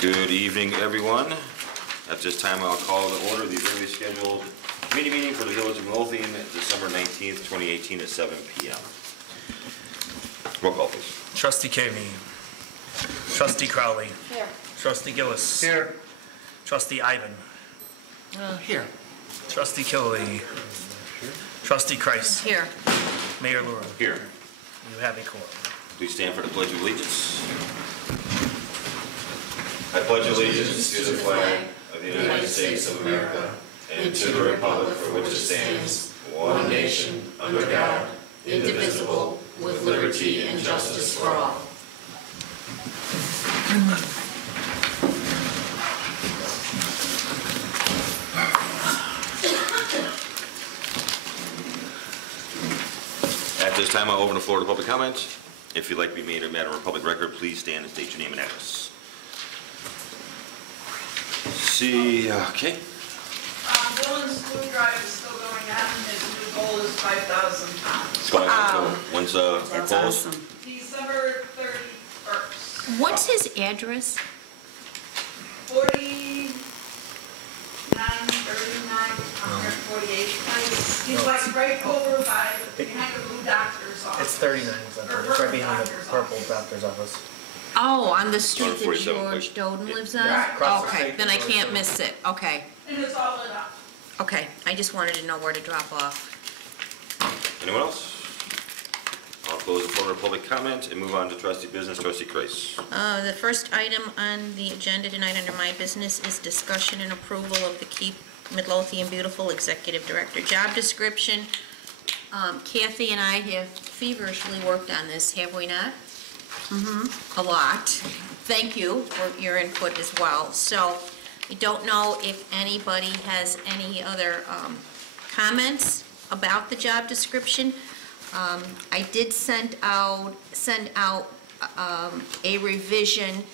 Good evening, everyone. At this time, I'll call to order the regularly scheduled committee meeting for the Village of Midlothian, December 19th, 2018 at 7 p.m. Roll call, please. Trustee Kavey. Trustee Crowley. Here. Trustee Gillis. Here. Trustee Ivan. Here. Trustee Killelea. Trustee Kreis. Here. Mayor Lura. Here. You have a quorum. Please stand for the Pledge of Allegiance. I pledge allegiance to the flag of the United States of America and to the republic for which it stands, one nation, under God, indivisible, with liberty and justice for all. At this time, I'll open the floor to public comment. If you'd like to be made a matter of public record, please stand and state your name and address. See, okay. Dylan's food drive is still going on, and his new goal is 5,000 pounds. It's going on. When's That's goals? awesome. December 31st. What's his address? 4939 148th place. He's like right over behind the blue doctor's office. It's 39, it's right behind the purple doctor's office. Oh, on the street that 47, George Doden lives on? Yeah, across the Okay, street then I from can't George miss it. Okay, And it's all lit up. okay. I just wanted to know where to drop off. Anyone else? I'll close the floor to public comment and move on to trustee business. Trustee Kreis. The first item on the agenda tonight under my business is discussion and approval of the Keep Midlothian Beautiful Executive Director job description. Kathy and I have feverishly worked on this, have we not? A lot. Thank you for your input as well. So I don't know if anybody has any other comments about the job description. I did send out a revision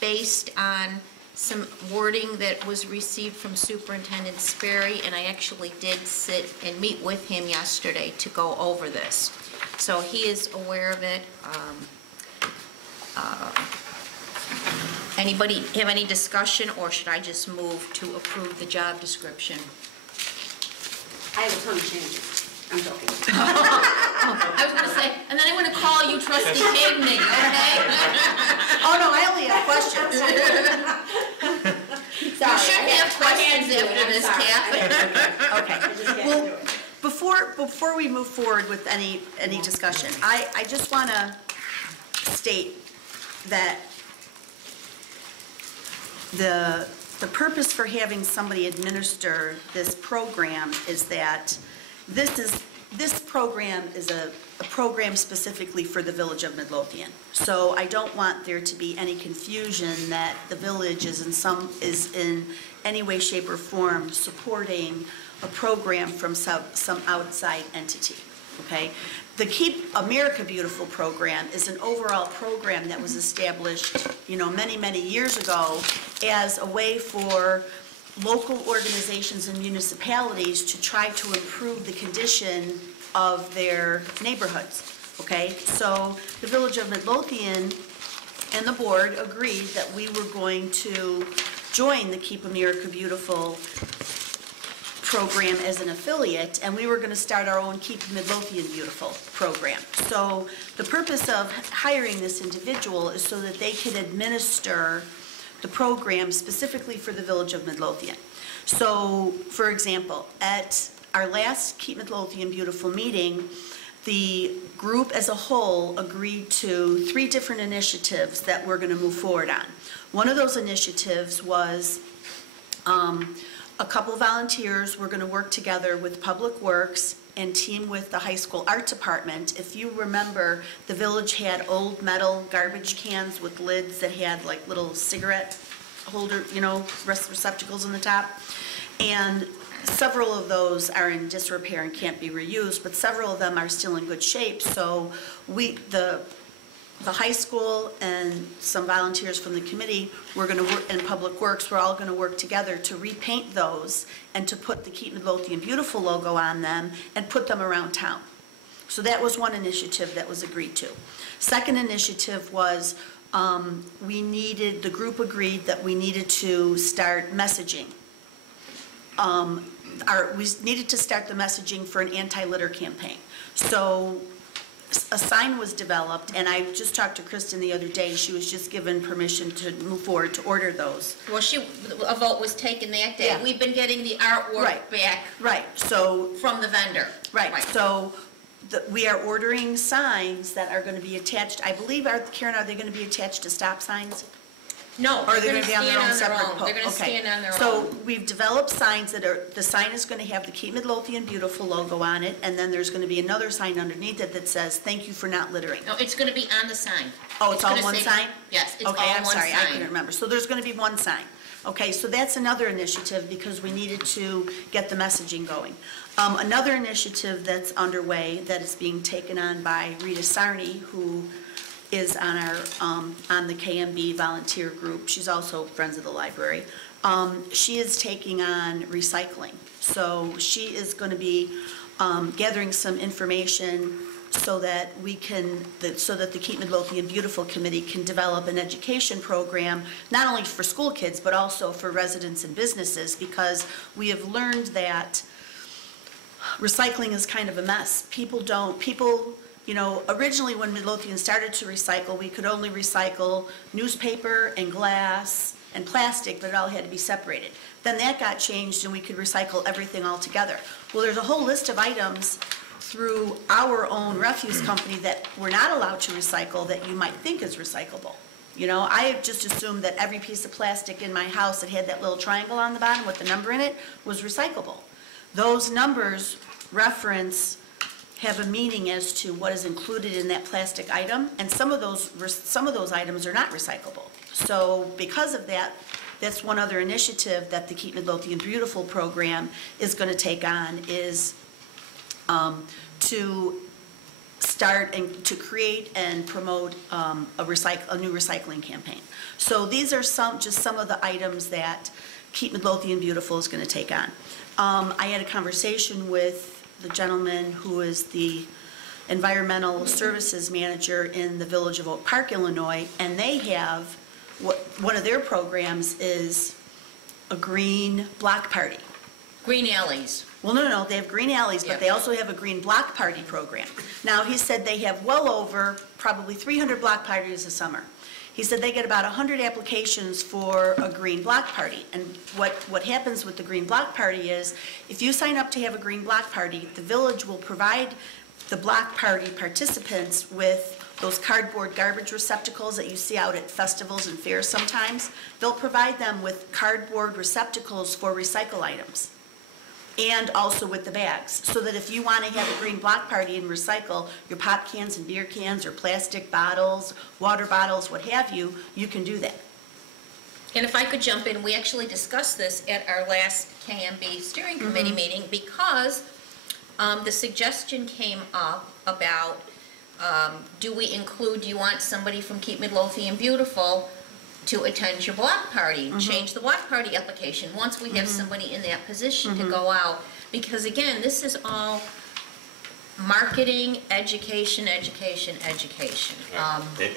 based on some wording that was received from Superintendent Sperry, and I actually did sit and meet with him yesterday to go over this. So he is aware of it. Anybody have any discussion, or should I just move to approve the job description? I have a ton of changes. I'm joking. I was gonna say, and then I'm gonna call you Trustee Cagney, okay? Oh, no, I only have questions. You should have questions after this, Kath. Okay. Well, before we move forward with any discussion, I just want to state that the purpose for having somebody administer this program is that this program is a program specifically for the Village of Midlothian. So I don't want there to be any confusion that the village is in any way, shape, or form supporting a program from some outside entity. Okay? The Keep America Beautiful program is an overall program that was established, many, many years ago as a way for local organizations and municipalities to try to improve the condition of their neighborhoods. Okay? So the Village of Midlothian and the board agreed that we were going to join the Keep America Beautiful program as an affiliate, and we were going to start our own Keep Midlothian Beautiful program. So the purpose of hiring this individual is so that they can administer the program specifically for the Village of Midlothian. So, for example, at our last Keep Midlothian Beautiful meeting, the group as a whole agreed to 3 different initiatives that we're going to move forward on. One of those initiatives was a couple volunteers were going to work together with Public Works and team with the high school art department. If you remember, the village had old metal garbage cans with lids that had like little cigarette holder, receptacles on the top. And several of those are in disrepair and can't be reused, but several of them are still in good shape. So the high school and some volunteers from the committee, we're going to work, and Public Works, we're all going to work together to repaint those and to put the Keep Midlothian Beautiful logo on them and put them around town. So that was one initiative that was agreed to. Second initiative was the group agreed that we needed to start messaging. We needed to start the messaging for an anti-litter campaign. So a sign was developed, and I just talked to Kristen the other day. She was just given permission to move forward to order those. Well, a vote was taken that day. Yeah. We've been getting the artwork Right. back Right, so, from the vendor. right, so we are ordering signs that are going to be attached, I believe, Karen, are they going to be attached to stop signs? No, Or they're they're going to be on stand their own on their separate own. They're going to Okay. stand on their So own. we've developed signs the sign is going to have the Keep Midlothian Beautiful logo on it, and then there's going to be another sign underneath it that says, "Thank you for not littering." No, it's going to be on the sign. Oh, it's all gonna one say- sign? Yes, it's all one Okay, sign. I'm sorry, I couldn't remember. So there's going to be one sign. Okay, so that's another initiative because we needed to get the messaging going. Another initiative that's underway that is being taken on by Rita Sarney, who is on our, on the KMB volunteer group. She's also Friends of the Library. She is taking on recycling. So she is going to be gathering some information so that the Keep Midlothian Beautiful Committee can develop an education program, not only for school kids, but also for residents and businesses, because we have learned that recycling is kind of a mess. Originally when Midlothian started to recycle, we could only recycle newspaper and glass and plastic, but it all had to be separated. Then that got changed and we could recycle everything all together. Well, there's a whole list of items through our own refuse company that we're not allowed to recycle that you might think is recyclable. I just assumed that every piece of plastic in my house that had that little triangle on the bottom with the number in it was recyclable. Those numbers have a meaning as to what is included in that plastic item, and some of those items are not recyclable. So because of that, that's one other initiative that the Keep Midlothian Beautiful program is going to take on, is to start and to create and promote a new recycling campaign. So these are just some of the items that Keep Midlothian Beautiful is going to take on. I had a conversation with the gentleman who is the environmental services manager in the village of Oak Park, Illinois, and they have, one of their programs is a green block party. Green alleys. Well, no, they have green alleys, but Yeah. they also have a green block party program. Now, he said they have well over probably 300 block parties a summer. He said they get about 100 applications for a green block party. And what happens with the green block party is, if you sign up to have a green block party, the village will provide the block party participants with those cardboard garbage receptacles that you see out at festivals and fairs sometimes. They'll provide them with cardboard receptacles for recycle items, and also with the bags, so that if you want to have a green block party and recycle your pop cans and beer cans or plastic bottles, water bottles, what have you, you can do that. And if I could jump in, we actually discussed this at our last KMB steering committee meeting, because the suggestion came up about, do you want somebody from Keep Midlothian Beautiful to attend your block party, change the block party application, once we have somebody in that position to go out. Because again, this is all marketing, education.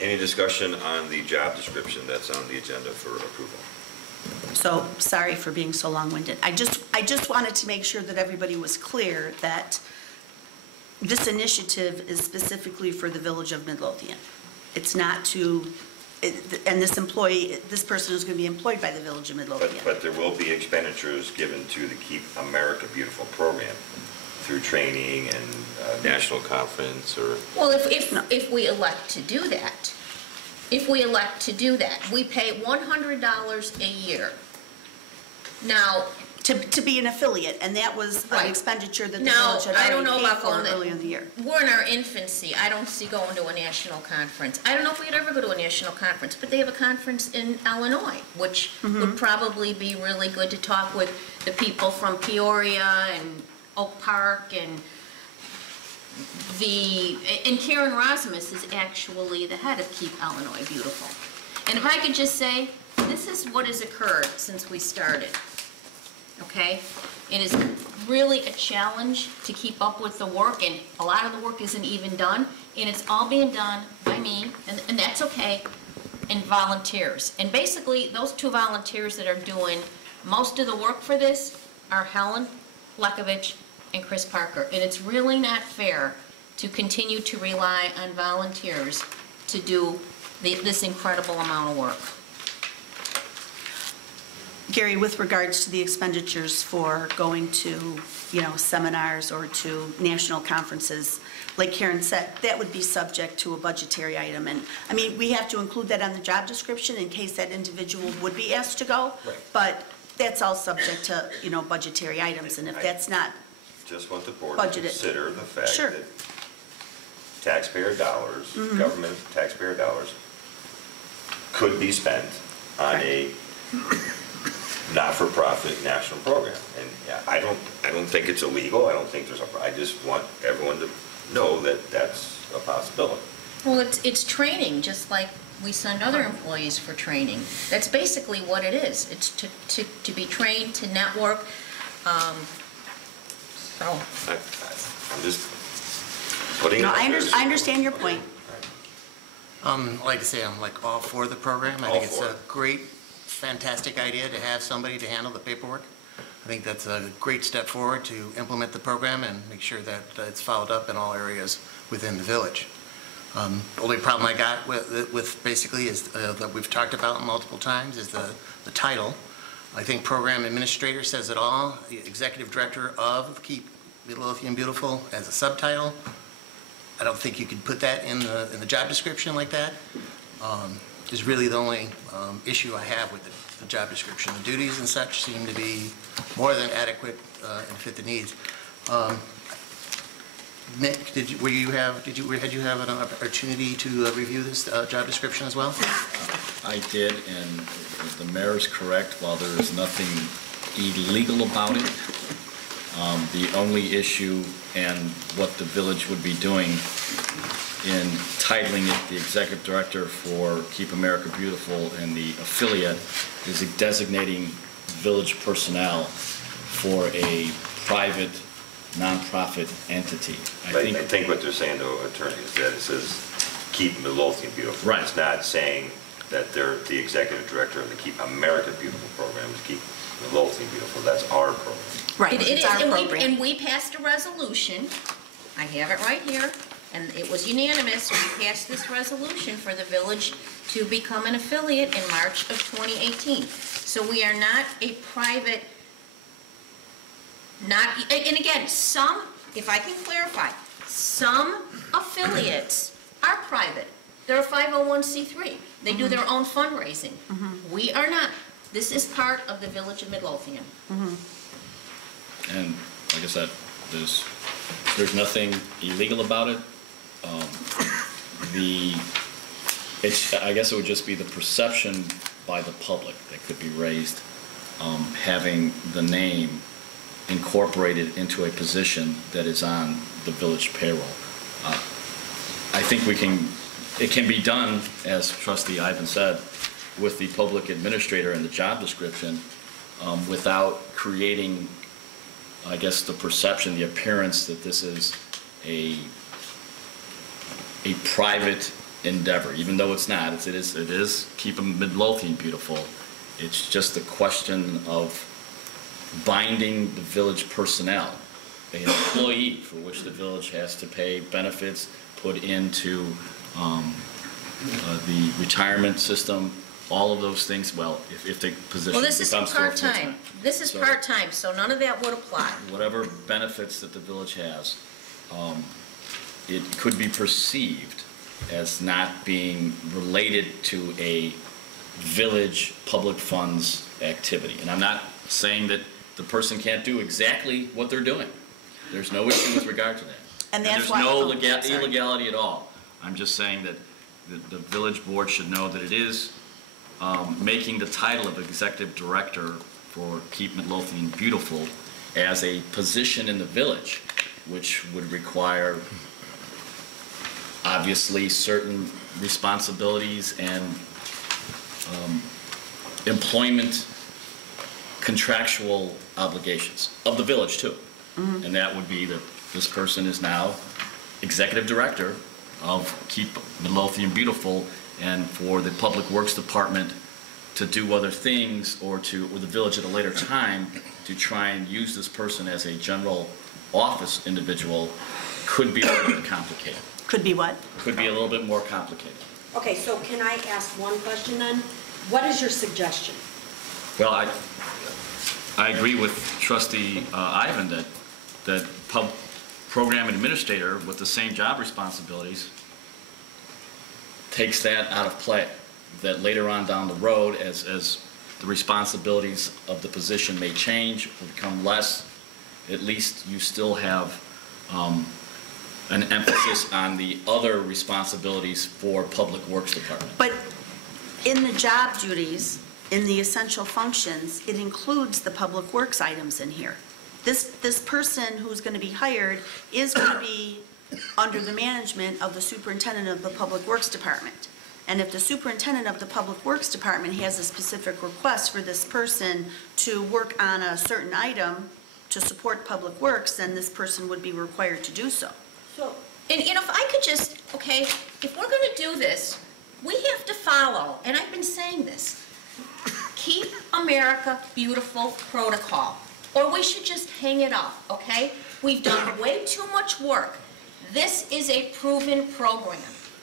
Any discussion on the job description that's on the agenda for approval? So, sorry for being so long-winded. I just wanted to make sure that everybody was clear that this initiative is specifically for the village of Midlothian. It's not and this person is going to be employed by the village of Midlothian. But there will be expenditures given to the Keep America Beautiful program through training and national conference or... Well, if we elect to do that, we pay $100 a year. Now, To be an affiliate, and that was an Right. expenditure that the Now, village had I don't know already paid about for going to- earlier in the year. we're in our infancy. I don't see going to a national conference. I don't know if we'd ever go to a national conference, but they have a conference in Illinois, which would probably be really good to talk with the people from Peoria and Oak Park, and Karen Rosmus is actually the head of Keep Illinois Beautiful. And if I could just say, this is what has occurred since we started. Okay? It is really a challenge to keep up with the work, and a lot of the work isn't even done, and it's all being done by me, and that's okay. and volunteers. And basically, those two volunteers that are doing most of the work for this are Helen Lekovich and Chris Parker. And it's really not fair to continue to rely on volunteers to do this incredible amount of work. Gary, with regards to the expenditures for going to, seminars or to national conferences, like Karen said, that would be subject to a budgetary item. And, we have to include that on the job description in case that individual would be asked to go. Right. But that's all subject to, budgetary items. And if that's not, Just want the board to budgeted. consider the fact Sure. that taxpayer dollars, government taxpayer dollars, could be spent on a not-for-profit national program. And yeah, I don't think it's illegal. I don't think I just want everyone to know that that's a possibility. Well, it's training, just like we send other employees for training. That's basically what it is. It's to be trained, to network. So. I'm just putting it out there. I understand your point. Like I say, I'm all for the program. I All think it's for a it. great, fantastic idea to have somebody to handle the paperwork. I think that's a great step forward to implement the program and make sure that it's followed up in all areas within the village. The only problem I got with basically is that we've talked about multiple times is the title. I think program administrator says it all. The executive director of Keep Midlothian Beautiful as a subtitle. I don't think you could put that in the job description like that. Is really the only issue I have with the job description. The duties and such seem to be more than adequate and fit the needs. Nick, had you have an opportunity to review this job description as well? I did, and the mayor's correct. While there is nothing illegal about it, the only issue and what the village would be doing in titling it the executive director for Keep America Beautiful and the affiliate is designating village personnel for a private nonprofit entity. I think what they're saying to attorney is that it says Keep Midlothian Beautiful. Right. It's not saying that they're the executive director of the Keep America Beautiful program. It's Keep Midlothian Beautiful. That's our program. Right, It it's is, our program. and we passed a resolution, I have it right here, and it was unanimous, we passed this resolution for the village to become an affiliate in March of 2018. So we are not a private, and again, if I can clarify, some affiliates are private. They're a 501c3. They do their own fundraising. We are not. This is part of the village of Midlothian. And like I said, there's nothing illegal about it. I guess it would just be the perception by the public that could be raised, having the name incorporated into a position that is on the village payroll. I think it can be done, as Trustee Ivan said, with the public administrator and the job description, without creating, I guess, the perception, the appearance that this is a private endeavor, even though it's not. It is Keep Midlothian Beautiful. It's just a question of binding the village personnel, an employee for which the village has to pay benefits, put into the retirement system, all of those things. Well, if the position Well, this is becomes to a full-time. part-time. This is So- part-time, so none of that would apply. Whatever benefits that the village has, it could be perceived as not being related to a village public funds activity. And I'm not saying that the person can't do exactly what they're doing. There's no issue with regard to that. And that's there's why- no sorry. illegality at all. I'm just saying that the village board should know that it is making the title of executive director for Keep Midlothian Beautiful as a position in the village, which would require obviously certain responsibilities and employment contractual obligations of the village too. And that would be that this person is now executive director of Keep Midlothian Beautiful and for the Public Works Department to do other things, or the village at a later time to try and use this person as a general office individual could be a little bit complicated. Could be what? Could be a little bit more complicated. Okay, so can I ask one question then? What is your suggestion? Well, I agree with Trustee Ivan that program administrator with the same job responsibilities takes that out of play. That later on down the road, as the responsibilities of the position may change or become less, at least you still have an emphasis on the other responsibilities for Public Works Department. But in the job duties, in the essential functions, it includes the public works items in here. This person who's going to be hired is going to be under the management of the superintendent of the Public Works Department. And if the superintendent of the Public Works Department has a specific request for this person to work on a certain item to support public works, then this person would be required to do so. So, And if I could just, okay, if we're going to do this, we have to follow, and I've been saying this, Keep America Beautiful protocol, or we should just hang it up, okay? We've done way too much work. This is a proven program.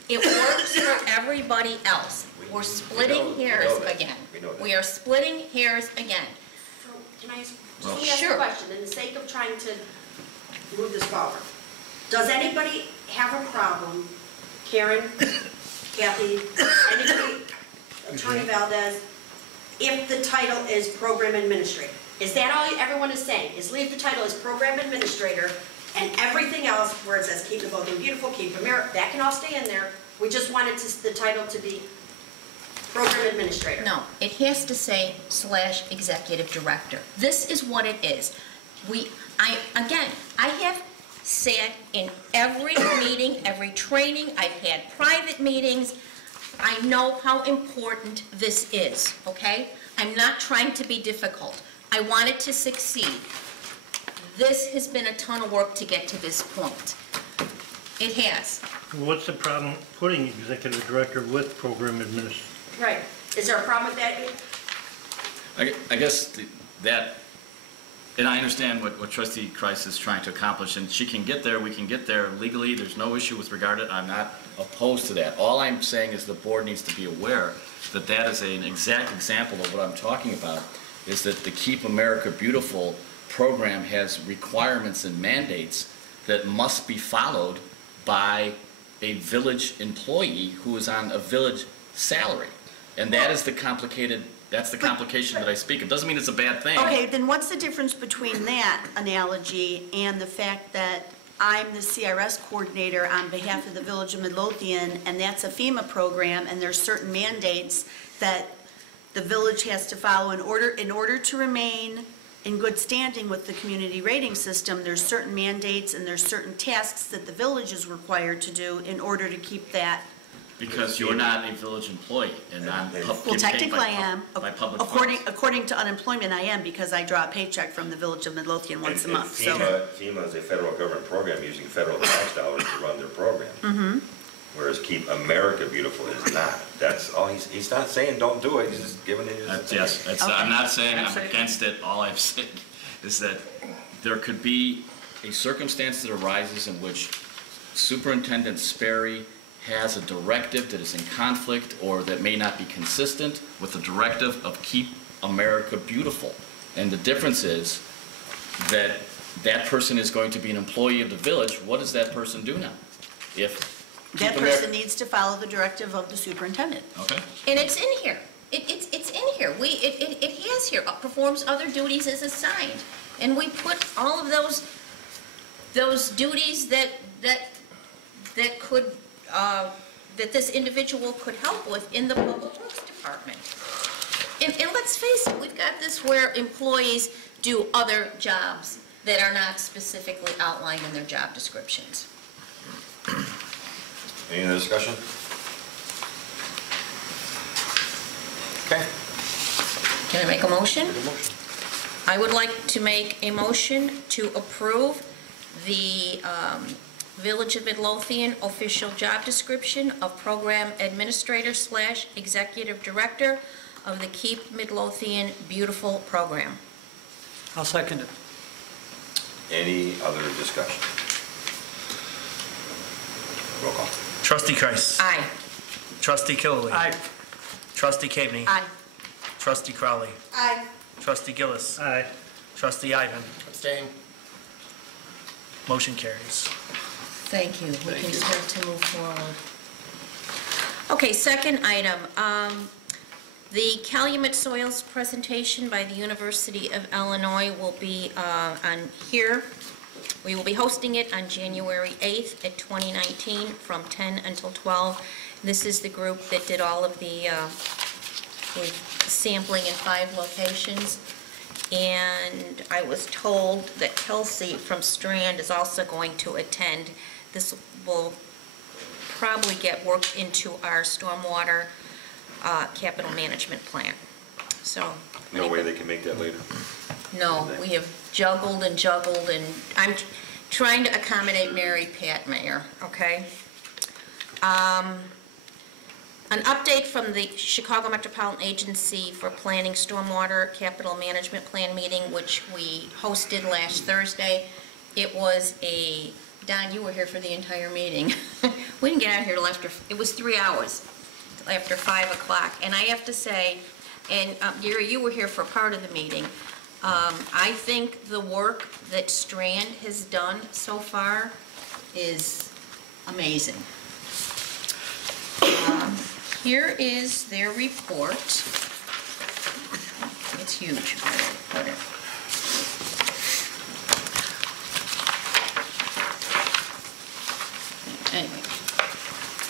It works for everybody else. We're splitting hairs again. We are splitting hairs again. so can I ask, Well, just ask sure. a question, in the sake of trying to move this forward? Does anybody have a problem, Karen, Kathy, anybody, Attorney Valdez, if the title is program administrator? Is that all everyone is saying, is leave the title as program administrator, and everything else where it says keep Midlothian beautiful, keep America, that can all stay in there? We just wanted the title to be program administrator. No, it has to say / executive director. This is what it is. I have sat in every meeting, every training, I've had private meetings. I know how important this is, okay? I'm not trying to be difficult. I want it to succeed. This has been a ton of work to get to this point. It has. What's the problem putting executive director with program administrator? Right. Is there a problem with that? I guess that, and I understand what Trustee Kreis is trying to accomplish, and she can get there, we can get there legally, there's no issue with regard to it, I'm not opposed to that. All I'm saying is the board needs to be aware that that is an exact example of what I'm talking about, is that the Keep America Beautiful program has requirements and mandates that must be followed by a village employee who is on a village salary. And that is the complication that I speak of. Doesn't mean it's a bad thing. Okay, then what's the difference between that analogy and the fact that I'm the CRS coordinator on behalf of the Village of Midlothian, and that's a FEMA program, and there's certain mandates that the village has to follow in order to remain in good standing with the community rating system. There's certain mandates and there's certain tasks that the village is required to do in order to keep that. Because you're not a village employee, and I'm Well, getting paid technically I am. by public funds. According to unemployment, I am, because I draw a paycheck from the Village of Midlothian once a And month, so. FEMA is a federal government program using federal tax dollars to run their program. Mm-hmm. Whereas Keep America Beautiful is not. That's all, he's not saying don't do it, he's just giving it his opinion. Yes, Okay. I'm not saying I'm Absolutely. against it. All I'm saying is that there could be a circumstance that arises in which Superintendent Sperry has a directive that is in conflict or that may not be consistent with the directive of Keep America Beautiful. And the difference is that that person is going to be an employee of the village. What does that person do now? If That Keep person needs to follow the directive of the superintendent. Okay. And it's in here. It's in here. It has here, performs other duties as assigned. And we put all of those duties that could, that this individual could help with in the Public Works Department. And let's face it, we've got this where employees do other jobs that are not specifically outlined in their job descriptions. Any other discussion? Okay. Can I make a motion? I would like to make a motion to approve the Village of Midlothian official job description of Program Administrator / Executive Director of the Keep Midlothian Beautiful program. I'll second it. Any other discussion? Roll call. Trustee Kreis. Aye. Trustee Killiely. Aye. Trustee Caveney. Aye. Trustee Crowley. Aye. Trustee Gillis. Aye. Trustee Ivan. Abstain. Motion carries. Thank you. We can start to move forward. Okay, second item. The Calumet Soils presentation by the University of Illinois will be on here. We will be hosting it on January 8th at 2019 from 10 until 12. This is the group that did all of the sampling in 5 locations. And I was told that Kelsey from Strand is also going to attend. This will probably get worked into our stormwater capital management plan. So. No way they can make that later? No, we have juggled, and I'm trying to accommodate Mary Pat Mayor, okay? An update from the Chicago Metropolitan Agency for Planning Stormwater Capital Management Plan meeting, which we hosted last Thursday. It was Don, you were here for the entire meeting. We didn't get out here till after, it was 3 hours, after 5 o'clock. And I have to say, and Gary, you were here for part of the meeting, I think the work that Strand has done so far is amazing. Here is their report. It's huge. Put it. Anyway,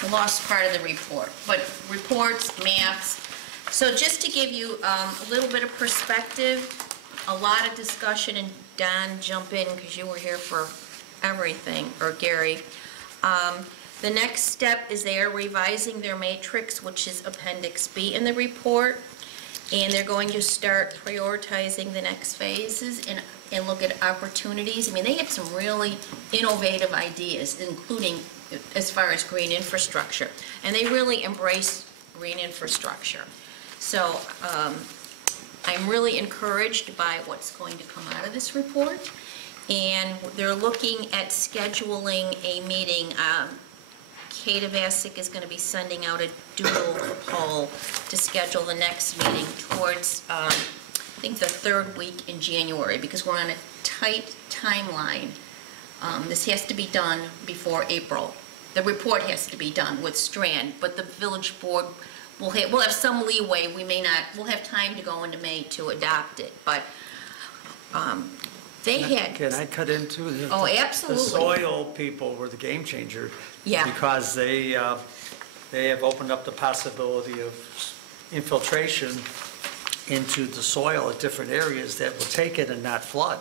the lost part of the report, but reports, maps. So just to give you a little bit of perspective, a lot of discussion, and Don, jump in because you were here for everything, or Gary. The next step is they are revising their matrix, which is Appendix B in the report, and they're going to start prioritizing the next phases and look at opportunities. I mean, they had some really innovative ideas, including as far as green infrastructure, and they really embrace green infrastructure. So I'm really encouraged by what's going to come out of this report, and they're looking at scheduling a meeting. Kate Avasic is going to be sending out a doodle poll to schedule the next meeting towards, I think, the 3rd week in January, because we're on a tight timeline. This has to be done before April. The report has to be done with Strand, but the village board we'll have some leeway. We may not, we'll have time to go into May to adopt it, but they had. Can I cut into the? Oh, absolutely. The soil people were the game changer. Yeah. Because they have opened up the possibility of infiltration into the soil at different areas that will take it and not flood.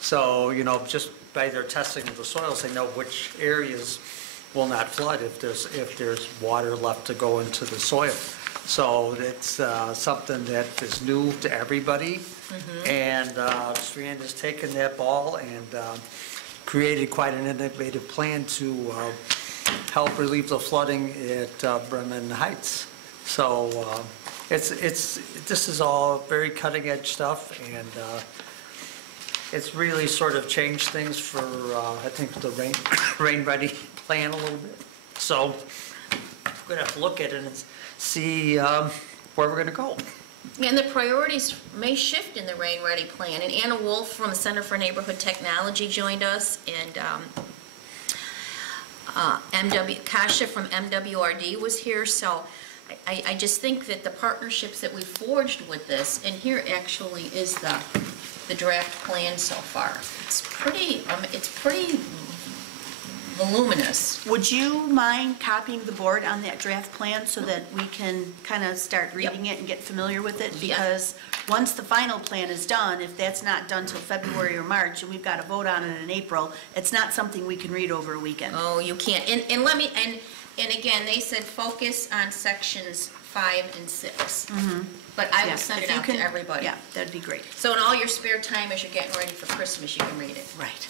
So, you know, just by their testing of the soils, they know which areas will not flood if there's water left to go into the soil. So it's something that is new to everybody. Mm-hmm. And Strand has taken that ball and created quite an innovative plan to help relieve the flooding at Bremen Heights. So this is all very cutting edge stuff, and it's really sort of changed things for I think the rain ready plan a little bit. So we're gonna have to look at it and see where we're gonna go. And the priorities may shift in the Rain Ready plan. And Anna Wolf from the Center for Neighborhood Technology joined us, and Kasha from MWRD was here. So I just think that the partnerships that we forged with this, and here actually is the draft plan so far. It's pretty voluminous. Would you mind copying the board on that draft plan so that we can kind of start reading it and get familiar with it? Because once the final plan is done, if that's not done till February or March, and we've got to vote on it in April, it's not something we can read over a weekend. Oh, you can't. And let me, and again, they said focus on sections 5 and 6. Mm-hmm. But I will send it out to everybody. Yeah, that'd be great. So in all your spare time as you're getting ready for Christmas, you can read it. Right.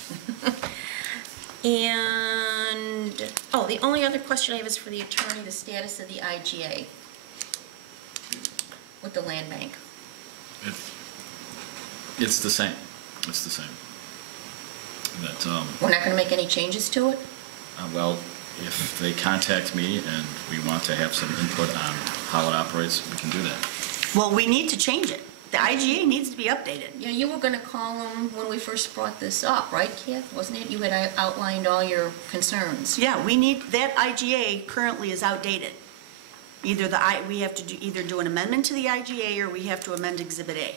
And, oh, the only other question I have is for the attorney, the status of the IGA with the land bank. It's the same. It's the same. That, We're not going to make any changes to it? well, if they contact me and we want to have some input on how it operates, we can do that. Well, we need to change it. The IGA needs to be updated. Yeah, you were going to call them when we first brought this up, right, Kath? Wasn't it? You had outlined all your concerns. Yeah, we need, that IGA currently is outdated. Either we have to either do an amendment to the IGA or we have to amend Exhibit A.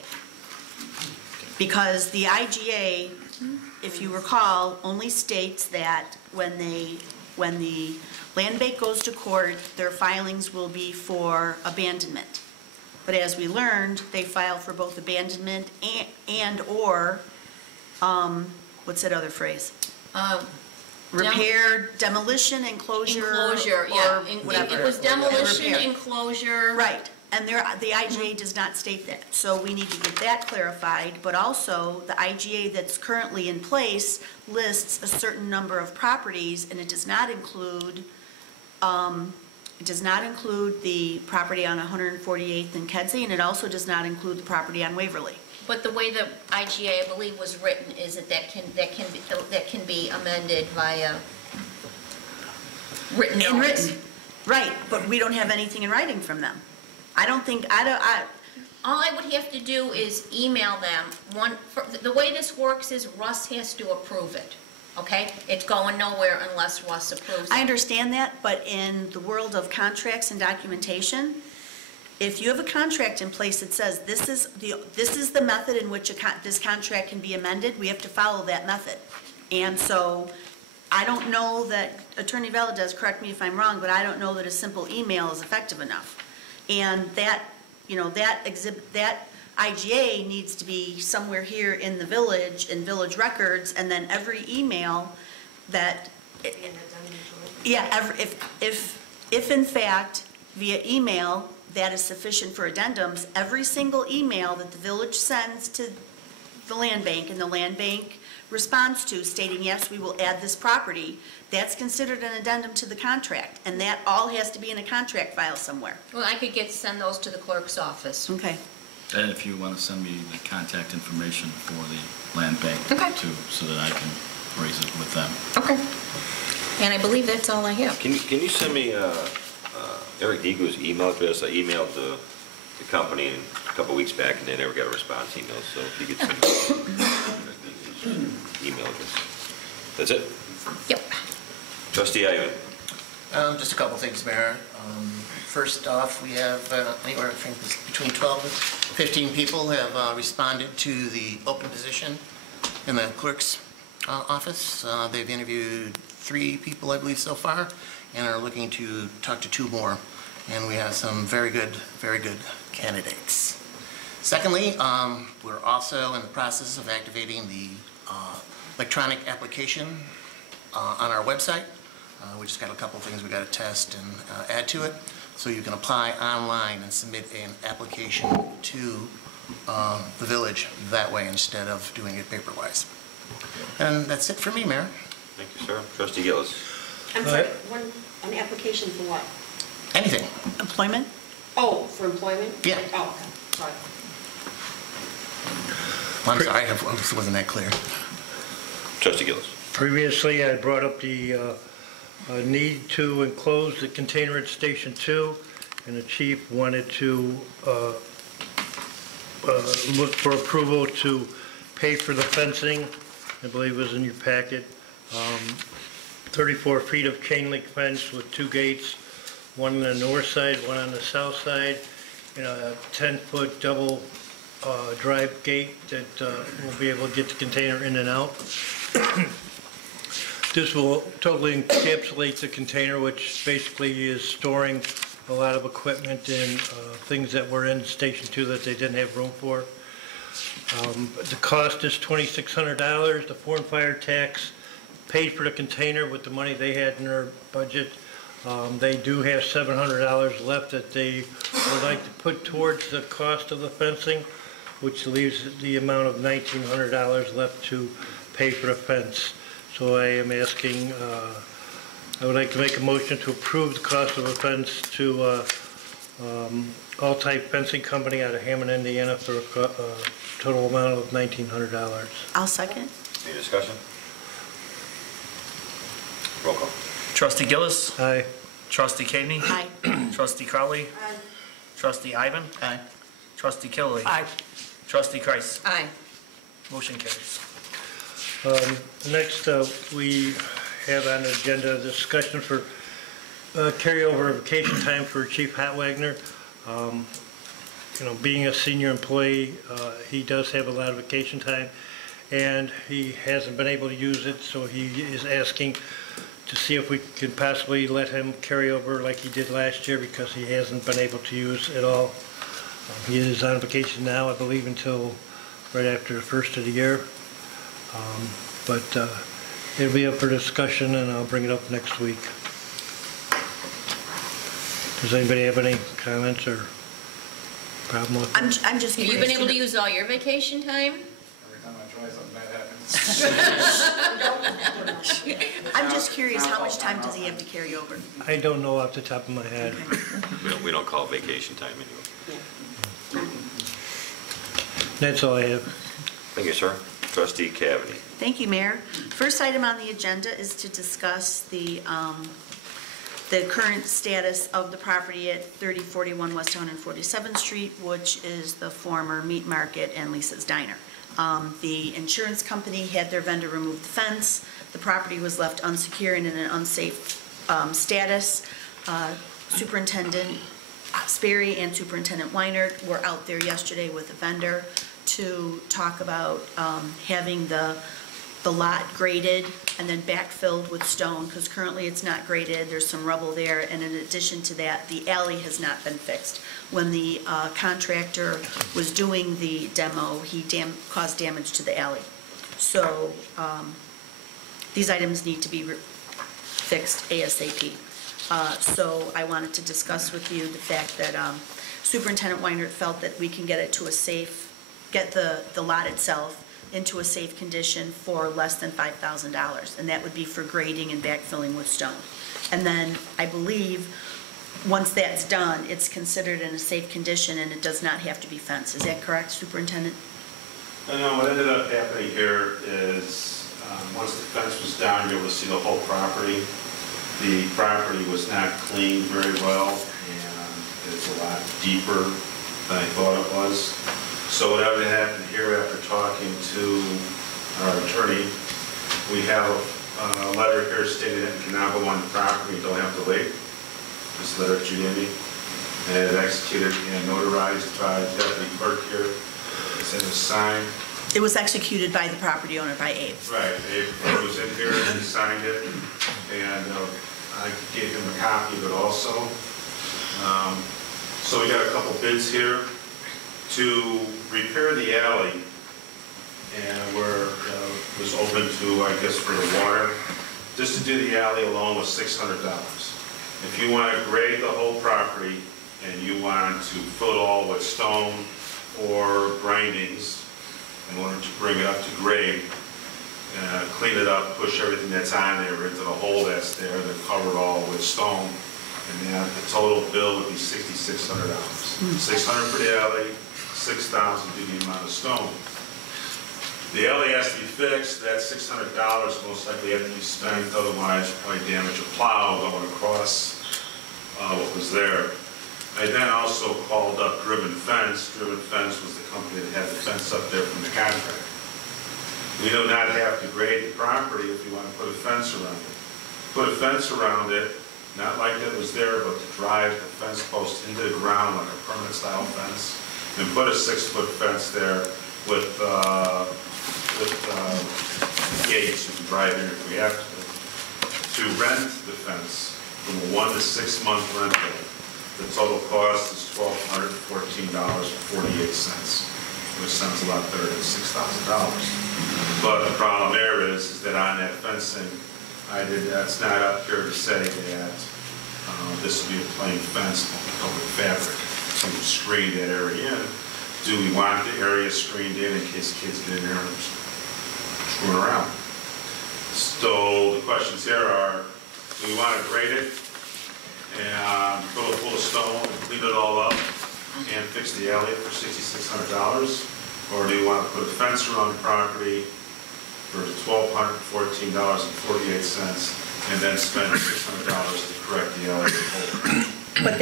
Because the IGA, if you recall, only states that when the land bank goes to court, their filings will be for abandonment. But as we learned, they file for both abandonment and/or, what's that other phrase? Repair, demolition, enclosure. Enclosure, yeah. Or whatever. It was demolition, Repair. enclosure. Right, and the IGA does not state that. So we need to get that clarified, but also the IGA that's currently in place lists a certain number of properties, and it does not include, the property on 148th and Kedzie, and it also does not include the property on Waverly. But the way the IGA, I believe, was written is that can be amended via written notice. Right, but we don't have anything in writing from them. All I would have to do is email them. The way this works is Russ has to approve it, okay? It's going nowhere unless Russ approves it. I understand that, but in the world of contracts and documentation, if you have a contract in place that says this is the method in which this contract can be amended, we have to follow that method. And so I don't know that, Attorney Valadez, correct me if I'm wrong, but I don't know that a simple email is effective enough. And that IGA needs to be somewhere here in the village, in village records, and then every email that, yeah, if in fact via email that is sufficient for addendums, every single email that the village sends to the land bank and the land bank responds to stating, yes, we will add this property, that's considered an addendum to the contract, and that all has to be in a contract file somewhere. Well, I could send those to the clerk's office. Okay. And if you want to send me the contact information for the land bank Okay. too, so that I can raise it with them. Okay. And I believe that's all I have. Can you send me Eric Degu's email address? I emailed the company a couple weeks back and they never got a response email, so if you could send me email address. That's it? Yep. Trustee Ivan. Just a couple things, Mayor. First off, we have anywhere from between 12 and 15 people have responded to the open position in the clerk's office. They've interviewed 3 people, I believe, so far, and are looking to talk to 2 more. And we have some very good candidates. Secondly, we're also in the process of activating the electronic application on our website. We just got a couple things we got to test and add to it. So you can apply online and submit an application to the village that way instead of doing it paper-wise. And that's it for me, Mayor. Thank you, sir. Trustee Gillis. I'm sorry, an application for what? Anything. Employment? Oh, for employment? Yeah. Oh, okay, sorry. Well, I'm sorry, I wasn't that clear. Trustee Gillis. Previously, I brought up the need to enclose the container at Station 2, and the chief wanted to look for approval to pay for the fencing. I believe it was in your packet. 34 feet of chain link fence with 2 gates, one on the north side, one on the south side, and a 10-foot double drive gate that will be able to get the container in and out. This will totally encapsulate the container, which basically is storing a lot of equipment and things that were in Station 2 that they didn't have room for. The cost is $2,600. The foreign fire tax paid for the container with the money they had in their budget. They do have $700 left that they would like to put towards the cost of the fencing, which leaves the amount of $1,900 left to pay for the fence. So I am asking, I would like to make a motion to approve the cost of a fence to All-Type Fencing Company out of Hammond, Indiana for a total amount of $1,900. I'll second. Any discussion? Roll call. Trustee Gillis. Aye. Trustee Kaveny. Aye. Trustee Crowley. Aye. Trustee Ivan. Aye. Trustee Killiely. Aye. Trustee Kreis. Aye. Motion carries. Next, we have on the agenda a discussion for carryover vacation time for Chief Hatwagner. You know, being a senior employee, he does have a lot of vacation time, and he hasn't been able to use it, so he is asking to see if we could possibly let him carry over like he did last year, because he hasn't been able to use it all. He is on vacation now, I believe, until right after the first of the year. But it'll be up for discussion, and I'll bring it up next week. Does anybody have any comments or problem with it? I'm just Have curious. you been able to use all your vacation time? Every time I try something bad happens. I'm just curious, how much time does he have to carry over? I don't know off the top of my head. We don't call it vacation time anyway. That's all I have. Thank you, sir. Trustee Cavity. Thank you, Mayor. First item on the agenda is to discuss the current status of the property at 3041 West 147th Street, which is the former Meat Market and Lisa's Diner. The insurance company had their vendor remove the fence. The property was left unsecure and in an unsafe status. Superintendent Sperry and Superintendent Weinert were out there yesterday with the vendor to talk about having the lot graded and then backfilled with stone, because currently it's not graded, there's some rubble there, and in addition to that, the alley has not been fixed. When the contractor was doing the demo, he caused damage to the alley. So these items need to be fixed ASAP. So I wanted to discuss with you the fact that Superintendent Weinert felt that we can get it to a safe, get the lot itself into a safe condition for less than $5,000, and that would be for grading and backfilling with stone. And then I believe once that's done, it's considered in a safe condition and it does not have to be fenced. Is that correct, Superintendent? No, what ended up happening here is, once the fence was down, you were able to see the whole property. The property was not cleaned very well, and it's a lot deeper than I thought it was. So whatever happened here, after talking to our attorney, we have a letter here stating that you can now go on the property, you don't have to wait. This letter that you gave me, and executed and notarized by the deputy clerk here. It's in the sign. It was executed by the property owner, by Abe. Right, Abe was in here and he signed it, and I gave him a copy of it also. So we got a couple bids here to repair the alley, and where it was open to, I guess, for the water. Just to do the alley alone was $600. If you want to grade the whole property and you want to fill it all with stone or grindings in order to bring it up to grade, clean it up, push everything that's on there into the hole that's there, then cover it all with stone, and then the total bill would be $6,600. $600 for the alley, $6,000 to the amount of stone. The alley has to be fixed. That $600 most likely have to be spent, otherwise probably damage a plow going across what was there. I then also called up Driven Fence. Driven Fence was the company that had the fence up there from the contract. We do not have to grade the property if you want to put a fence around it. Put a fence around it, not like that was there, but to drive the fence post into the ground like a permanent style fence, and put a 6-foot fence there with gates you can drive in if we have to. To rent the fence from a 1 to 6 month rental, the total cost is $1,214.48, which sounds a lot better than $6,000. But the problem there is that on that fencing, that's not up here to say that this will be a plain fence, public fabric, to screen that area in. Do we want the area screened in case kids get in there and screwing around? So the questions here are, do we want to grade it and fill it full of stone and clean it all up and fix the alley for $6,600? Or do you want to put a fence around the property for $1,214.48 and then spend $600 to correct the alley as a whole? But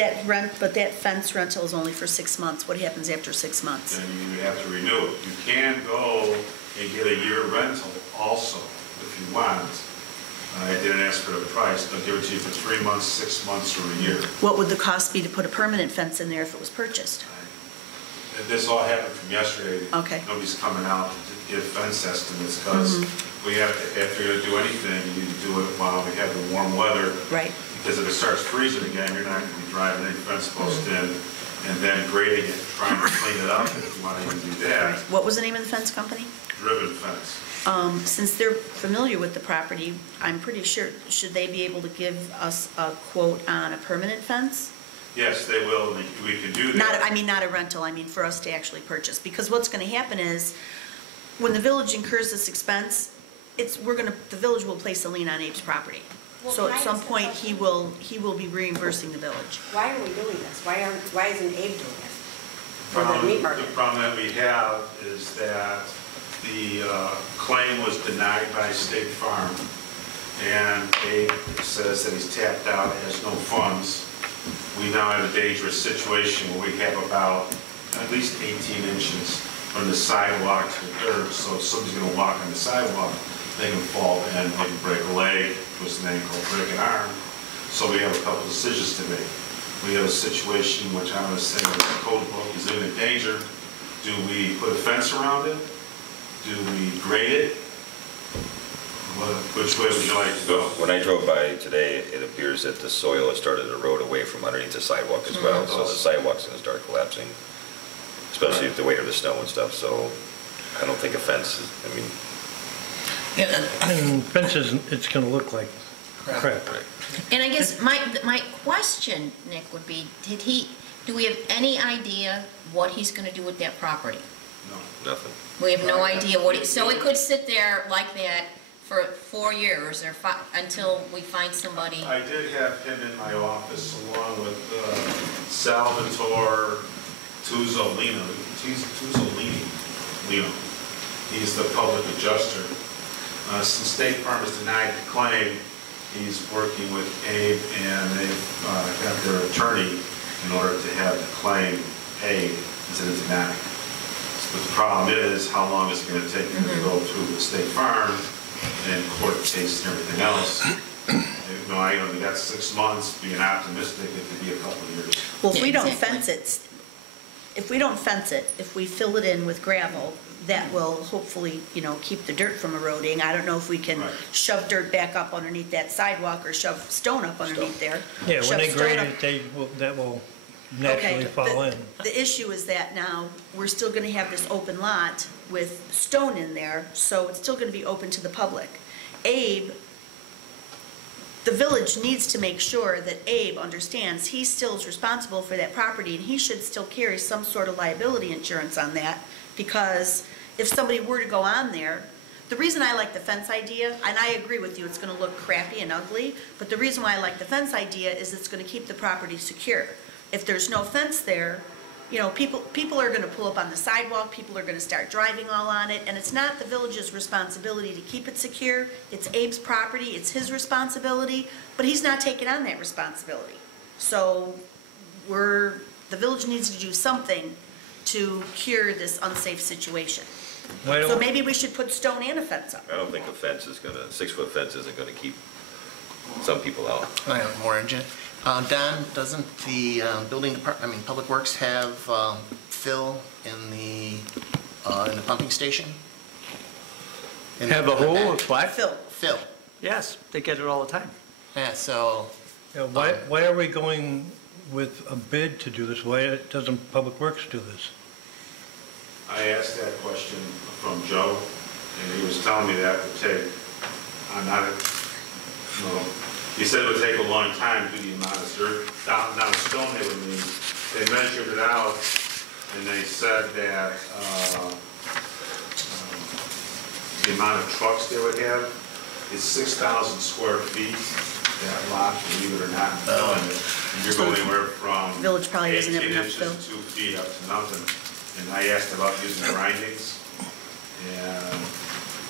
that fence rental is only for 6 months. What happens after 6 months? Then you have to renew it. You can go and get a year rental also if you want. I didn't ask for the price. They'll give it to you for 3 months, 6 months, or a year. What would the cost be to put a permanent fence in there if it was purchased? This all happened from yesterday. Okay. Nobody's coming out to give fence estimates because we have to, if you're going to do anything, you need to do it while we have the warm weather. Right. Because if it starts freezing again, you're not going to be driving any fence post in and then grading it, trying to clean it up if you want to even do that. What was the name of the fence company? Driven fence. Since they're familiar with the property, I'm pretty sure, should they be able to give us a quote on a permanent fence? Yes, they will. We can do that. Not a rental, I mean for us to actually purchase. Because what's going to happen is, when the village incurs this expense, the village will place a lien on Abe's property. Well, So can at I some ask a point, question? he will be reimbursing the village. Why are we doing this? Why isn't Abe doing it? For the meat market? The problem that we have is that the claim was denied by State Farm, and Abe says that he's tapped out, has no funds. We now have a dangerous situation where we have about at least 18 inches from the sidewalk to the curb, so if somebody's going to walk on the sidewalk, they can fall and they can break a leg, twist an ankle, break an arm. So we have a couple decisions to make. We have a situation which I'm going to say that the code book is in danger. Do we put a fence around it? Do we grade it? Which way would you like to go? When I drove by today, it appears that the soil has started to erode away from underneath the sidewalk as well. So the sidewalk's going to start collapsing, especially with the weight of the snow and stuff. So I don't think a fence is, I mean. And fences, it's going to look like crap. And I guess my question, Nick, would be, do we have any idea what he's going to do with that property? No. Nothing. We have no idea so it could sit there like that for 4 years or until we find somebody. I did have him in my office along with Salvatore Tuzzolino. He's the public adjuster. Since State Farm has denied the claim, he's working with Abe and they've got their attorney in order to have the claim paid instead of denied. But the problem is, how long is it going to take them to go through the State Farm and court case and everything else? I only got 6 months. Being optimistic, it could be a couple of years. Well, if we don't Exactly. fence it, if we fill it in with gravel, that will hopefully, keep the dirt from eroding. I don't know if we can Right. shove dirt back up underneath that sidewalk or shove stone up underneath there. Yeah, when Shove they stone grade up- it, that will naturally fall in. The issue is that now, we're still gonna have this open lot with stone in there, so it's still gonna be open to the public. Abe, the village needs to make sure that Abe understands he still is responsible for that property, and he should still carry some sort of liability insurance on that, because if somebody were to go on there, the reason I like the fence idea, and I agree with you, it's gonna look crappy and ugly, but the reason why I like the fence idea is it's gonna keep the property secure. If there's no fence there, people are gonna pull up on the sidewalk, people are gonna start driving all on it, and it's not the village's responsibility to keep it secure, it's Abe's property, it's his responsibility, but he's not taking on that responsibility. So the village needs to do something to cure this unsafe situation. Why So don't, maybe we should put stone and a fence up. I don't think a 6-foot fence isn't going to keep some people out. I have more engine. Don, doesn't the building department, Public Works have fill in the pumping station? Have a hole of what? Fill. Yes, they get it all the time. Yeah, so, why are we going with a bid to do this? Why doesn't Public Works do this? I asked that question from Joe, and he was telling me that would take, he said it would take a long time due to the amount of dirt, down of stone they would need. They measured it out, and they said that the amount of trucks they would have It's 6,000 square feet, that lot, believe it or not. And you're going anywhere from Village probably doesn't have 18 enough, inches, Phil. 2 feet up to nothing. And I asked about using grindings, and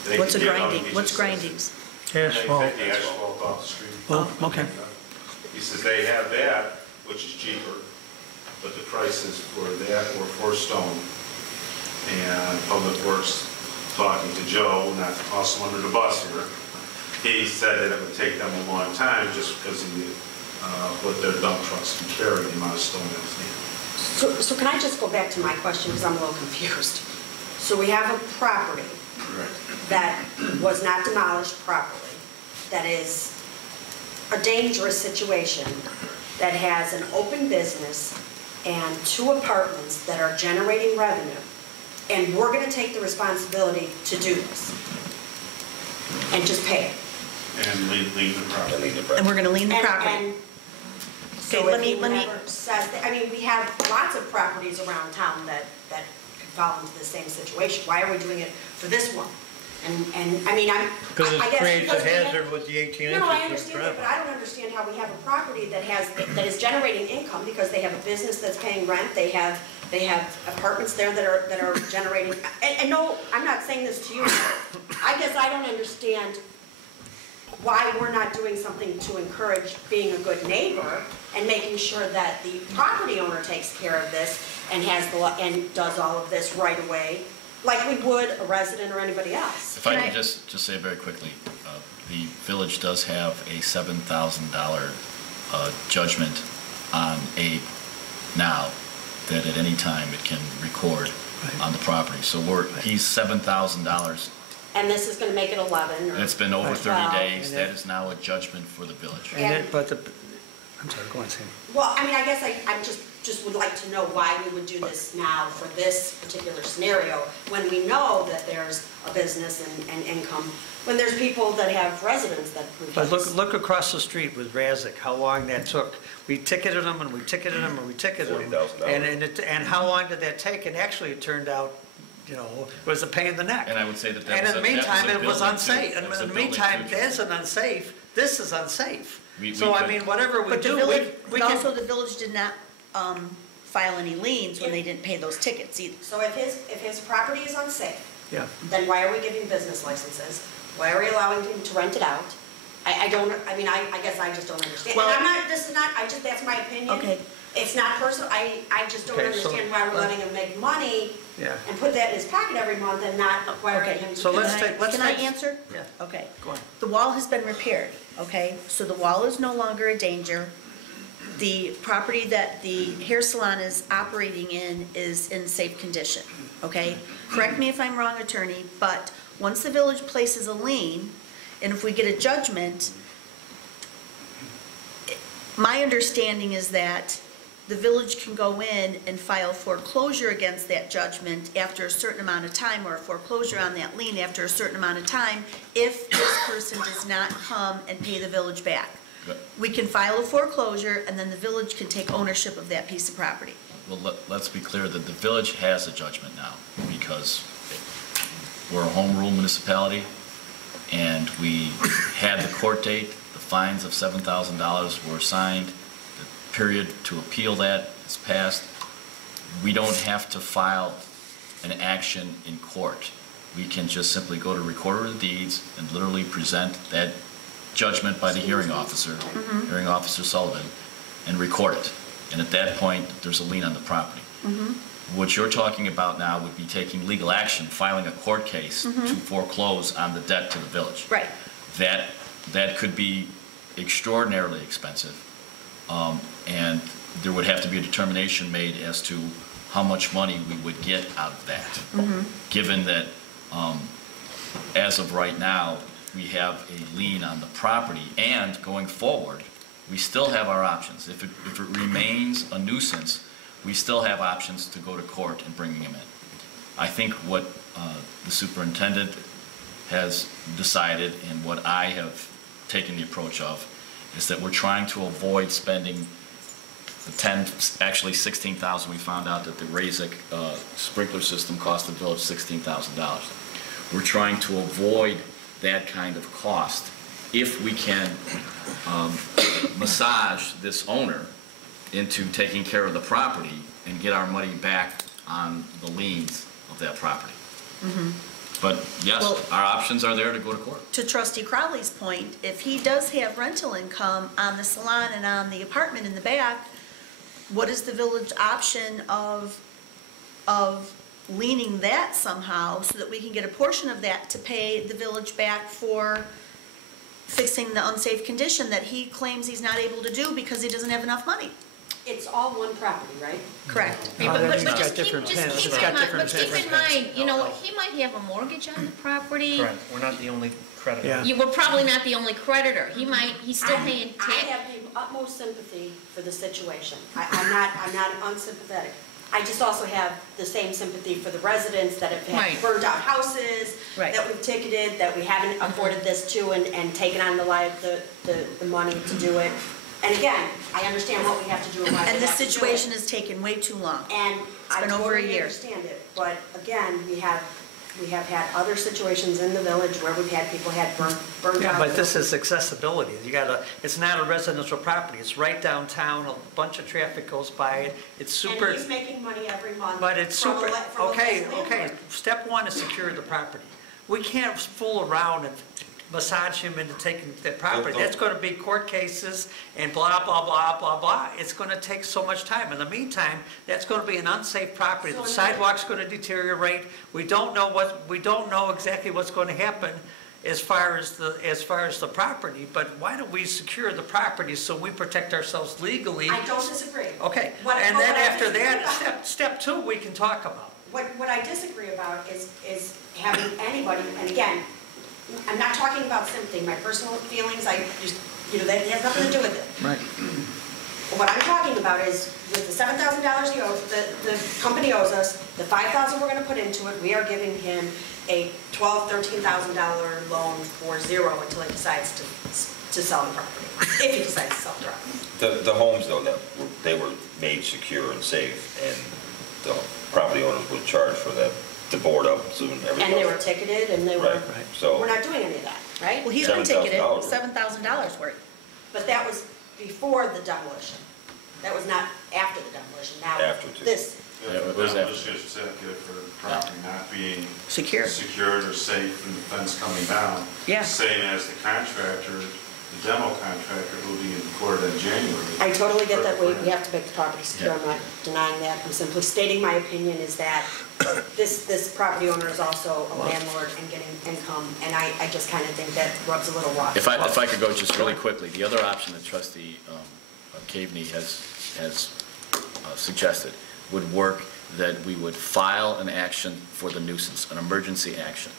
they What's a could get out, grinding? he What's just says- grindings? They Asphalt. take the asphalt off the street. Oh, okay. He says they have that, which is cheaper, but the price is for that or for stone. And Public Works, talking to Joe, not to toss him under the bus here, he said that it would take them a long time just because of what their dump trucks can carry, the amount of stone that's needed. So can I just go back to my question, because I'm a little confused? So we have a property that was not demolished properly, that is a dangerous situation, that has an open business and 2 apartments that are generating revenue, and we're going to take the responsibility to do this and just pay it. And leave the property. And we're going to lien the property. And so Okay, let if me- he never says, I mean, we have lots of properties around town that could fall into the same situation. Why are we doing it for this one? And I mean, Because I it guess creates a because we have- hazard with the 18 inches. No, I of understand that, gravel. but I don't understand how we have a property that is generating income because they have a business that's paying rent, they have apartments there that are generating, and no, I'm not saying this to you. I guess I don't understand why we're not doing something to encourage being a good neighbor and making sure that the property owner takes care of this and and does all of this right away, like we would a resident or anybody else. If I can just say very quickly, the village does have a $7,000 judgment on Abe now, that at any time it can record on the property. So he's $7,000. And this is going to make it 11 or... It's been over 30 12. days. That is now a judgment for the village. I'm sorry, go on, Sam. Well, I mean, I guess I just would like to know why we would do this now for this particular scenario, when we know that there's a business and income, when there's people that have residents that... But look across the street with Razik, how long that took. We ticketed them and we ticketed them and we ticketed them. $40,000. And how long did that take? And actually, it turned out, it was a pain in the neck. And I would say that And in the meantime, it was unsafe. That And was a in the building meantime, too. that's an unsafe, this is unsafe. We So I could- mean, whatever we But the do, village, we but can... also the village did not file any liens when they didn't pay those tickets either. So if his property is unsafe, Yeah. then why are we giving business licenses? Why are we allowing him to rent it out? I guess I just don't understand. Well- And that's my opinion. Okay. It's not personal, I just don't Okay, so- understand why we're letting him make money Yeah. and put that in his pocket every month and not requiring Okay. him to... So let's Can I- take- let's Can I take- answer? Yeah. Okay. Go on. The wall has been repaired, okay? So the wall is no longer a danger. The property that the hair salon is operating in is in safe condition, okay? Correct me if I'm wrong, attorney, but once the village places a lien, and if we get a judgment, my understanding is that the village can go in and file foreclosure against that judgment after a certain amount of time, or a foreclosure on that lien after a certain amount of time, if this person does not come and pay the village back. Good. We can file a foreclosure, and then the village can take ownership of that piece of property. Well, let's be clear that the village has a judgment now, because we're a home rule municipality, and we had the court date, the fines of $7,000 were assigned, the period to appeal that is passed. We don't have to file an action in court. We can just simply go to Recorder of Deeds and literally present that judgment by the hearing officer, Hearing Officer Sullivan, and record it. And at that point, there's a lien on the property. What you're talking about now would be taking legal action, filing a court case to foreclose on the debt to the village. Right. That could be extraordinarily expensive. And there would have to be a determination made as to how much money we would get out of that. Given that, as of right now, we have a lien on the property, and going forward, we still have our options. If it remains a nuisance, we still have options to go to court and bringing him in. I think what the superintendent has decided, and what I have taken the approach of, is that we're trying to avoid spending the actually $16,000. We found out that the Razik sprinkler system cost the village $16,000. We're trying to avoid that kind of cost if we can massage this owner into taking care of the property and get our money back on the liens of that property. But yes, Well- our options are there to go to court. To Trustee Crowley's point, if he does have rental income on the salon and on the apartment in the back, what is the village option of leaning that somehow so that we can get a portion of that to pay the village back for fixing the unsafe condition that he claims he's not able to do because he doesn't have enough money? It's all one property, right? Correct. But He's got just keep, different just tenants. keep He's in got mind, different but keep in tenants. mind, you know, he might have a mortgage on the property. Correct, we're not the only creditor. Yeah. You were probably not the only creditor. He's still paying I tax. have the utmost sympathy for the situation. I'm not unsympathetic. I just also have the same sympathy for the residents that have Right. had burned out houses, Right. that we've ticketed, that we haven't afforded this to and taken on the money to do it. And again, I understand what we have to do and why we And this have to do it. situation has taken way too long. And I been over a totally year. understand it, but again, we have had other situations in the village where we've had people had burned Yeah, out. but this is accessibility. It's not a residential property. It's right downtown, a bunch of traffic goes by it. It's super. And he's making money every month. But it's from a super, le- from a okay, landlord. okay, step one is secure the property. We can't fool around and massage him into taking the property. That's gonna be court cases and blah, blah, blah, blah, blah. It's gonna take so much time. In the meantime, that's gonna be an unsafe property. The sidewalk's gonna deteriorate. We don't know exactly what's gonna happen as far as the property, but why don't we secure the property so we protect ourselves legally? I don't disagree. Okay, What- and what then I after disagree that, about- step two, we can talk about. What I disagree about is having anybody, and again, I'm not talking about sympathy, my personal feelings, that has nothing to do with it. Right. What I'm talking about is with the $7,000 the company owes us, the $5,000 we're gonna put into it, we are giving him a $13,000 loan for zero until he decides to sell the property, if he decides to sell the property. The homes, though, they were made secure and safe, and the property owners were charged for that, to board up soon, everything. And they were ticketed, and they were, Right, so. we're not doing any of that, right? Well, he's been ticketed, $7,000. $7,000 worth. But that was before the demolition. That was not after the demolition. Now, After, too. this, Yeah, what was that? Demolition is certificate for the property not being Secure. secured or safe and the fence coming down. Yeah. Same as the contractor, the demo contractor who will be in court in January. I totally get that we have to make the property secure. I'm not denying that. I'm simply stating my opinion is that this property owner is also a landlord and getting income, and I just kind of think that rubs a little raw. If I could go just really quickly, the other option that Trustee Caveney has suggested would work, that we would file an action for the nuisance, an emergency action.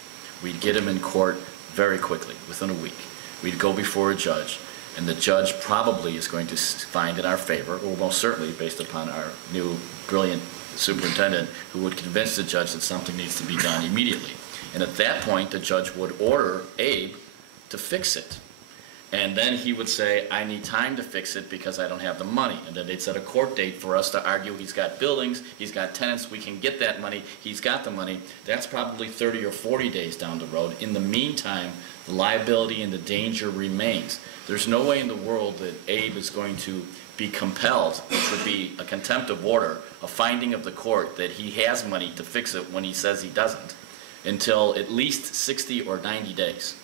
We'd get him in court very quickly, within a week. We'd go before a judge, and the judge probably is going to find in our favor, or most certainly based upon our new brilliant superintendent, who would convince the judge that something needs to be done immediately. And at that point, the judge would order Abe to fix it. And then he would say, I need time to fix it because I don't have the money. And then they'd set a court date for us to argue he's got buildings, he's got tenants, we can get that money, he's got the money. That's probably 30 or 40 days down the road. In the meantime, the liability and the danger remains. There's no way in the world that Abe is going to be compelled, which would be a contempt of order, a finding of the court that he has money to fix it when he says he doesn't, until at least 60 or 90 days.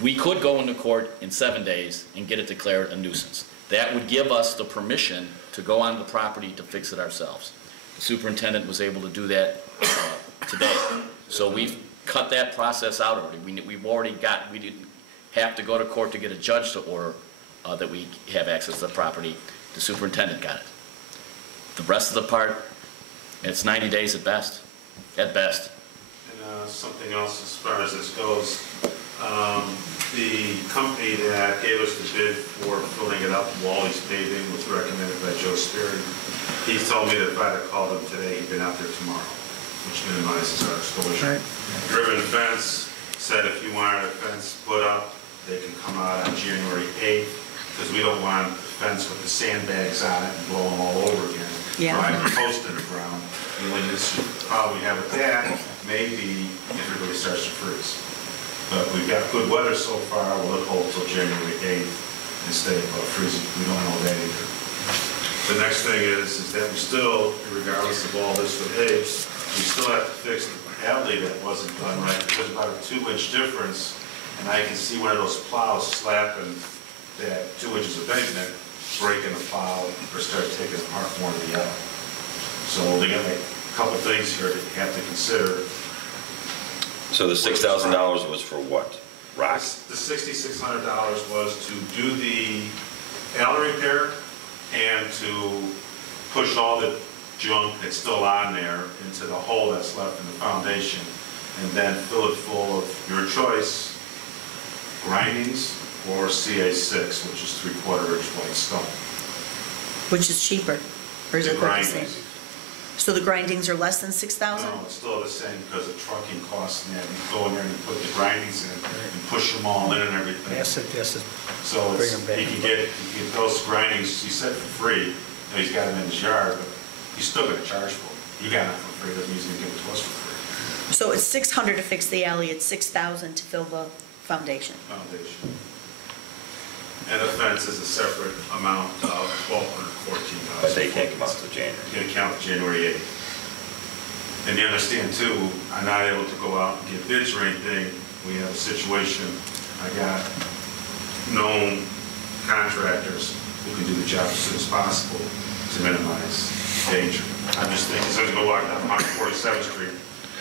We could go into court in 7 days and get it declared a nuisance. That would give us the permission to go on the property to fix it ourselves. The superintendent was able to do that today. So we've cut that process out already. We didn't have to go to court to get a judge to order that we have access to the property. The superintendent got it. The rest of the part, it's 90 days at best, at best. And something else as far as this goes, the company that gave us the bid for filling it up, Wally's Paving, was recommended by Joe Sperry. He told me that if I'd have called him today, he'd been out there tomorrow, which minimizes our exposure. Right. Driven Fence said if you wanted a fence put up, they can come out on January 8th, because we don't want a fence with the sandbags on it and blow them all over again. Yeah. Or I have a post in the ground. The only issue probably have with that may be if everybody starts to freeze. But we've got good weather so far, will it hold till January 8th instead of freezing? We don't know that either. The next thing is that we still, regardless of all this with Abe's, we still have to fix the alley that wasn't done right. There's about a 2-inch difference, and I can see one of those plows slapping that 2 inches of pavement, breaking the plow, or start taking apart more of the alley. So we got like a couple things here that you have to consider. So the $6,000 was for what? Rock? The $6,600 was to do the alley repair and to push all the junk that's still on there into the hole that's left in the foundation, and then fill it full of your choice, grindings or CA6, which is 3/4 inch white stone. Which is cheaper, or is The it about the same? grindings. So the grindings are less than 6,000? No, it's still the same because of trucking costs and that. You go in there and you put the grindings in and push them all in and everything. Yes, So Bring it's, 'em back. you can get those grindings, he said for free. You know, he's got them in his yard, but he's still gonna charge for them. You got them for free, doesn't mean he's gonna give it to us for free. So it's 600 to fix the alley, it's 6,000 to fill the foundation. Foundation. And the fence is a separate amount of $1,214. But they can't come out till January. You gotta count January 8th. And you understand too, I'm not able to go out and get bids or anything. We have a situation, I got known contractors who can do the job as soon as possible to minimize danger. I'm just thinking, so as we go walk down 147th Street,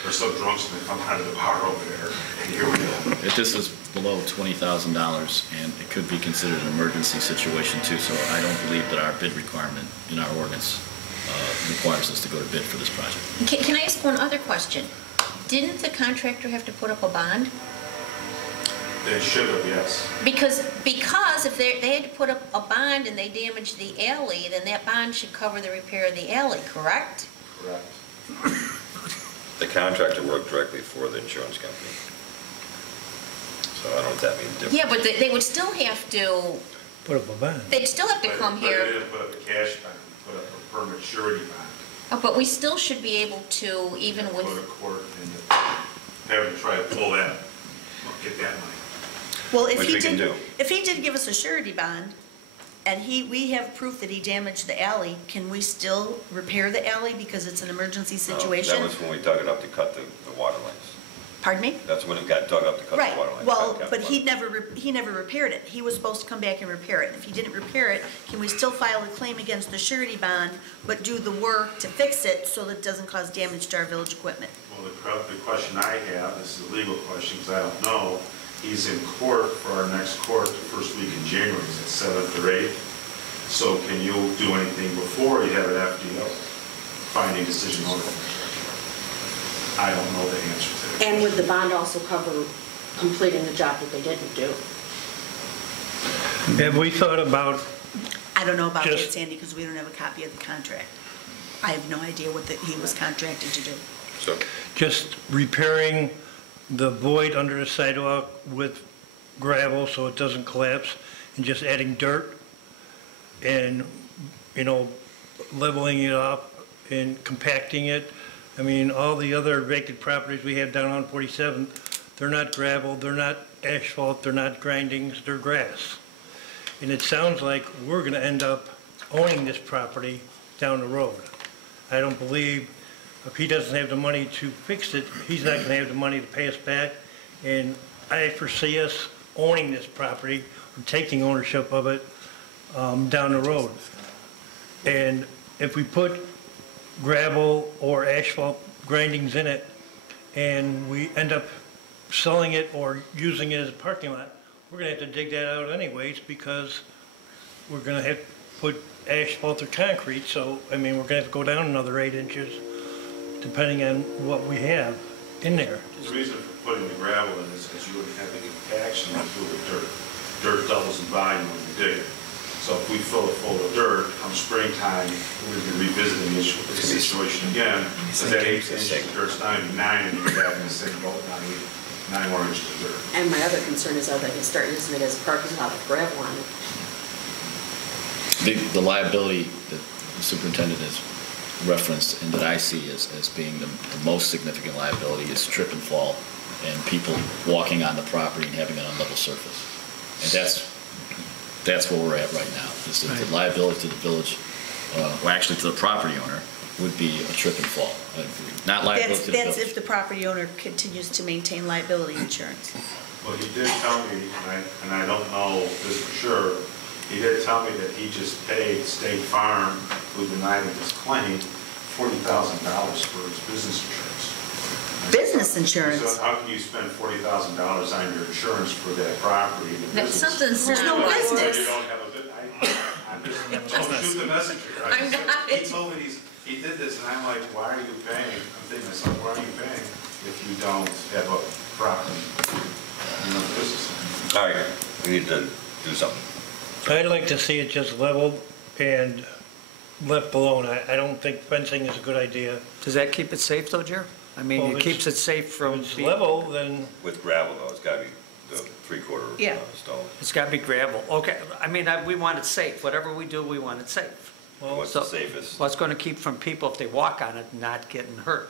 there's some drunks gonna come out of the bar over there, and here we go. If this is below $20,000, and it could be considered an emergency situation too, so I don't believe that our bid requirement in our ordinance requires us to go to bid for this project. Can I ask one other question? Didn't the contractor have to put up a bond? They should have, yes. Because if they had to put up a bond and they damaged the alley, then that bond should cover the repair of the alley, correct? Correct. The contractor worked directly for the insurance company. So I don't know if that means different. Yeah, but they would still have to, Put up a bond. they'd still have to come But they here. didn't put up a cash bond, they put up a permit surety bond. But we still should be able to, even Go with, to court and have them try to pull that, get that money. Well, if Which he we can did, do. if he did give us a surety bond, and we have proof that he damaged the alley, can we still repair the alley because it's an emergency No, situation? That was when we dug it up to cut the water lines. Pardon me? That's when it got dug up to cut Right, the water lines. well, Cut but water. he never repaired it. He was supposed to come back and repair it. If he didn't repair it, can we still file a claim against the surety bond, but do the work to fix it so that it doesn't cause damage to our village equipment? Well, the question I have, this is a legal question, because I don't know, he's in court for our next court, the first week in January, is it 7th or 8th? So can you do anything before you have an FDO, finding decision order? I don't know the answer to that. And would the bond also cover completing the job that they didn't do? Have we thought about, I don't know about that, Just- Sandy, because we don't have a copy of the contract. I have no idea what he was contracted to do. So, just repairing the void under the sidewalk with gravel so it doesn't collapse, and just adding dirt and, leveling it up and compacting it? I mean, all the other vacant properties we have down on 47th, they're not gravel, they're not asphalt, they're not grindings, they're grass. And it sounds like we're gonna end up owning this property down the road. I don't believe, if he doesn't have the money to fix it, he's not gonna have the money to pay us back. And I foresee us owning this property, or taking ownership of it, down the road. And if we put gravel or asphalt grindings in it, and we end up selling it or using it as a parking lot, we're gonna have to dig that out anyways, because we're gonna have to put asphalt or concrete, so, we're gonna have to go down another 8 inches, depending on what we have in there. The reason for putting the gravel in is because you wouldn't have any compaction with dirt. Dirt doubles in volume when you dig it. So if we fill it full of dirt, come springtime, we're going to be revisiting the situation again. So that 8 inches of dirt's 99, and you're back in the same boat, 9 more inches of dirt. And my other concern is that you start using it as a parking lot with gravel on it. The liability that the superintendent has referenced and that I see as being the most significant liability is trip and fall and people walking on the property and having an unlevel surface. And that's where we're at right now, is that the liability to the village, well, actually to the property owner, would be a trip and fall. Not liability to the village. That's if the property owner continues to maintain liability insurance. Well, he did tell me, and I don't know this for sure, he did tell me that he just paid State Farm, who denied him his claim, $40,000 for his business insurance. Business insurance? So how can you spend $40,000 on your insurance for that property? That's something's There's no not right. business. You don't have a bit, I'm just, shoot the messenger. I'm not. He told me he did this, and I'm like, why are you paying? I'm thinking to myself, why are you paying if you don't have a property, business? All right, we need to do something. I'd like to see it just leveled and left alone. I don't think fencing is a good idea. Does that keep it safe though, Jer? I mean, Well, it keeps it safe from... If it's level, then With gravel though, it's gotta be the three-quarter Yeah. stone. It's got to be gravel. Okay, I mean, we want it safe. Whatever we do, we want it safe. What's the safest? What's going to keep from people, if they walk on it, not getting hurt?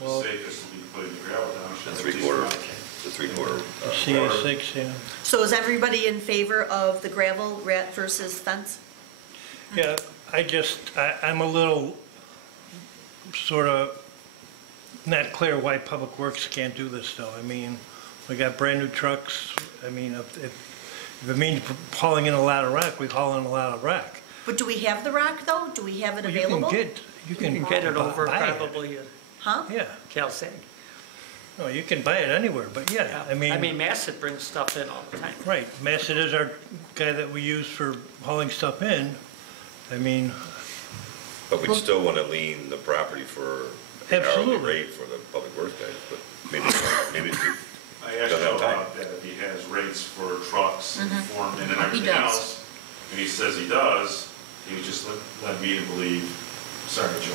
The safest will be putting the gravel down. The three-quarter. CA6, yeah. So is everybody in favor of the gravel versus fence? Yeah, I'm a little sort of not clear why Public Works can't do this though. I mean, we got brand-new trucks. I mean, if it means hauling in a lot of rock, we haul in a lot of rock. But do we have the rock though? Do we have it available? You can Get it over buy it. probably Huh? Yeah. Cal Sag. No, you can buy it anywhere, but yeah, I mean, Massett brings stuff in all the time. right, Massett is our guy that we use for hauling stuff in. I mean, But we'd still want to lean the property for the hourly Absolutely. rate for the public works guys, but maybe I asked him about that, if he has rates for trucks and foremen and everything does. else. And he says he does. He would just let me to believe, sorry, Joe,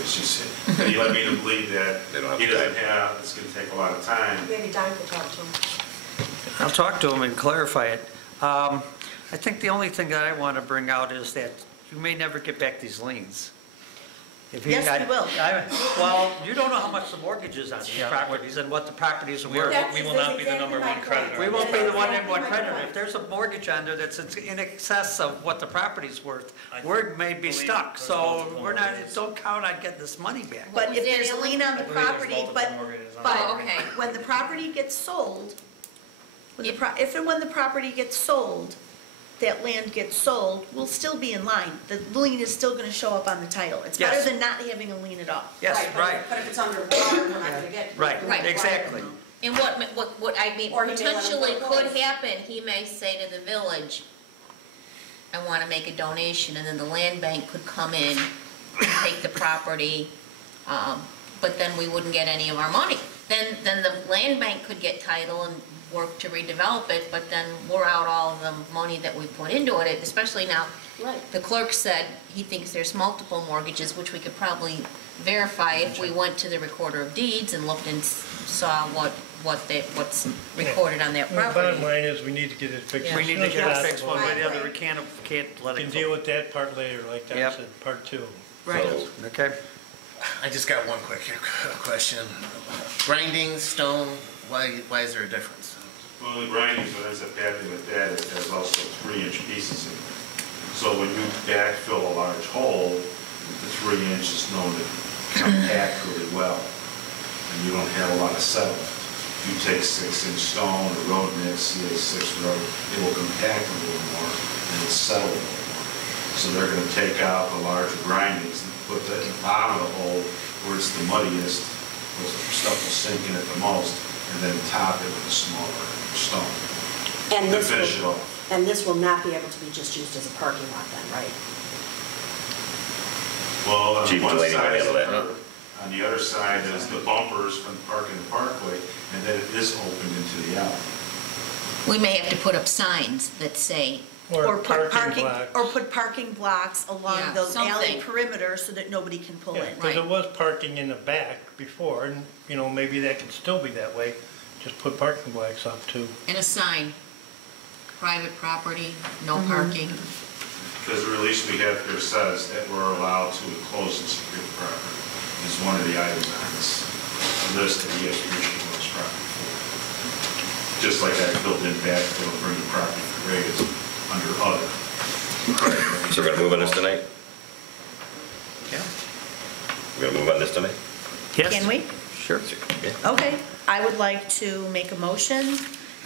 it's just, he let me to believe that They don't have he doesn't time. have, it's gonna take a lot of time. Maybe Don could talk to him. I'll talk to him and clarify it. I think the only thing that I want to bring out is that you may never get back these liens. Yes, we will. Well, you don't know how much the mortgage is on these properties and what the properties are worth. We will not be the number one creditor. We won't be the one creditor. If there's a mortgage on there that's in excess of what the property's worth, we may be stuck. So we're not, don't count on getting this money back. But if there's a lien on the property, but Oh, okay. when the property gets sold, if and when the property gets sold, that land gets sold, we'll still be in line. The lien is still gonna show up on the title. It's better Yes. than not having a lien at all. Yes, right, But if it's underwater, we're not gonna get. right, exactly. And what I mean, Or he may let him potentially go could close. happen, he may say to the village, I want to make a donation, and then the land bank could come in and take the property, but then we wouldn't get any of our money. Then the land bank could get title and work to redevelop it, but then we're out all of the money that we put into it, especially now. Right. The clerk said he thinks there's multiple mortgages, which we could probably verify if we went to the recorder of deeds and looked and saw what's recorded on that the property. bottom line is we need to get it fixed. Yeah. We need to get it fixed one way or the other. We can't let We it can deal go. with that part later, like Don Yep. said, part two. Right. Okay? I just got one quick question. Grinding, stone, why is there a difference? Well, the grinding, what ends up happening with that is there's also 3-inch pieces in it. So when you backfill a large hole, the 3-inch is known to compact really well, and you don't have a lot of settlement. If you take 6-inch stone or road mix, CA6 road, it will compact a little more and it'll settle a little more. So they're gonna take out the larger grindings and put that in the bottom of the hole where it's the muddiest, where stuff will sink in it the most, and then top it with a smaller stone And to this finish it will, off. and this will not be able to be just used as a parking lot then, right? Well, on Chief one Delaney side might is handle the that. curb, on the other side is the bumpers from parking the parkway, and then it is opened into the alley. We may have to put up signs that say, Or put parking blocks. or put parking blocks along Yeah, those alley something. perimeter so that nobody can pull Yeah, in. because it Right. was parking in the back before, and, maybe that could still be that way. Just put parking blocks up too. in a sign, private property, no parking. Because the release we have here says that we're allowed to enclose and secure the property, is one of the items on this list that we have to issue those property for. just like I filled in back to bring the property to grade is under other. So we're gonna move on this tonight? Yeah. We're gonna move on this tonight? Yes. Can we? Sure. Yeah. Okay, I would like to make a motion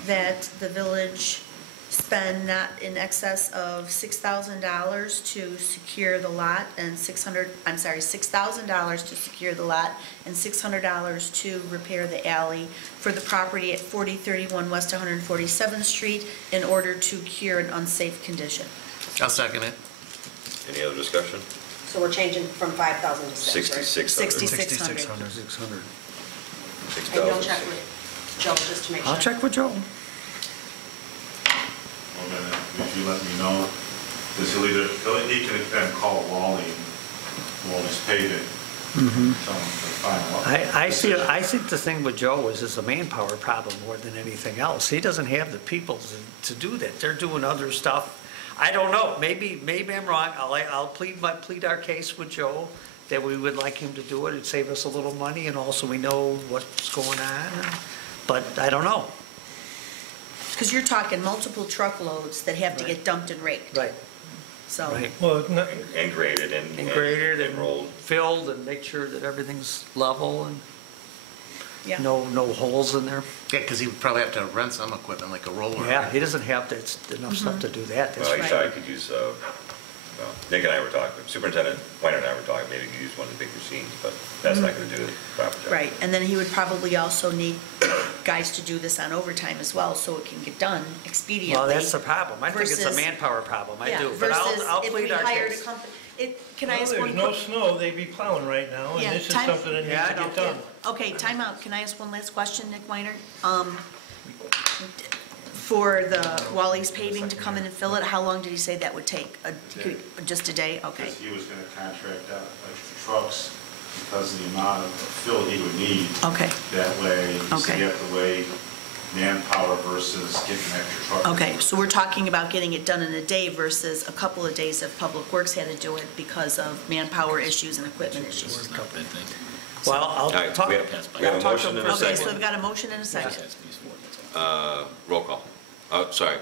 that the village spend not in excess of $6,000 to secure the lot and $6,000 to secure the lot and $600 to repair the alley for the property at 4031 West 147th Street in order to cure an unsafe condition. I'll second it. Any other discussion? So we're changing from 5,000 to 6, right? 6600. 6,600. 600. And you'll check with Joe just to make sure. I'll check with Joe. Well, then, if you let me know, because he can then call Wally's paving. Tell him the final. I think the thing with Joe is a manpower problem more than anything else. He doesn't have the people to do that. They're doing other stuff. I don't know, maybe I'm wrong. I'll plead our case with Joe that we would like him to do it. It'd save us a little money and also we know what's going on. But I don't know. Because you're talking multiple truckloads that have to get dumped and raked. Right. So, Right. Well, And graded and. And graded and rolled. and filled and make sure that everything's level and yeah. no holes in there. Yeah, because he would probably have to rent some equipment, like a roller. Yeah, he doesn't have enough stuff to do that. That's Well, right. I could use, well, Nick and I were talking, Superintendent Pointer and I were talking, maybe we could use one of the big machines, but that's not gonna do the proper job. Right, and then he would probably also need guys to do this on overtime as well, so it can get done expediently. Well, that's the problem. I think it's a versus- manpower problem. I Yeah, do. But I'll versus plead our if we hired a case. company, can I well, ask there's one no quick? snow, they'd be plowing right now, Yeah, and this is time- something that needs Yeah, I to know. get done. Okay, time out. Can I ask one last question, Nick Weiner? For the Wally's paving to come in and fill it, how long did he say that would take? Just a day? Okay. Because he was going to contract out extra trucks because of the amount of fill he would need. Okay, That way, you Okay. have to weigh manpower versus getting an extra truck. okay. So we're talking about getting it done in a day versus a couple of days if Public Works had to do it because of manpower issues and equipment issues. Well, I'll All right, talk. we have a talk to motion him and a first. Okay, second. so we've got a motion and a second. Roll call. Oh, sorry,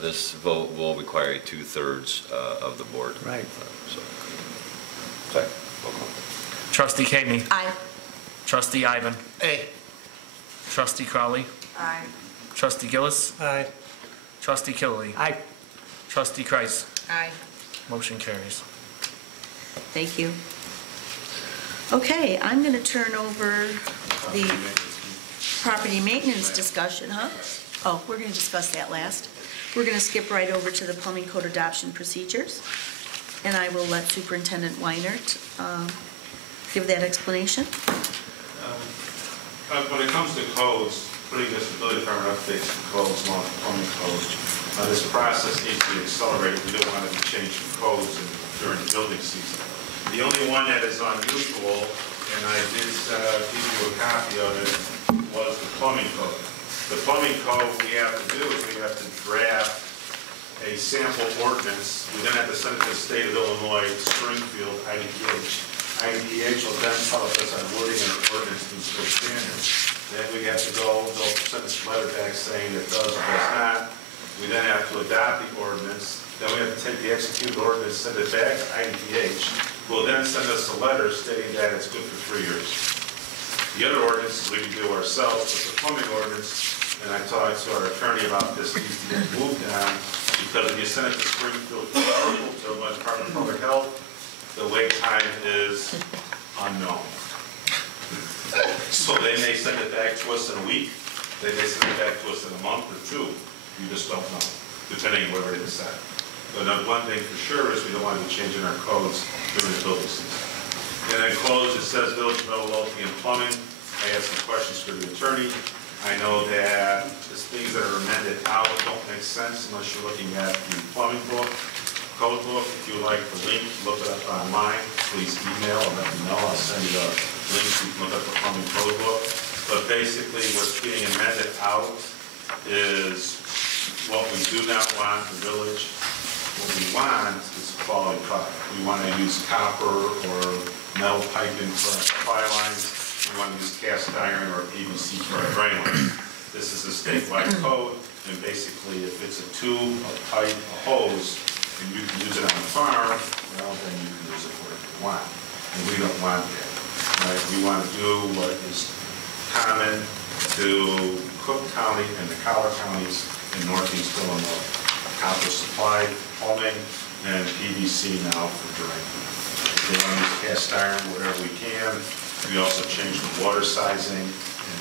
this vote will require a 2/3 of the board. Right. So, sorry, roll call. Trustee Kami. Aye. Trustee Ivan. Hey, Trustee Crowley. Aye. Trustee Gillis. Aye. Trustee Killily. I, Trustee Kreis. Aye. Motion carries. Thank you. Okay, I'm going to turn over the property maintenance discussion, huh? Oh, we're going to discuss that last. We're going to skip right over to the plumbing code adoption procedures, and I will let Superintendent Weinert give that explanation. When it comes to codes, putting this ability department updates the codes along with plumbing codes, this process needs to be accelerated. We don't want to be changing codes during the building season. The only one that is unusual, and I did give you a copy of it, was the plumbing code. The plumbing code we have to do is we have to draft a sample ordinance. We then have to send it to the state of Illinois, Springfield, IDPH. IDPH will then tell us our wording and ordinance to their standards. Then we have to go, they'll send us a letter back saying it does or does not. We then have to adopt the ordinance. Then we have to take the executed ordinance, send it back to IDPH, who will then send us a letter stating that it's good for 3 years. The other ordinances we can do ourselves, but the plumbing ordinance, and I talked to our attorney about this, needs to get moved on, because if you send it to Springfield for approval to the Department of Public Health, the wait time is unknown. So they may send it back to us in a week, they may send it back to us in a month or 2, you just don't know, depending on where it is set. But one thing for sure is we don't want to be changing our codes during the building season. And then close, it says Village of Midlothian Plumbing. I have some questions for the attorney. I know that the things that are amended out don't make sense unless you're looking at the plumbing book, code book. If you would like the link, look it up online, please email and let me know. I'll send you a link so you can look up the plumbing code book. But basically what's being amended out is what we do not want in the village. What we want is a quality product. We want to use copper or metal piping for our supply lines. We want to use cast iron or PVC for our drain lines. This is a statewide code, and basically if it's a tube, a pipe, a hose, and you can use it on the farm, well, then you can use it wherever you want. And we don't want that, right? We want to do what is common to Cook County and the Collar counties in northeast Illinois. Copper supply, plumbing, and PVC now for drinking. We want to use cast iron wherever we can. We also change the water sizing and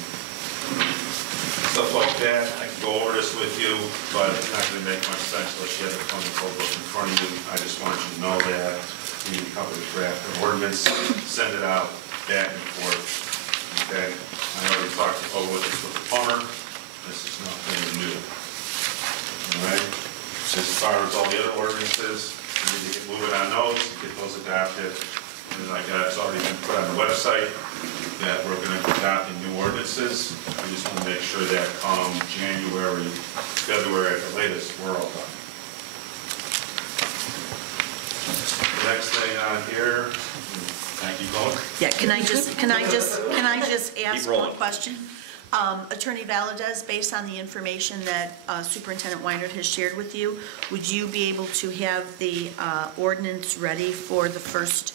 stuff like that. I can go over this with you, but it's not going to make much sense unless you have the plumbing code book in front of you. I just wanted you to know that. We need to cover the draft of ordinance, send it out back and forth. Okay? I already talked over this with the plumber. This is nothing new. All right? As far as all the other ordinances, we need to get moving on those, get those adopted. And like it's already been put on the website that we're going to be adopting new ordinances. We just want to make sure that come January, February at the latest, we're all done. The next thing on here, thank you, Bob. Yeah, can I just ask one question? Attorney Valadez, based on the information that Superintendent Weinert has shared with you, would you be able to have the ordinance ready for the first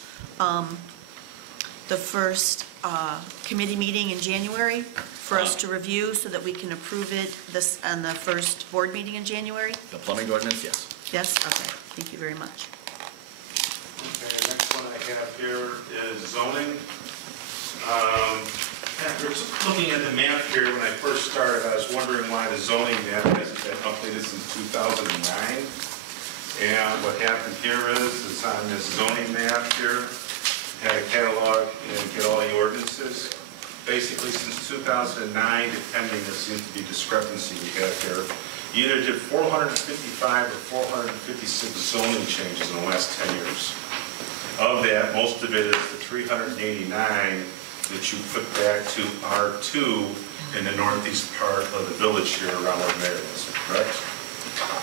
committee meeting in January for us to review so that we can approve it on the first board meeting in January? The plumbing ordinance, yes. Yes? Okay, thank you very much. Okay, next one I have here is zoning. After looking at the map here, when I first started, I was wondering why the zoning map hasn't been updated since 2009. And what happened here is, it's on this zoning map here, had a catalog and get all the ordinances. Basically, since 2009, depending, there seems to be discrepancy we have here, you either did 455 or 456 zoning changes in the last 10 years. Of that, most of it is the 389 that you put back to R2 in the northeast part of the village here around where Mayor is, correct?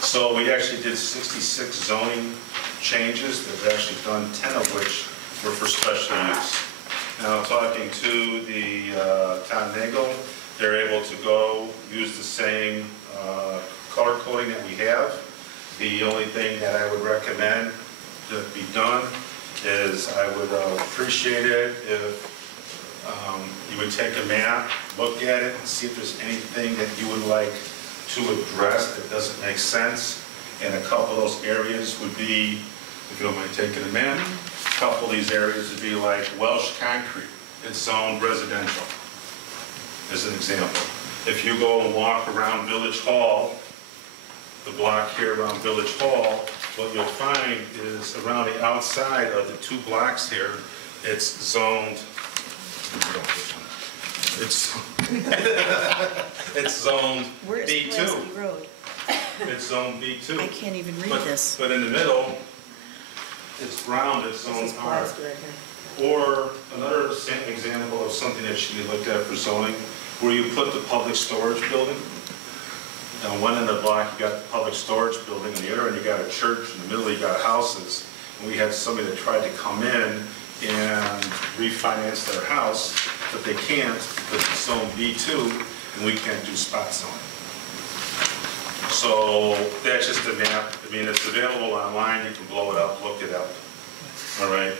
So we actually did 66 zoning changes. We've actually done 10 of which were for special use. Now, talking to the town Nagel, they're able to go use the same color coding that we have. The only thing that I would recommend to be done is I would appreciate it if you would take a map, look at it, and see if there's anything that you would like to address that doesn't make sense. And a couple of those areas would be, if you don't mind taking a map, a couple of these areas would be like Welsh concrete. It's zoned residential, as an example. If you go and walk around Village Hall, the block here around Village Hall, what you'll find is around the outside of the 2 blocks here, it's zoned. It's zoned Where's B2. Glasby Road? It's zoned B2. I can't even read this. But in the middle, it's brown, it's zoned R. Or another example of something that should be looked at for zoning, where you put the public storage building. On one end of the block, you got the public storage building, and the other end, you got a church, in the middle, you got houses. And we had somebody that tried to come in and refinance their house, but they can't because it's zone B2, and we can't do spot zoning. So that's just a map. I mean, it's available online. You can blow it up, look it up. All right,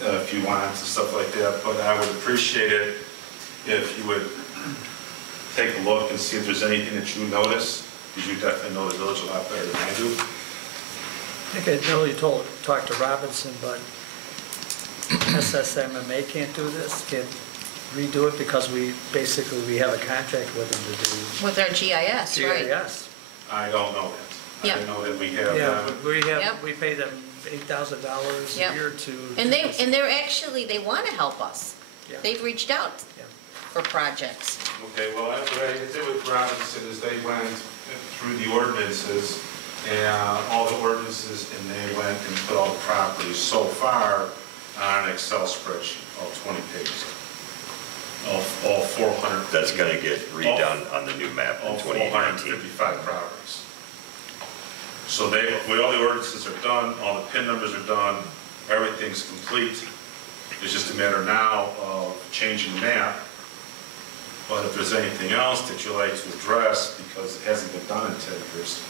if you want and stuff like that. But I would appreciate it if you would take a look and see if there's anything that you notice, because you definitely know the village a lot better than I do. I think I know you talked to Robinson, but SSMMA can't do this, can't redo it because we have a contract with them to do With our GIS, right? GIS. I don't know that. Yeah. I didn't know that we have. Yeah, Yep. we pay them $8,000 Yep. a year to. And do this. they're actually, they want to help us. Yeah. They've reached out Yeah. for projects. Okay, well, what I did with Robinson is they went through the ordinances and all the ordinances, and they went and put all the properties so far on an Excel spreadsheet, all 20 pages. All 400. That's going to get redone on the new map in All 2019. 455 properties. So when all the ordinances are done, all the PIN numbers are done, everything's complete. It's just a matter now of changing the map But if there's anything else that you'd like to address, because it hasn't been done in 10 years,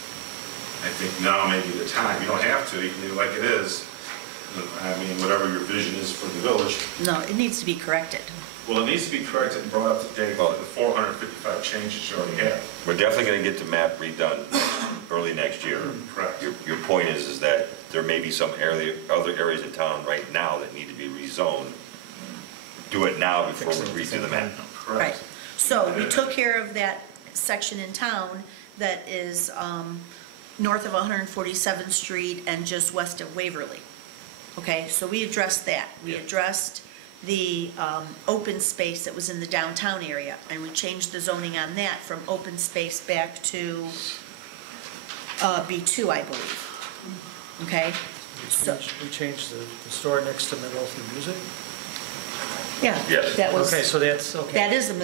I think now may be the time. You don't have to, you can leave it like it is. I mean, whatever your vision is for the village. No, it needs to be corrected. Well, it needs to be corrected and brought up to date with the 455 changes you already have. We're definitely going to get the map redone early next year. Correct. Your point is that there may be some other areas in town right now that need to be rezoned. Do it now before we redo the map. Right. So we took care of that section in town that is north of 147th Street and just west of Waverly. Okay, so we addressed that. We addressed the open space that was in the downtown area, and we changed the zoning on that from open space back to B2, I believe. Okay? So, We changed the store next to Midlothian Music? yeah, Yes. that was, Okay, so that's, okay. that is the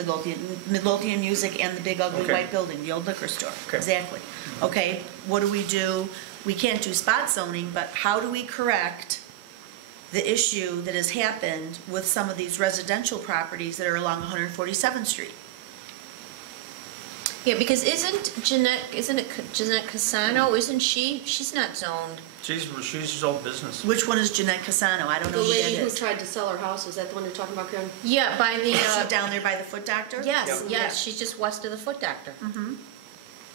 Midlothian Music and the big ugly Okay. white building, the old liquor store. Okay. Exactly. Okay, what do? We can't do spot zoning, but how do we correct the issue that has happened with some of these residential properties that are along 147th Street? Yeah, because isn't it Jeanette Casano, she's not zoned. She's own business. Which one is Jeanette Casano? I don't know The who that lady who is. tried to sell her house, is that the one you're talking about, Karen? Yeah, by the, Down there by the Foot Doctor? yes, Yeah. yes, she's just west of the Foot Doctor. Mm-hmm.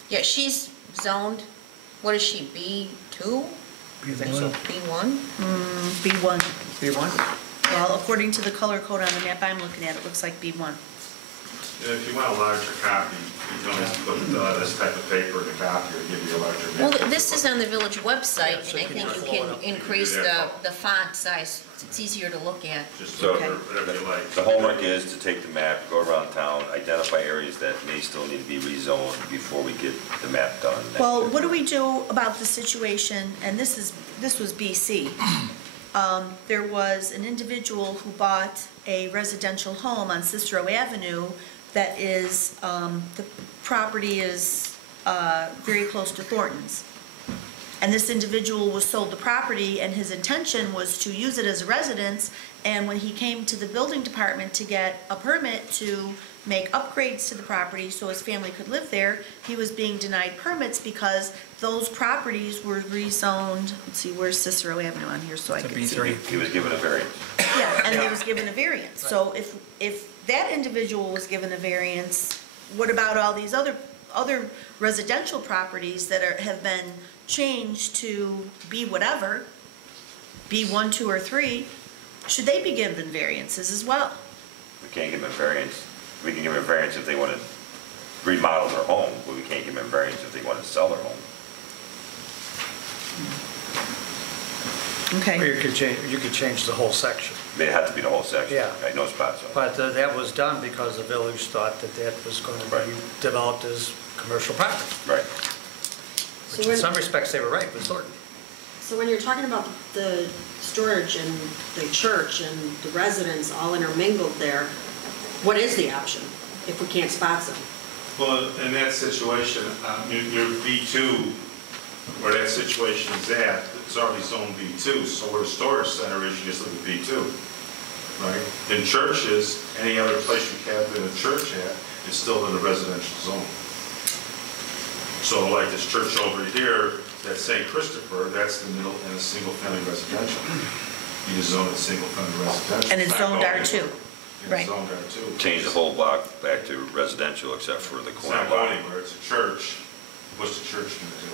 Yeah, she's zoned, what is she, B2? You think so? B1? B1. B1? Well, according to the color code on the map I'm looking at, it looks like B1. If you want a larger copy, you don't have to put this type of paper in the copy or give you a larger Well, map. this is on the village website, so and I you can think you pull it can up. increase You can do the font size. It's easier to look at. Just So- whatever you like. The homework is to take the map, go around town, identify areas that may still need to be rezoned before we get the map done. Well, what do we do about the situation, and this was BC. There was an individual who bought a residential home on Cicero Avenue that is, the property is very close to Thornton's. And this individual was sold the property, and his intention was to use it as a residence, and when he came to the building department to get a permit to make upgrades to the property so his family could live there, he was being denied permits because those properties were rezoned. Let's see, where's Cicero Avenue on here so I To can see? B3. He was given a variance. Yeah, and he was given a variance. So if that individual was given a variance, what about all these other residential properties that have been changed to be whatever, B1, 2, or 3? Should they be given variances as well? We can't give them a variance. We can give them a variance if they want to remodel their home, but we can't give them a variance if they want to sell their home. Or Okay. you could change the whole section. They have to be the whole section. Yeah. Right, no spot zone. But that was done because the village thought that was going to Right. be developed as commercial property. Right. So Which in some respects, they were right with Thornton. So when you're talking about the storage and the church and the residents all intermingled there, what is the option if we can't spot them? Well, in that situation, your B2, where that situation is at, it's already zone B2, so where the storage center is, you just look at B2, right? In churches, any other place you have in a church at, is still in the residential zone. So like this church over here, that's St. Christopher, that's the middle and a single-family residential. You just zone it single-family residential. And it's zoned R2. And Right. it's zoned R2. Change the whole block back to residential except for the It's corner not block. going anywhere, it's a church. What's the church going to do?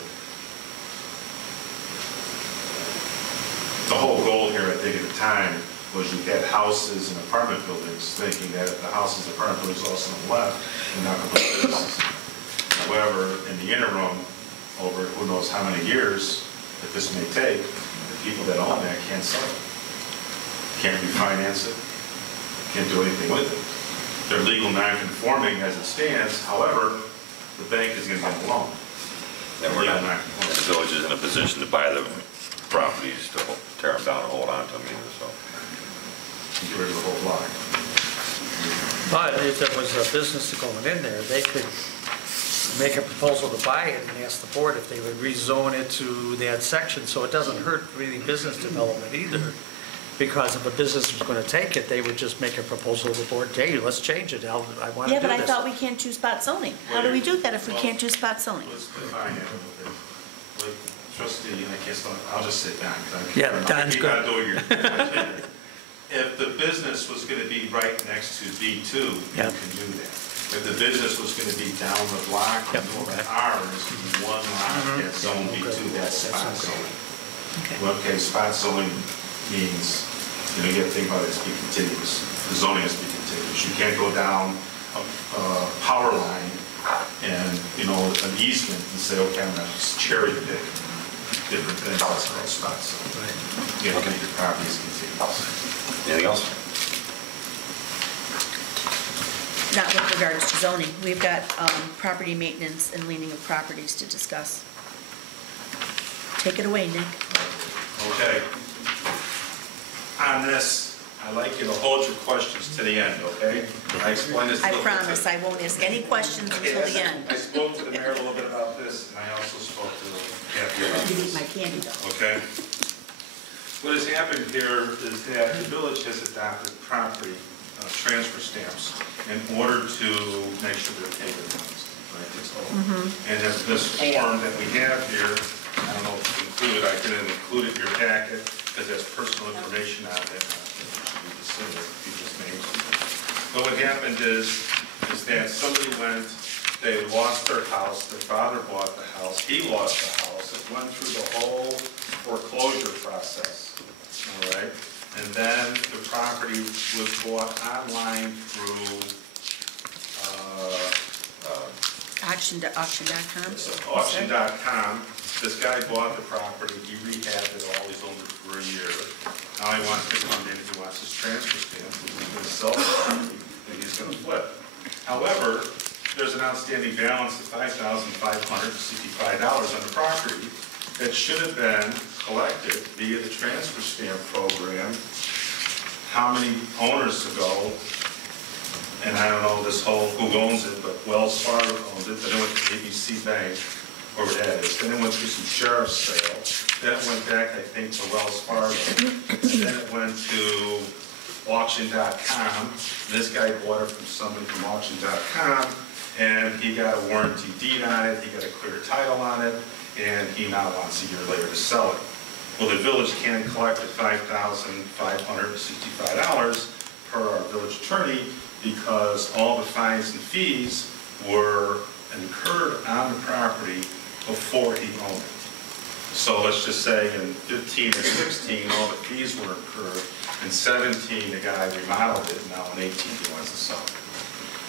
The whole goal here, I think, at the time, was you had houses and apartment buildings, thinking that if the houses and apartment buildings also on the left, and not the businesses. However, in the interim, over who knows how many years that this may take, the people that own that can't sell it. Can't refinance it, can't do anything with it. They're legal non-conforming as it stands, however, the bank is going to get a loan. And we're not, Legal and non-conforming. the village is in a position to buy the properties to tear them down and hold on to them either, so. Get rid of the whole block. But if there was a business going in there, they could make a proposal to buy it and ask the board if they would rezone it to that section, so it doesn't hurt really business development either. because if a business was going to take it, they would just make a proposal to the board, hey, let's change it, I want to do this. Yeah, but I thought we can't do spot zoning. How do we do that if we can't do spot zoning? Let's define it a little bit. Like trustee, I guess I'll just sit down. Yeah, Don's You gotta do your. If the business was gonna be right next to B2, you Yeah. can do that. If the business was gonna be down the block, Yep, over okay. ours, one lot, that's zone B2, that's spot zoning. Okay, spot zoning means, you have to think about it as being contiguous. The zoning has to be contiguous. You can't go down a power line and, an easement and say, okay, I'm gonna just cherry pick different things. That's called spot zoning. You have to make your properties contiguous. Anything else? Not with regards to zoning. We've got property maintenance and leaning of properties to discuss. Take it away, Nick. Okay. On this, I'd like you to hold your questions to the end, okay? I explained this. I promise I won't ask any questions until the end. I spoke to the mayor a little bit about this, and I also spoke to Kathy about You this. eat my candy though. Okay? What has happened here is that the village has adopted property transfer stamps in order to make sure they're taken honest, right? It's all. And as this form that we have here, I don't know if it's included, I didn't include it in your packet, because there's personal information on it. It should be considered, people's names. But what happened is that somebody went, they lost their house, their father bought the house, he lost the house, it went through the whole foreclosure process, all right? And then the property was bought online through Auction.com? auction.com. This guy bought the property, he rehabbed it all, he's owned it for a year. Now he wants to come in, he wants his transfer stamp, he's going to sell the property, and he's going to flip. However, there's an outstanding balance of $5,565 on the property that should have been collected via the transfer stamp program. How many owners ago, and I don't know this whole, who owns it, but Wells Fargo owns it, then it went to ABC Bank, or what that is, then it went through some sheriff's sale, then it went back, I think, to Wells Fargo, and then it went to auction.com, this guy bought it from somebody from auction.com, and he got a warranty deed on it, he got a clear title on it, and he now wants a year later to sell it. Well, the village can collect the $5,565 per our village attorney because all the fines and fees were incurred on the property before he owned it. So let's just say in 15 and 16, all the fees were incurred. In 17, the guy remodeled it, now in 18, he wants to sell it.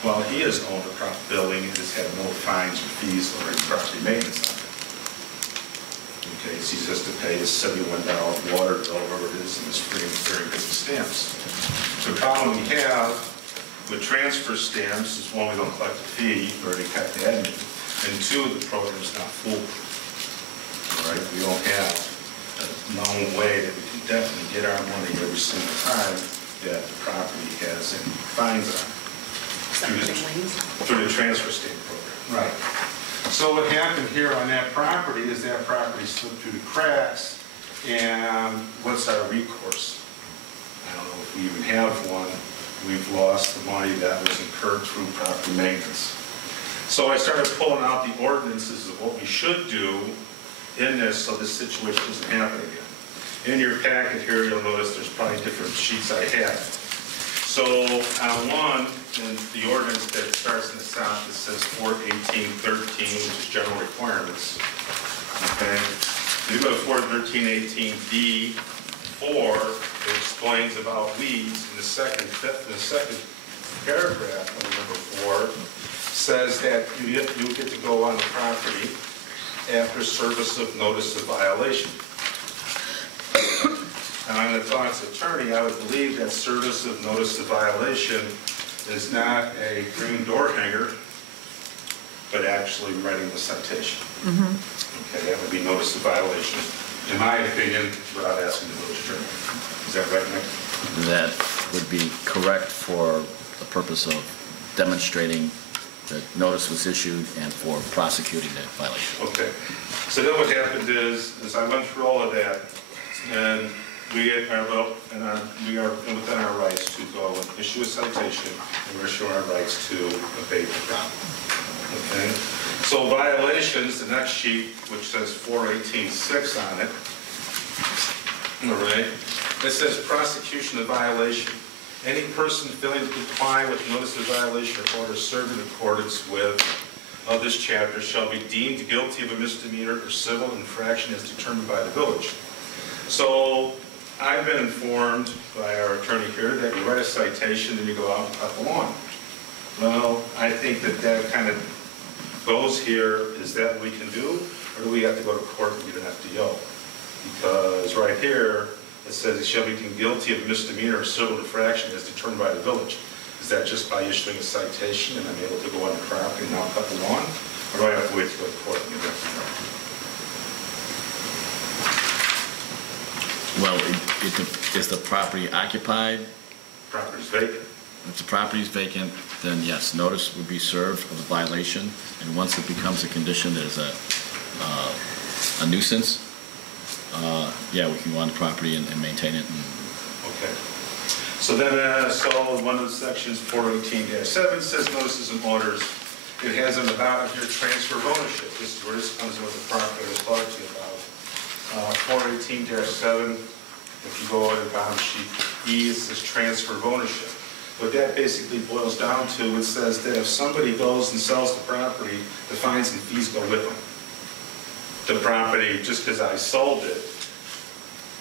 Well, he has owned a building and has had no fines or fees or any property maintenance on it. Okay, so he has to pay his $71 water bill, whatever it is, in the spring during business stamps. The problem we have with transfer stamps is, one, we don't collect a fee for any kind of admin, and two, the program's not foolproof. All right, we don't have a known way that we can definitely get our money every single time that the property has any fines on it. Through the transfer stamp program. Right. So what happened here on that property is that property slipped through the cracks, and what's our recourse? I don't know if we even have one. We've lost the money that was incurred through property maintenance. So I started pulling out the ordinances of what we should do in this so this situation doesn't happen again. In your packet here, you'll notice there's probably different sheets I have. So on one, in the ordinance that starts in the south, it says 418.13, which is general requirements. Okay? If you go to 413.18.D.4, it explains about weeds. In the second paragraph of number 4 says that you get to go on the property after service of notice of violation. And I'm going to talk to the attorney. I would believe that service of notice of violation is not a green door hanger, but actually writing the citation. Okay, that would be notice of violation, in my opinion, without asking the village attorney. Is that right, Nick? That would be correct for the purpose of demonstrating that notice was issued and for prosecuting that violation. Okay. So then what happened is I went through all of that, and we are within our rights to go and issue a citation, and we're showing our rights to abate the problem. Okay? So violations, the next sheet, which says 418.6 on it, all right, it says prosecution of violation. Any person failing to comply with notice of violation or order served in accordance with this chapter shall be deemed guilty of a misdemeanor or civil infraction as determined by the village. So I've been informed by our attorney here that you write a citation and you go out and cut the lawn. Well, I think that kind of goes here, is that what we can do, or do we have to go to court and get an FDO? Because right here, it says he shall be deemed guilty of misdemeanor or civil infraction as determined by the village. Is that just by issuing a citation and I'm able to go on the property and now cut the lawn? Or do I have to wait to go to court and get an FDO? Well, is the property occupied? Property's vacant. If the property is vacant, then yes, notice would be served of the violation, and once it becomes a condition that is a nuisance, yeah, we can go on the property and maintain it. Okay. So then, so one of the sections 418-7 says notices and orders. It has on the bottom here transfer of ownership. This is where this comes in with the property I was talking to you about. 418-7, if you go on the bottom sheet E, it says transfer of ownership. What that basically boils down to, it says that if somebody goes and sells the property, the fines and fees go with them. The property, just because I sold it,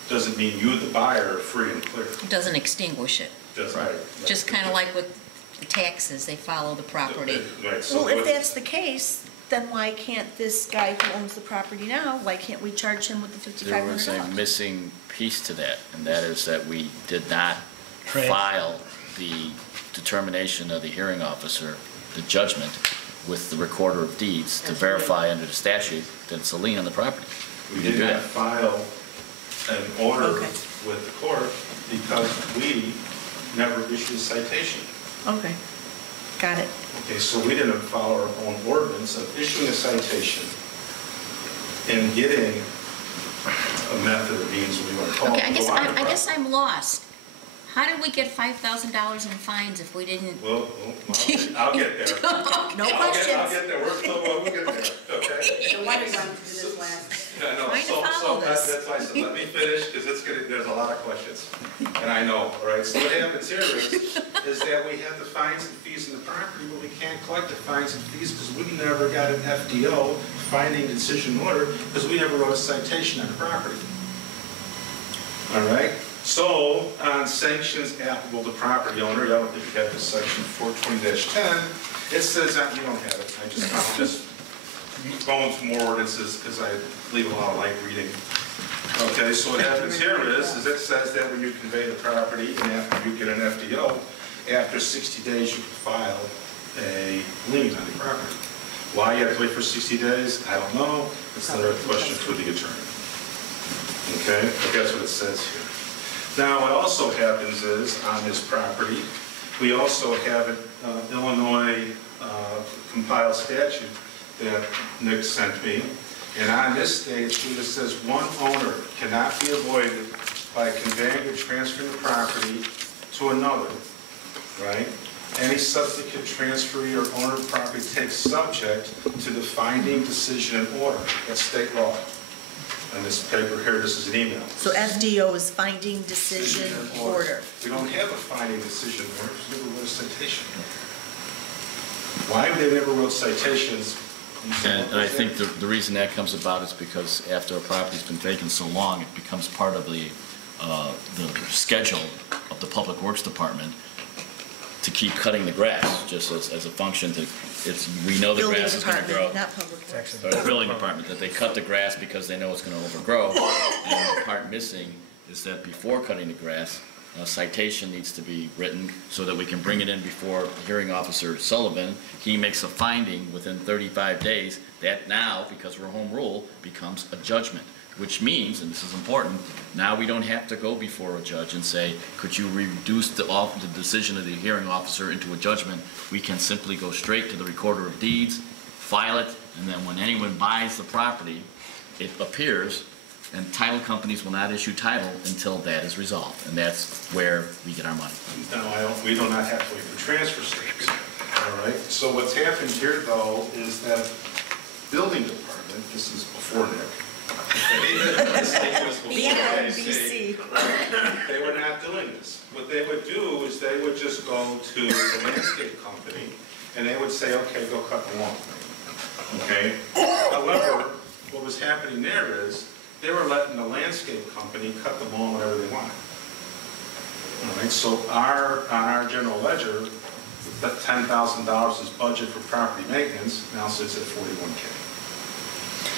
doesn't mean you, the buyer, are free and clear. It doesn't extinguish it. Doesn't, right. Just kind of like with the taxes, they follow the property. Right. So Well, if that's the case, then why can't this guy who owns the property now, why can't we charge him with the There was a $5,500? missing piece to that, and that is that we did not file the determination of the hearing officer, the judgment, with the recorder of deeds to verify under the statute that it's a lien on the property. We did not file an order Okay. with the court because we never issued a citation. Okay, got it. Okay, so we didn't follow our own ordinance of issuing a citation and getting a method or means we want to call it. Okay, I guess I'm lost. How did we get $5,000 in fines if we didn't? Well, I'll get there. No I'll questions. get there. We'll get there, okay? So why did we do this last? Yeah, no, Trying to so follow this. that's why I said, let me finish, because there's a lot of questions. And I know, all right? So what happens here is that we have the fines and fees in the property, but we can't collect the fines and fees because we never got an FDO, finding decision order, because we never wrote a citation on the property. All right? So, on sanctions applicable to property owner, I don't think you have this section 420-10, it says that you don't have it. I'm just going through more ordinances because I leave a lot of light reading. Okay, so what happens here is it says that when you convey the property and after you get an FDO, after 60 days you can file a lien on the property. Why you have to wait for 60 days, I don't know. It's another question for the attorney. Okay, but that's what it says here. Now, what also happens is, on this property, we also have an Illinois compiled statute that Nick sent me. And on this statute, it says one owner cannot be avoided by conveying or transferring the property to another, right? Any subsequent transferee or owner of property takes subject to the finding, decision, and order. That's state law. And this paper here, this is an email. So FDO is finding, decision, order. We don't have a finding, decision, order. We never wrote a citation. Why they never wrote citations? And I think the reason that comes about is because after a property's been vacant so long, it becomes part of the schedule of the Public Works Department to keep cutting the grass, just as a function to, we know the Building grass is going to grow. department, not public works. Or the building department, that they cut the grass because they know it's going to overgrow. And the part missing is that before cutting the grass, a citation needs to be written so that we can bring it in before hearing officer Sullivan. He makes a finding within 35 days that now, because we're home rule, becomes a judgment, which means, and this is important, now we don't have to go before a judge and say, could you reduce the decision of the hearing officer into a judgment? We can simply go straight to the recorder of deeds, file it, and then when anyone buys the property, it appears And title companies will not issue title until that is resolved, and that's where we get our money. No, we do not have to wait for transfer stations, all right? So what's happened here, though, is that building department, this is before Nick. This thing was before NBC. They were not doing this. What they would do is they would just go to the landscape company, and they would say, okay, go cut the lawn, okay? However, what was happening there is, they were letting the landscape company cut the lawn whenever they wanted. All right, so on our general ledger, the $10,000 is budget for property maintenance, now sits at $41K.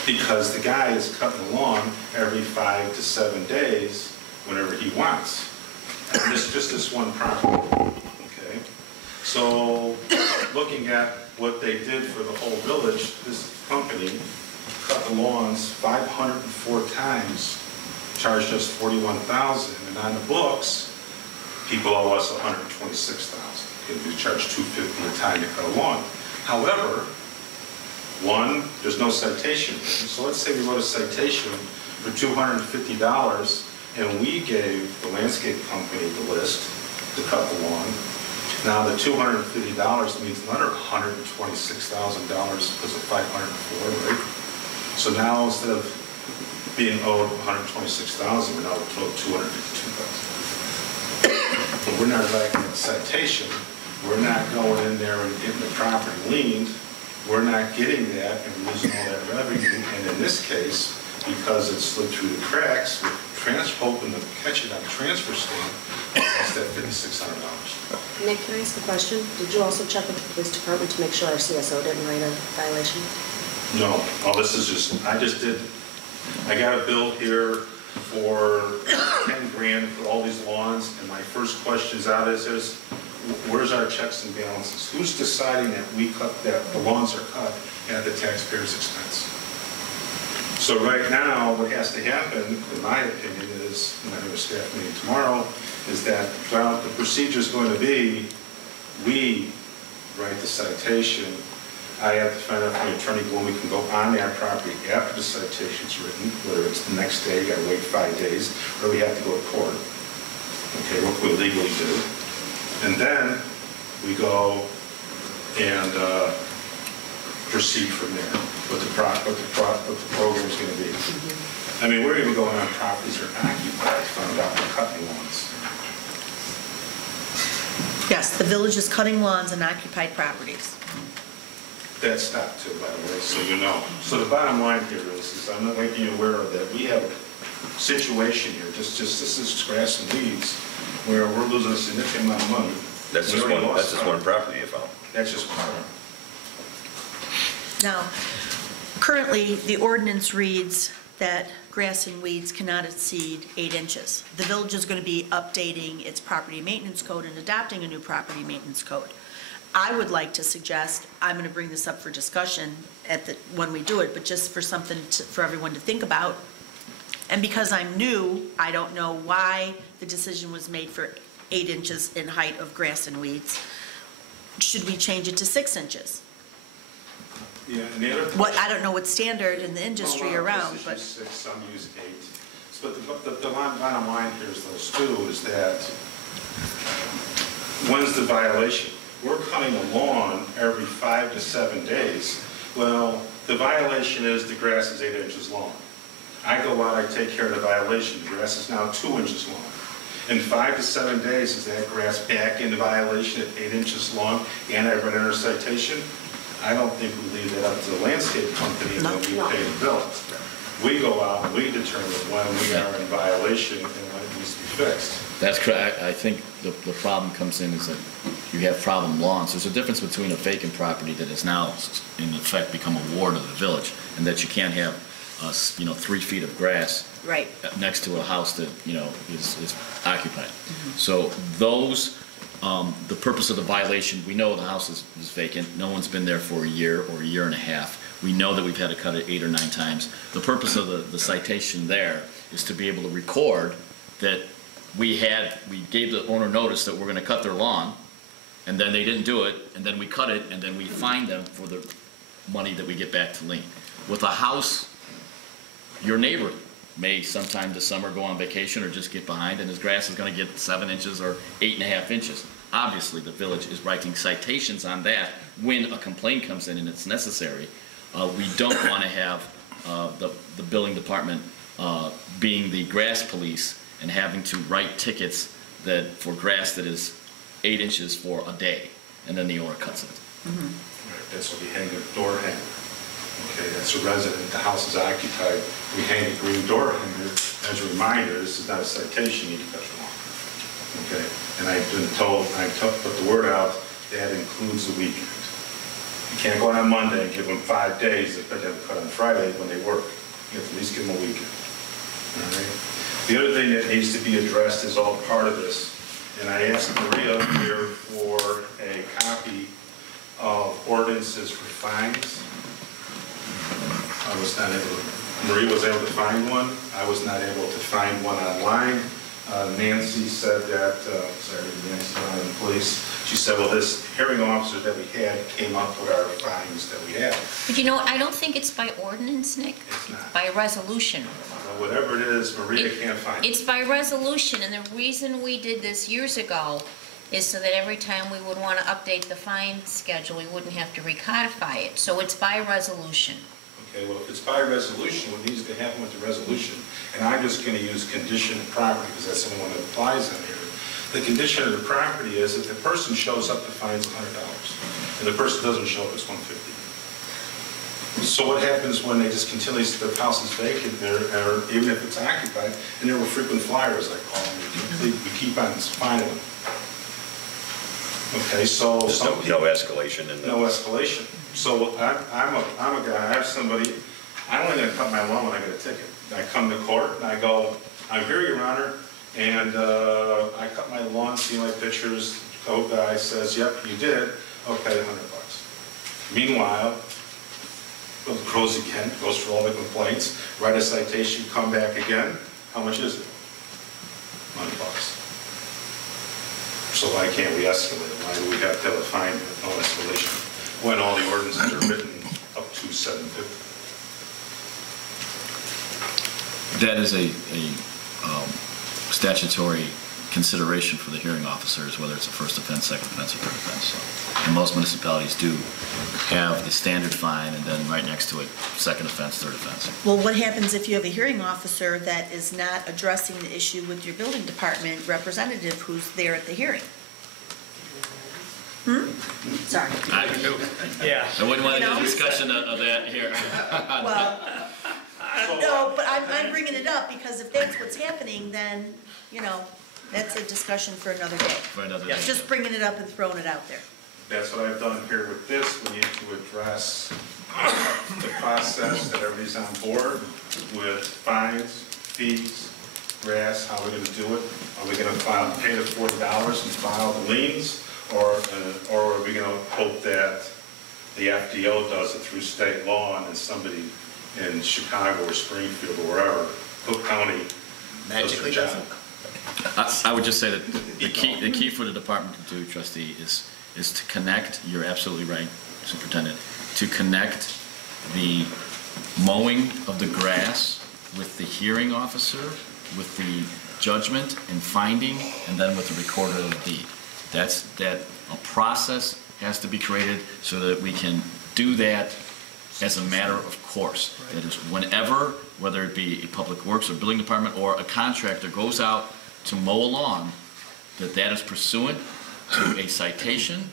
Because the guy is cutting the lawn every 5 to 7 days, whenever he wants. And this just this one property, okay? So, looking at what they did for the whole village, this company cut the lawns 504 times, charged us $41,000, and on the books, people owe us $126,000. Because we charge $250 a time to cut a lawn. However, one, there's no citation. So let's say we wrote a citation for $250, and we gave the landscape company the list to cut the lawn. Now the $250 means another $126,000 because of 504, right? So now instead of being owed $126,000, we're now owed $252,000. But we're not writing a citation. We're not going in there and getting the property liened. We're not getting that and losing all that revenue. And in this case, because it slipped through the cracks, we're hoping to catch it on transfer stamp, that's that $5,600. Nick, can I ask a question? Did you also check with the police department to make sure our CSO didn't write a violation? No, all this is just, I got a bill here for 10 grand for all these lawns, and my first question out is where's our checks and balances? Who's deciding that the lawns are cut at the taxpayer's expense? So right now, what has to happen, in my opinion, is, and I have a staff meeting tomorrow, is that the procedure is going to be, we write the citation. I have to find out from the attorney when we can go on that property after the citation's written, whether it's the next day, you gotta wait 5 days, or we have to go to court. Okay, what we legally do. And then we go and proceed from there, what the program's gonna be. I mean, we're even going on properties that are occupied, found out we're cutting lawns. Yes, the village is cutting lawns on occupied properties. That stopped too, by the way, so you know. So the bottom line here is I'm not making you aware of that. We have a situation here, this is grass and weeds, where we're losing a significant amount of money. That's just one property you found. That's just one. Now, currently, the ordinance reads that grass and weeds cannot exceed 8 inches. The village is going to be updating its property maintenance code and adopting a new property maintenance code. I would like to suggest, I'm going to bring this up for discussion when we do it, but just for something for everyone to think about. And because I'm new, I don't know why the decision was made for 8 inches in height of grass and weeds. Should we change it to 6 inches? Yeah, and the other I don't know what's standard in the industry around, but. Some use 6, some use 8. But the bottom line here is those two, is that when's the violation? We're cutting a lawn every 5 to 7 days. Well, the violation is the grass is 8 inches long. I go out, I take care of the violation. The grass is now 2 inches long. In 5 to 7 days, is that grass back into violation at 8 inches long and I run under citation? I don't think we leave that up to the landscape company and then we pay the bill. We go out and we determine when we are in violation and when it needs to be fixed. That's correct. I think the problem comes in is that you have problem lawns. There's a difference between a vacant property that has now, in effect, become a ward of the village, and that you can't have, 3 feet of grass right next to a house that, is occupied. Mm-hmm. So those, the purpose of the violation, we know the house is vacant. No one's been there for a year or a year and a half. We know that we've had to cut it 8 or 9 times. The purpose of the citation there is to be able to record that we gave the owner notice that we're going to cut their lawn, and then they didn't do it, and then we cut it, and then we fine them for the money that we get back to lien. With a house, your neighbor may sometime this summer go on vacation or just get behind, and his grass is gonna get 7 inches or 8.5 inches. Obviously, the village is writing citations on that when a complaint comes in and it's necessary. We don't wanna have the building department being the grass police and having to write tickets for grass that is 8 inches for a day, and then the owner cuts it. Right, that's what we hang a door hanger. Okay, that's a resident, the house is occupied, we hang a green door hanger as a reminder, this is not a citation, you need to cut it off. Okay, and I've been told, put the word out, that includes the weekend. You can't go out on Monday and give them 5 days, if they have to cut on Friday when they work. You have to at least give them a weekend. All right? The other thing that needs to be addressed is all part of this, and I asked Maria here for a copy of ordinances for fines. I was not able to, Maria was able to find one. I was not able to find one online. Nancy said that, Nancy from the police, she said, well, this hearing officer that we had came up with our fines that we had. But you know, I don't think it's by ordinance, Nick. It's not. By resolution. Well, whatever it is, Maria can't find it. It's by resolution, and the reason we did this years ago is so that every time we would want to update the fine schedule, we wouldn't have to recodify it. So it's by resolution. Okay, well, if it's by resolution, what needs to happen with the resolution, and I'm just going to use condition of property because that's the only one that applies on here. The condition of the property is if the person shows up, the fine's $100, and the person doesn't show up, it's $150. So what happens when they just continually, their house is vacant, or even if it's occupied, and there were frequent flyers, I call them, we keep on fining them. Okay, so No escalation in the... No escalation. So I'm a guy, I have somebody, I'm only gonna cut my lawn when I get a ticket. I come to court and I go, I'm here, Your Honor, and I cut my lawn, see my pictures, code guy says, yep, you did, okay, $100. Meanwhile, well, the crows again, goes for all the complaints, write a citation, come back again, how much is it? $100. So why can't we escalate? Why do we have to have a fine with no escalation when all the ordinances are written up to $750? That is a statutory consideration for the hearing officers, whether it's a first offense, second offense, or third offense. So, and most municipalities do have the standard fine, and then right next to it, second offense, third offense. Well, what happens if you have a hearing officer that is not addressing the issue with your building department representative who's there at the hearing? Sorry. Yeah. I wouldn't want to do a discussion of that here. Well, no, but I'm bringing it up because if that's what's happening, then, you know, that's a discussion for another day. For another day. Just bringing it up and throwing it out there. That's what I've done here with this. We need to address the process that everybody's on board with fines, fees, grass, how we're going to do it. Are we going to pay the $40 and file the liens? Or are we going to hope that the FDO does it through state law and then somebody in Chicago or Springfield or wherever, Cook County, Magically does doesn't. their job? I would just say that the key for the department to do, trustee, is to connect, you're absolutely right, Superintendent, to connect the mowing of the grass with the hearing officer, with the judgment and finding, and then with the recorder of the deed. A process has to be created so that we can do that as a matter of course. That is, whenever, whether it be a public works or building department or a contractor goes out to mow a lawn, that is pursuant to a citation,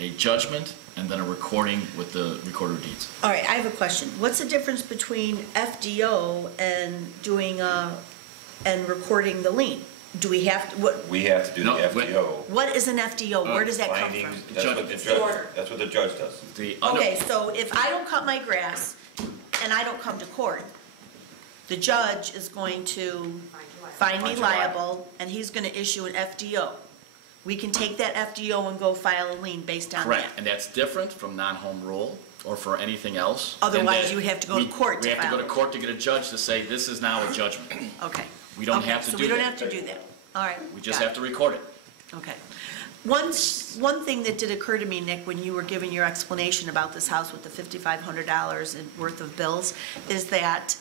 a judgment, and then a recording with the recorder of deeds. All right, I have a question. What's the difference between FDO and doing and recording the lien? Do we have to, what? We have to do the FDO. What is an FDO? Where does that come Findings, from? that's what the judge does. Okay, so if I don't cut my grass and I don't come to court, the judge is going to find me liable and he's going to issue an FDO. We can take that FDO and go file a lien based on that. Correct, and that's different from non-home rule or for anything else. Otherwise, you would have to go to court to file. We have to go to court to get a judge to say, this is now a judgment. Okay. We don't have to do that. So we don't have to do that. All right. We just have to record it. Okay. One thing that did occur to me, Nick, when you were giving your explanation about this house with the $5,500 worth of bills, is that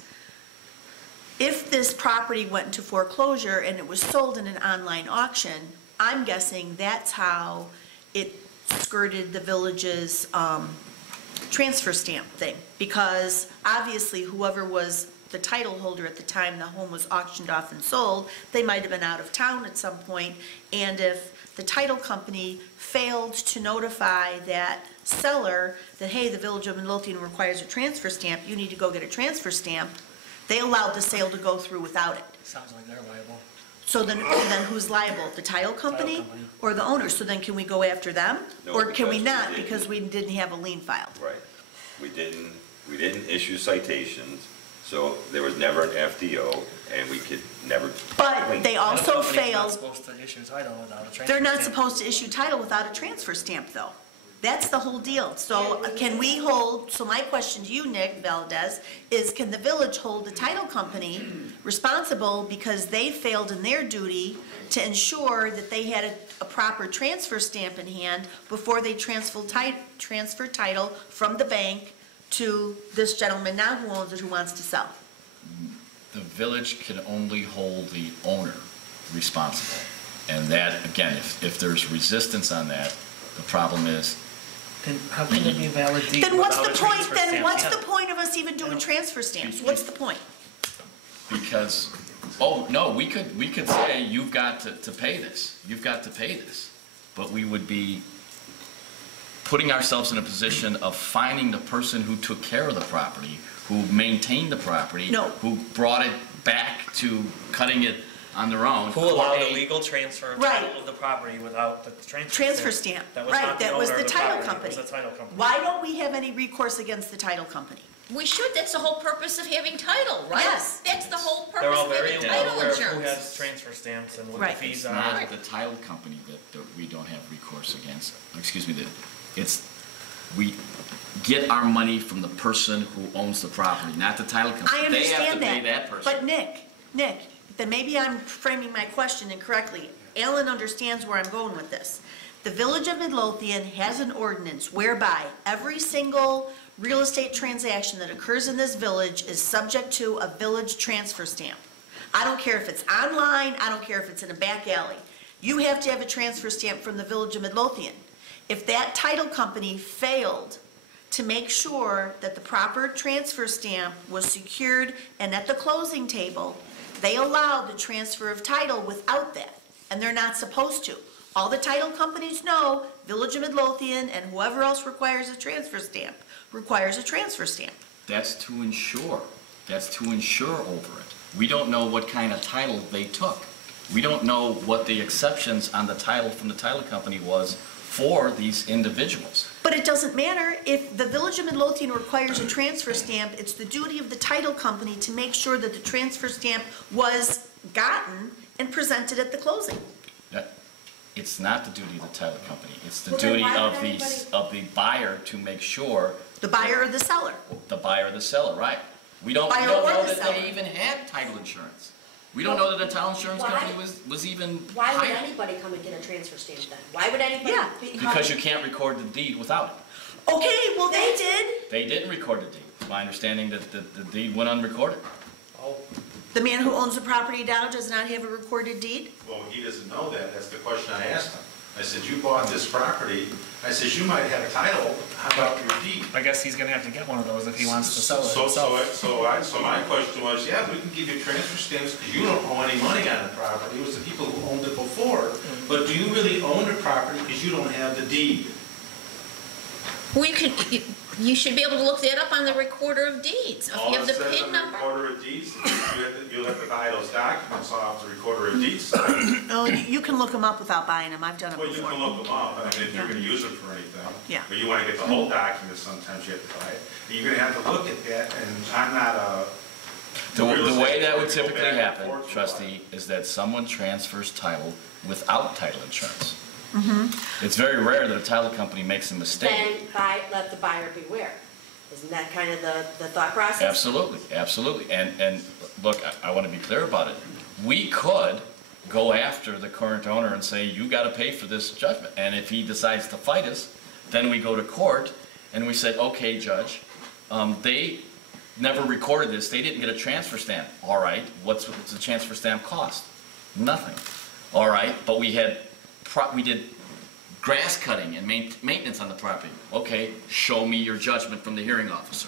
if this property went into foreclosure and it was sold in an online auction, I'm guessing that's how it skirted the village's transfer stamp thing. Because obviously whoever was the title holder at the time the home was auctioned off and sold, they might have been out of town at some point, and if the title company failed to notify that seller that, hey, the Village of Midlothian requires a transfer stamp, you need to go get a transfer stamp, they allowed the sale to go through without it. Sounds like they're liable. So then who's liable? The title company company. or the owner? So then can we go after them? No, Or can we because not we didn't. because we didn't have a lien filed? Right. We didn't issue citations, so there was never an FDO, and we could never. But they also The company's not failed, supposed to issue title without a transfer they're not stamp. supposed to issue title without a transfer stamp though. That's the whole deal. So can we hold, so my question to you, Nick Valdez, is can the village hold the title company responsible because they failed in their duty to ensure that they had a proper transfer stamp in hand before they transfer title from the bank to this gentleman now who owns it, who wants to sell? The village can only hold the owner responsible. And that, again, if there's resistance on that, the problem is, Then how can it be a valid deed Then what's without the a point, transfer then stamp? what's Yeah. the point of us even doing transfer stamps? What's the point? because, oh, no, we could say, you've got to pay this, you've got to pay this. But we would be putting ourselves in a position of finding the person who took care of the property, who maintained the property. No. Who brought it back to cutting it on their own. Who allowed for a legal transfer of Right. title of the property without the Transfer stamp, That was right, not the that was owner the of the title property, company. it was the title company. Why don't we have any recourse against the title company? We should, that's the whole purpose of having title, right? Yes. That's the whole They're purpose all of very having well title aware of who insurance. has transfer stamps and what Right. the fees It's are. not the title company that we don't have recourse against, excuse me, we get our money from the person who owns the property, not the title company. I understand They have to pay that person. But Nick, then maybe I'm framing my question incorrectly. Alan understands where I'm going with this. The Village of Midlothian has an ordinance whereby every single real estate transaction that occurs in this village is subject to a village transfer stamp. I don't care if it's online, I don't care if it's in a back alley. You have to have a transfer stamp from the Village of Midlothian. If that title company failed to make sure that the proper transfer stamp was secured and at the closing table, they allowed the transfer of title without that, and they're not supposed to. All the title companies know, Village of Midlothian and whoever else requires a transfer stamp, requires a transfer stamp. That's to insure over it. We don't know what kind of title they took. We don't know what the exceptions on the title from the title company was for these individuals. But it doesn't matter. If the Village of Midlothian requires a transfer stamp, it's the duty of the title company to make sure that the transfer stamp was gotten and presented at the closing. It's not the duty of the title company. It's the Well, then duty why of would the, anybody- of the buyer to make sure, The buyer or the seller. the buyer or the seller, right? We don't Buyer know or the that seller. they even had title insurance. We don't know that the title insurance Why? company was even Why would hired. anybody come and get a transfer stamp then? Why would anybody? Yeah. Because you can't record the deed without it. Okay, well, they did. They didn't record the deed. It's my understanding that the deed went unrecorded. Oh, The man who owns the property now does not have a recorded deed? Well, he doesn't know that, that's the question I asked him. I said, you bought this property, I said, you might have a title, how about your deed? I guess he's gonna have to get one of those if he wants to sell it So himself. so my question was, yeah, we can give you transfer stamps because you don't owe any money on the property, it was the people who owned it before. But do you really own the property because you don't have the deed? We could, you should be able to look that up on the recorder of deeds. If All you have it the says PIN on the number. recorder of deeds, you have to buy those documents off the recorder of deeds. Oh, you can look them up without buying them. I've done it Well, you before. can look them up, I mean, if you're Yeah. gonna use it for anything. Yeah. But you wanna get the whole document, sometimes you have to buy it. And you're gonna have to look at that, and I'm not a. The way that would Go typically back and happen, forth for a trustee, is that someone transfers title without title insurance. It's very rare that a title company makes a mistake. Then let the buyer beware. Isn't that kind of the thought process? Absolutely, absolutely. And look, I want to be clear about it. We could go after the current owner and say, you got to pay for this judgment. And if he decides to fight us, then we go to court and we say, okay, judge, they never recorded this, they didn't get a transfer stamp. All right, what's the transfer stamp cost? Nothing. All right, but we did grass cutting and maintenance on the property. Okay, show me your judgment from the hearing officer.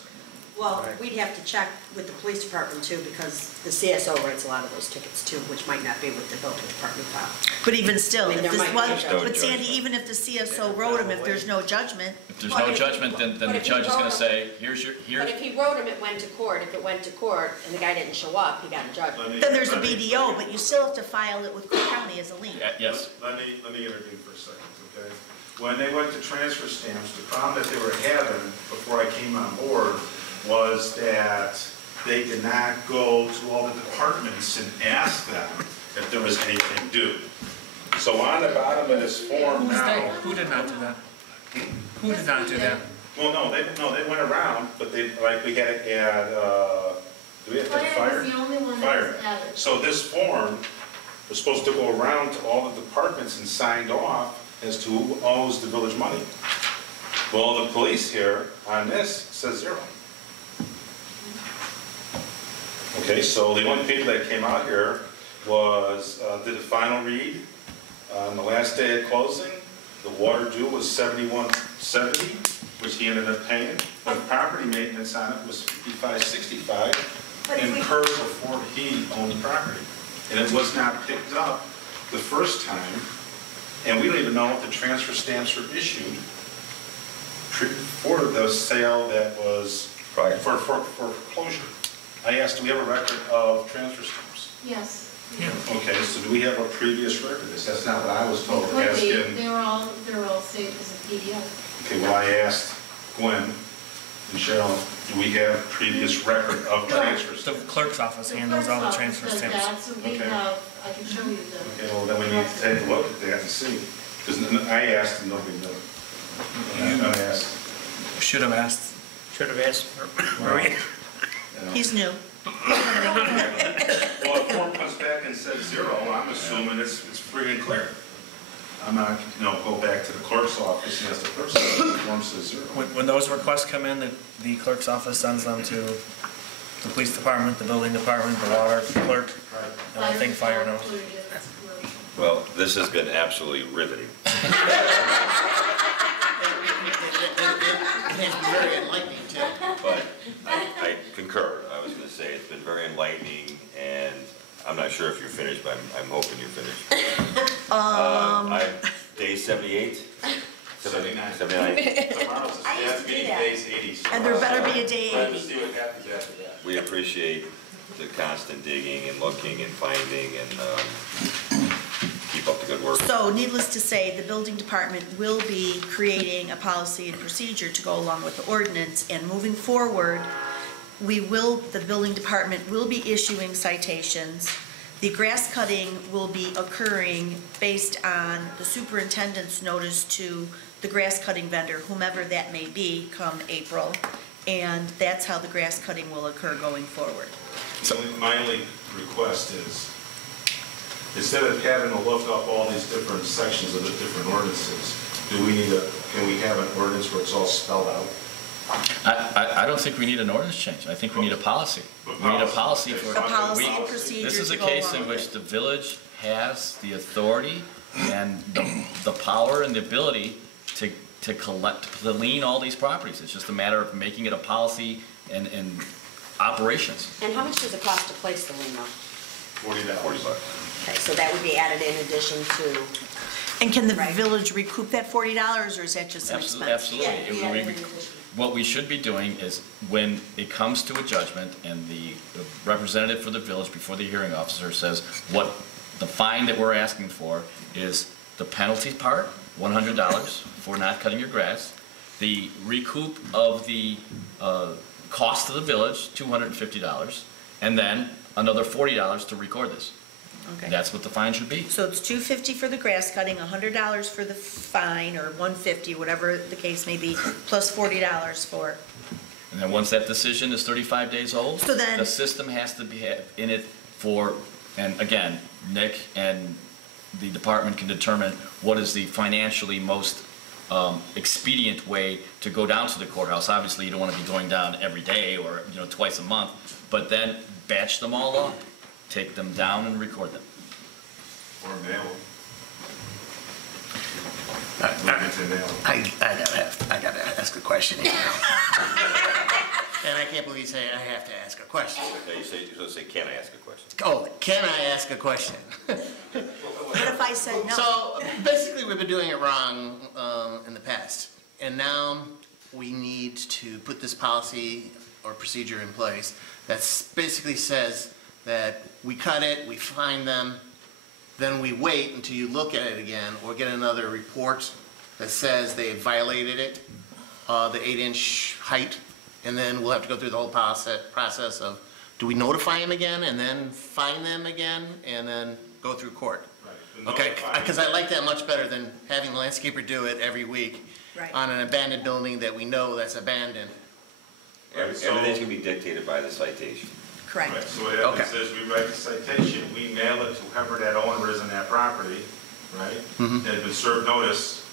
Well, we'd have to check with the police department too, because the CSO writes a lot of those tickets too, which might not be with the building department file. But even still, I mean, if there this might be was, a judgment. but Sandy, even if the CSO wrote them, if there's no judgment, If there's no judgment, then the judge is gonna say, here's your, But if he wrote him, it went to court. If it went to court and the guy didn't show up, he got a judgment. then there's a BDO, but you still have to file it with Cook County as a lien. yes. Let me intervene for a second, okay? When they went to transfer stamps, the problem that they were having before I came on board was that they did not go to all the departments and ask them if there was anything due. So on the bottom of this form now. Who did not do that? Who did not do that? Well, no, they went around, but they, like, we had to add, do we have to add fire? was the only one that Fire. was added. So this form was supposed to go around to all the departments and signed off as to who owes the village money. Well, the police here on this says 0. Okay, so the only people that came out here was, did a final read on the last day of closing. The water due was $71.70, which he ended up paying. But property maintenance on it was $55.65, incurred before he owned the property. And it was not picked up the first time, and we don't even know if the transfer stamps were issued for the sale that was for foreclosure. I asked, do we have a record of transfer stamps? Yes. Okay, so do we have a previous record of this? That's not what I was told. It could be. Asking. They're all saved as a PDF. Okay, well, I asked Gwen and Cheryl, do we have a previous record of transfer The stamps? clerk's office handles all the transfer stamps. So we Okay. have, I can show you the. Okay, well, then we need to take a look at that and see. Because I asked and nobody knew. I asked. Should have asked. Should have asked Maria. You know. He's new. Well, if the form comes back and says 0, I'm assuming it's free and clear. I'm not, go back to the clerk's office and ask the clerk's office, the form says 0. When those requests come in, the clerk's office sends them to the police department, the building department, the water clerk, and I think fire knows. Well, this has been absolutely riveting. It has been very enlightening, too. But I concur. I was going to say, it's been very enlightening, and I'm not sure if you're finished, but I'm hoping you're finished. Day 78? 79. 79. Tomorrow's the I used staff to do meeting, that. day's 80. So And there better be a day we'll have to 80. see what happens after that. We appreciate the constant digging and looking and finding, and keep up the good work. So needless to say, the building department will be creating a policy and procedure to go along with the ordinance, and moving forward, the building department will be issuing citations. The grass cutting will be occurring based on the superintendent's notice to the grass cutting vendor, whomever that may be, come April, and that's how the grass cutting will occur going forward. So my only request is, instead of having to look up all these different sections of the different ordinances, can we have an ordinance where it's all spelled out? I don't think we need an ordinance change. I think we need a policy. We need a policy for. A policy and we- procedure This is to a go case along in with which it. the village has the authority and the power and the ability to collect, to lien all these properties. It's just a matter of making it a policy and operations. And how much does it cost to place the lien though? $40. Okay, so that would be added in addition to, And can the Right. village recoup that $40, or is that just an expense? Absolutely. Yeah, It yeah, would in be- addition. What we should be doing is, when it comes to a judgment and the representative for the village before the hearing officer says what the fine that we're asking for is the penalty part, $100 for not cutting your grass, the recoup of the cost to the village, $250, and then another $40 to record this. Okay. That's what the fine should be. So it's $250 for the grass cutting, $100 for the fine, or $150, whatever the case may be, plus $40 for, And then once that decision is 35 days old, So then- the system has to be in it for, and again, Nick and the department can determine what is the financially most expedient way to go down to the courthouse. Obviously, you don't want to be going down every day or, twice a month, but then batch them all up, take them down and record them. Or mail. I gotta ask a question here now. And I can't believe you say I have to ask a question. Okay, you're supposed to say, can I ask a question? Oh, can I ask a question? What if I said no? So basically, we've been doing it wrong in the past, and now we need to put this policy or procedure in place that basically says that we cut it, we fine them, then we wait until you look at it again or get another report that says they violated it, the 8-inch height, and then we'll have to go through the whole process of, do we notify them again and then fine them again and then go through court? Right. Okay, because I like that much better than having the landscaper do it every week Right. on an abandoned building that we know that's abandoned. Everything's gonna be dictated by the citation. Correct. Right, so what happens is we write the citation, we mail it to whoever that owner is in that property, right? That had been served notice,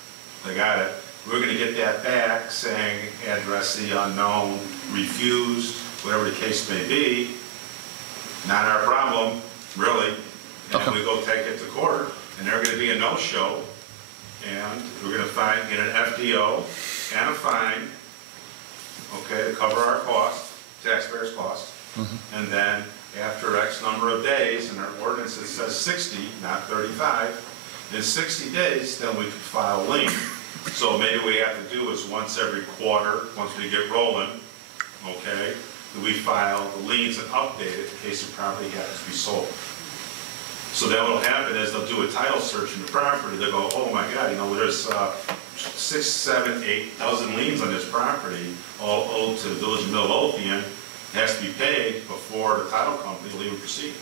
they got it. We're gonna get that back saying addressee unknown, refused, whatever the case may be. Not our problem, really. And then we go take it to court, and they're gonna be a no-show. And we're gonna get an FDO and a fine, okay, to cover our costs, taxpayers' costs. And then after X number of days, and our ordinance it says 60, not 35, in 60 days, then we could file a lien. So maybe we have to do is once every quarter, once we get rolling, okay, we file the liens and update it in case the property has to be sold. So then what'll happen is they'll do a title search in the property. They'll go, oh my God, there's 6, 7, 8 dozen liens on this property, all owed to the village of Midlothian. Has to be paid before the title company will even proceed.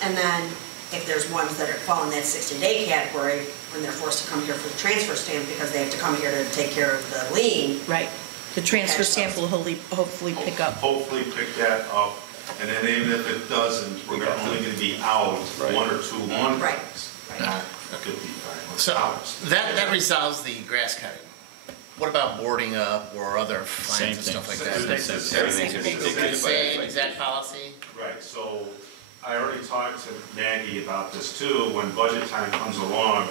And then if there's ones that fall in that 60-day category, when they're forced to come here for the transfer stamp because they have to come here to take care of the lien. Right. The transfer stamp will hopefully pick up. Hopefully pick that up, and then even if it doesn't, we're only going to be out 1 or 2 months. Right. Not 55 So hours. that resolves the grass cutting. What about boarding up or other fines and stuff like that? Everything's gonna be dictated by the Same citation. exact policy? Right, so I already talked to Maggie about this too. When budget time comes along,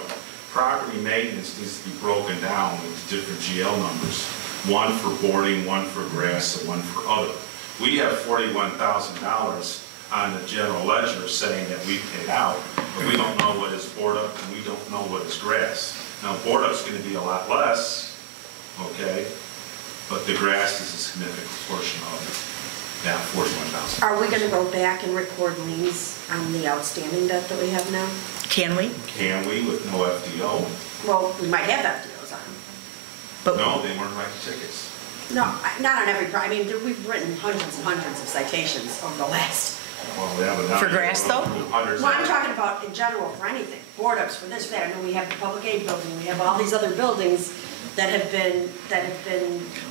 property maintenance needs to be broken down into different GL numbers. One for boarding, one for grass, and one for other. We have $41,000 on the general ledger saying that we paid out, but we don't know what is board up and we don't know what is grass. Now, board up's gonna be a lot less, okay, but the grass is a significant portion of that 41,000. Are we going to go back and record liens on the outstanding debt that we have now? Can we? Can we with no FDO? Well, we might have FDOs on. But No, they weren't writing tickets. No, not on every, we've written hundreds and hundreds of citations over the last. Well, yeah, but now For you're grass, going though? through hundreds Well, I'm of- talking about in general for anything, board ups for this, for that. I know we have the public aid building, we have all these other buildings that have been.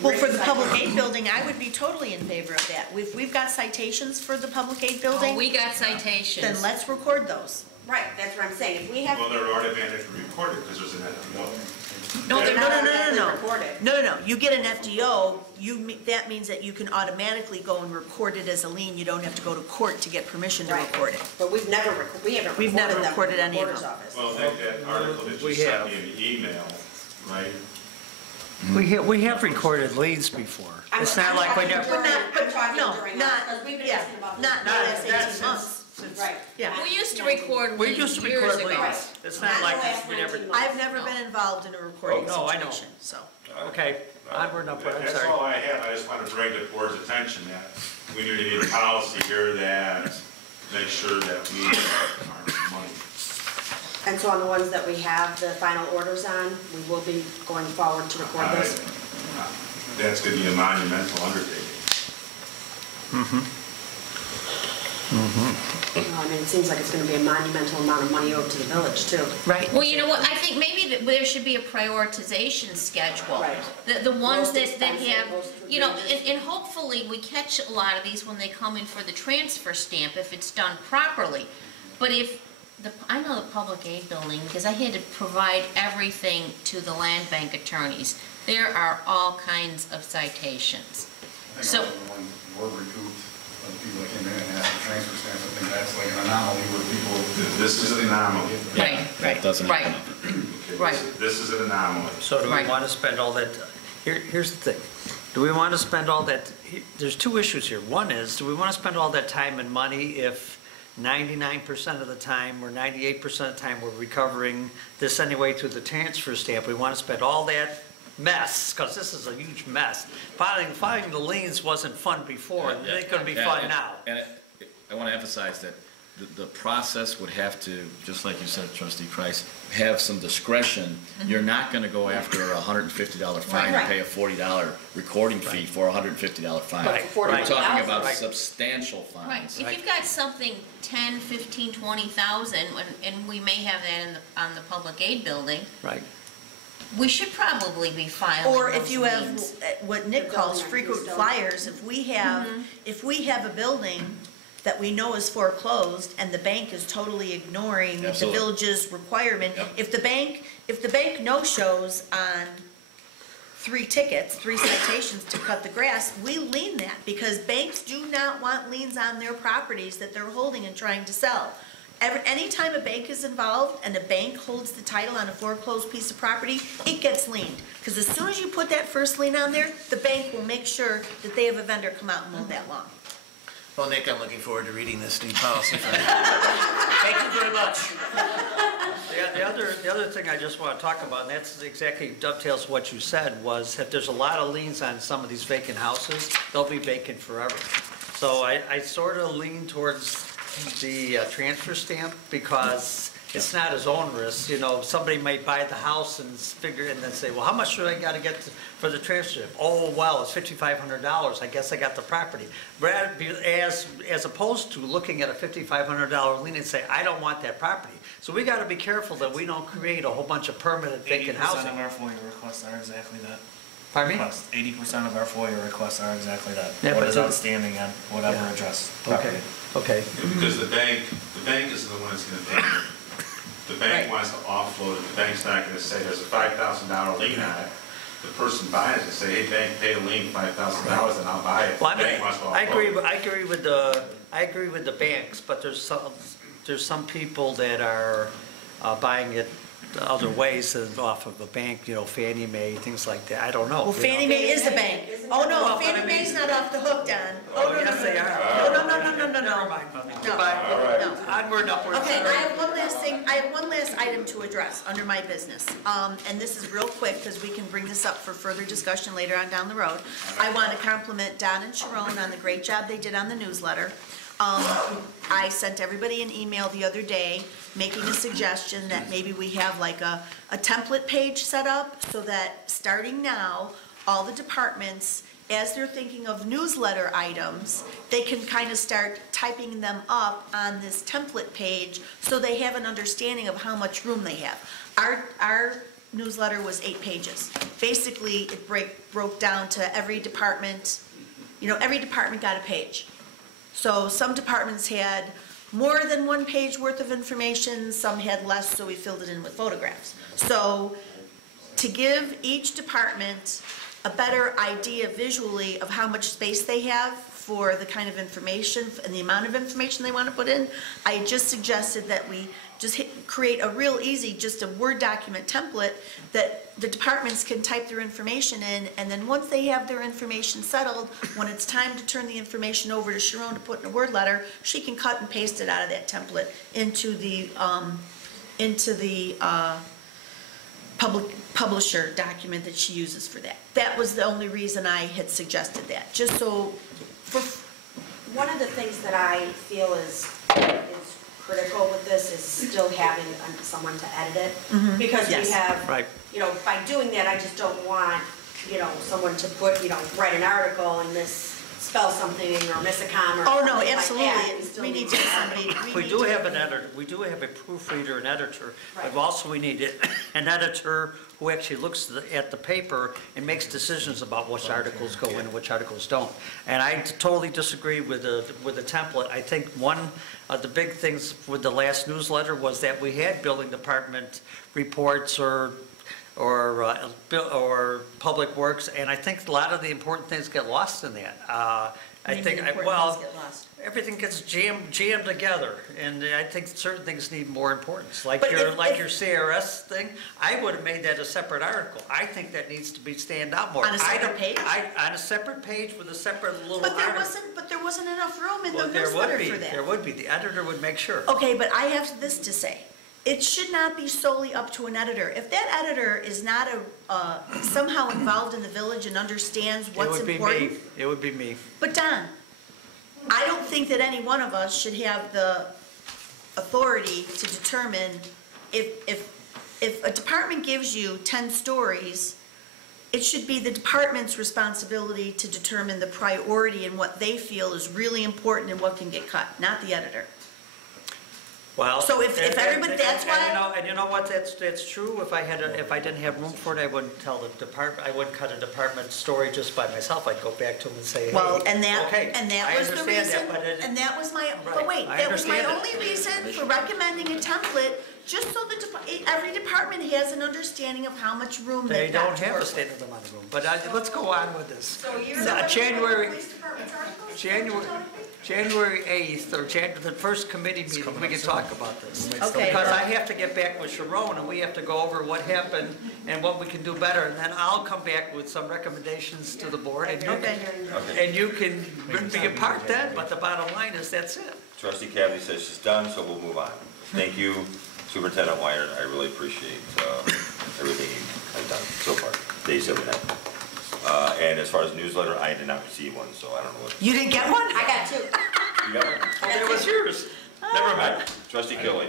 Well, for the public aid building, I would be totally in favor of that. If we've got citations for the public aid building, We got citations. then let's record those. Right, that's what I'm saying. If we have. Well, they're automatically recorded because there's an FDO. No, they're not not. automatically recorded. No. You get an FDO, that means that you can automatically go and record it as a lien. You don't have to go to court to get permission to Right. record it. But we haven't We've never them recorded in the any of recorder's them. office. Well, I think that article that you We sent have. me in the email, right? We have recorded liens before. It's not like we never. I'm talking No, during, not, because we've been yeah, asking about this. not the last 18 months. Right. Yeah. We used to record We liens used to years record ago. liens. It's not like we never. I've never been involved in a recording Oh, no, I know. situation, so. Okay, onward and upward, I'm That's all sorry. I have. I just want to bring the board's attention that we need to get a policy here that makes sure that we our money. And so on the ones that we have the final orders on, we will be going forward to record those. That's going to be a monumental undertaking. It seems like it's going to be a monumental amount of money owed to the village, too. Right. Well, you know what, I think maybe that there should be a prioritization schedule. Right. The ones Most that expensive, have, most you know, egregious. and hopefully we catch a lot of these when they come in for the transfer stamp if it's done properly. But if I know the public aid building, because I had to provide everything to the land bank attorneys. There are all kinds of citations. So, Were recouped, people that came in and asked for transfer stamps, I think that's like an anomaly where people. This is an anomaly. right, That doesn't happen. Okay, Right. This is an anomaly. So do we Right. want to spend all that, here's the thing. Do we want to spend all that, there's two issues here. One is, do we want to spend all that time and money if 99% of the time or 98% of the time we're recovering this anyway through the transfer stamp? We want to spend all that mess, because this is a huge mess. Filing the liens wasn't fun before, and it ain't going to be fun now. And I want to emphasize that the process would have to, just like you said, Trustee Price, have some discretion. You're not going to go after a $150 fine and pay a $40 recording fee for a $150 fine. Right. We're talking $40,000. about Right. substantial right, fines. if you've got something 10, 15, 20,000, and we may have that on the public aid building, Right. we should probably be filing Or if those you have liens. what Nick calls frequent flyers, if we have a building that we know is foreclosed and the bank is totally ignoring the Absolutely. village's requirement, Yep. if the bank no-shows on 3 citations to cut the grass, we lien that, because banks do not want liens on their properties that they're holding and trying to sell. Anytime a bank is involved and a bank holds the title on a foreclosed piece of property, it gets liened. Because as soon as you put that first lien on there, the bank will make sure that they have a vendor come out and mow that lawn. Well, Nick, I'm looking forward to reading this new policy. Thank you very much. The other thing I just want to talk about, and that's exactly dovetails what you said, was if there's a lot of liens on some of these vacant houses, they'll be vacant forever. So I sort of lean towards the transfer stamp, because it's not as onerous. You know, somebody might buy the house and figure, and then say, well, how much should I got to get for the transfer stamp? Oh, well, it's $5,500. I guess I got the property. As opposed to looking at a $5,500 lien and say, I don't want that property. So we got to be careful that we don't create a whole bunch of permanent vacant 80% housing. of our FOIA requests are exactly that. Pardon me? 80% of our FOIA requests are exactly that. Yeah, What but is the- outstanding on whatever Yeah. address. Okay, okay. Because the bank isn't the one that's going to pay it. The bank wants to offload it. The bank's not going to say there's a $5,000 lien on it. The person buying it and say, hey, bank, pay a lien $5,000 and I'll buy it. Well, The bank wants to offload it. I agree with the banks, but there's some people that are buying it other ways than off of a bank, you know, Fannie Mae, things like that. I don't know. Well, Fannie Mae is the bank. Oh, no, Well, Fannie but I mean- Mae's not off the hook, Don. Oh, yes, they are. No. Never mind. No. Goodbye. No. Onward and upward. Okay, I have one last thing, I have one last item to address under my business. And this is real quick, because we can bring this up for further discussion later on down the road. I want to compliment Don and Sharon on the great job they did on the newsletter. I sent everybody an email the other day making a suggestion that maybe we have like a template page set up, so that starting now, all the departments, as they're thinking of newsletter items, they can kind of start typing them up on this template page, so they have an understanding of how much room they have. Our newsletter was 8 pages. Basically, it broke down to every department, you know, every department got a page. So some departments had more than 1 page worth of information, some had less, so we filled it in with photographs. So to give each department a better idea visually of how much space they have for the kind of information and the amount of information they want to put in, I just suggested that we just create a real easy, just a Word document template that the departments can type their information in, and then once they have their information settled, when it's time to turn the information over to Sharon to put in a Word letter, she can cut and paste it out of that template into the publisher document that she uses for that. That was the only reason I had suggested that, just so, One of the things that I feel is critical with this is still having someone to edit it. Because Yes. we have, Right. you know, by doing that, I just don't want, you know, someone to put, you know, write an article and misspell something or miss a comma or oh something no, like that. absolutely, still we need to have somebody. We need do to- have an editor, we do have a proofreader and editor, but Right. also we need an editor who actually looks at the paper and makes decisions about which articles go in and which articles don't. And I totally disagree with the template. I think one The big things with the last newsletter was that we had building department reports or public works, and I think a lot of the important things get lost in that. Everything gets jammed together, and I think certain things need more importance. Like your CRS thing, I would have made that a separate article. I think that needs to stand out more. On a separate page? On a separate page with a separate little article. But there wasn't enough room in the Well, newsletter for that. There would be. The editor would make sure. Okay, but I have this to say. It should not be solely up to an editor. If that editor is not somehow involved in the village and understands what's important. It would be me. But Don, I don't think that any one of us should have the authority to determine if a department gives you 10 stories, it should be the department's responsibility to determine the priority and what they feel is really important and what can get cut, not the editor. Well, So if everybody, that's why. And you know what, that's true. If I didn't have room for it, I wouldn't tell the department, I wouldn't cut a department story just by myself. I'd go back to them and say, hey, Well, and okay, that I was the understand reason, that, and that was my, Right, but wait, I that was my understand only it. reason for recommending a template, just so that every department has an understanding of how much room they they've got don't to have a work. standard amount of room. But let's go on with this. So you're January, police department's articles? January 8th, or the first committee meeting, we can talk about this. Okay. Because I have to get back with Sharon, and we have to go over what happened and what we can do better, and then I'll come back with some recommendations to the board, and you can be a part of that, but the bottom line is, that's it. Trustee Cavity says she's done, so we'll move on. Thank you, Superintendent Weiner. I really appreciate everything you've done so far. Days every night. And as far as newsletter, I did not receive one, so I don't know what. You didn't get one? I got two. You got one? Oh, that was yours. Never mind. Trustee Killy.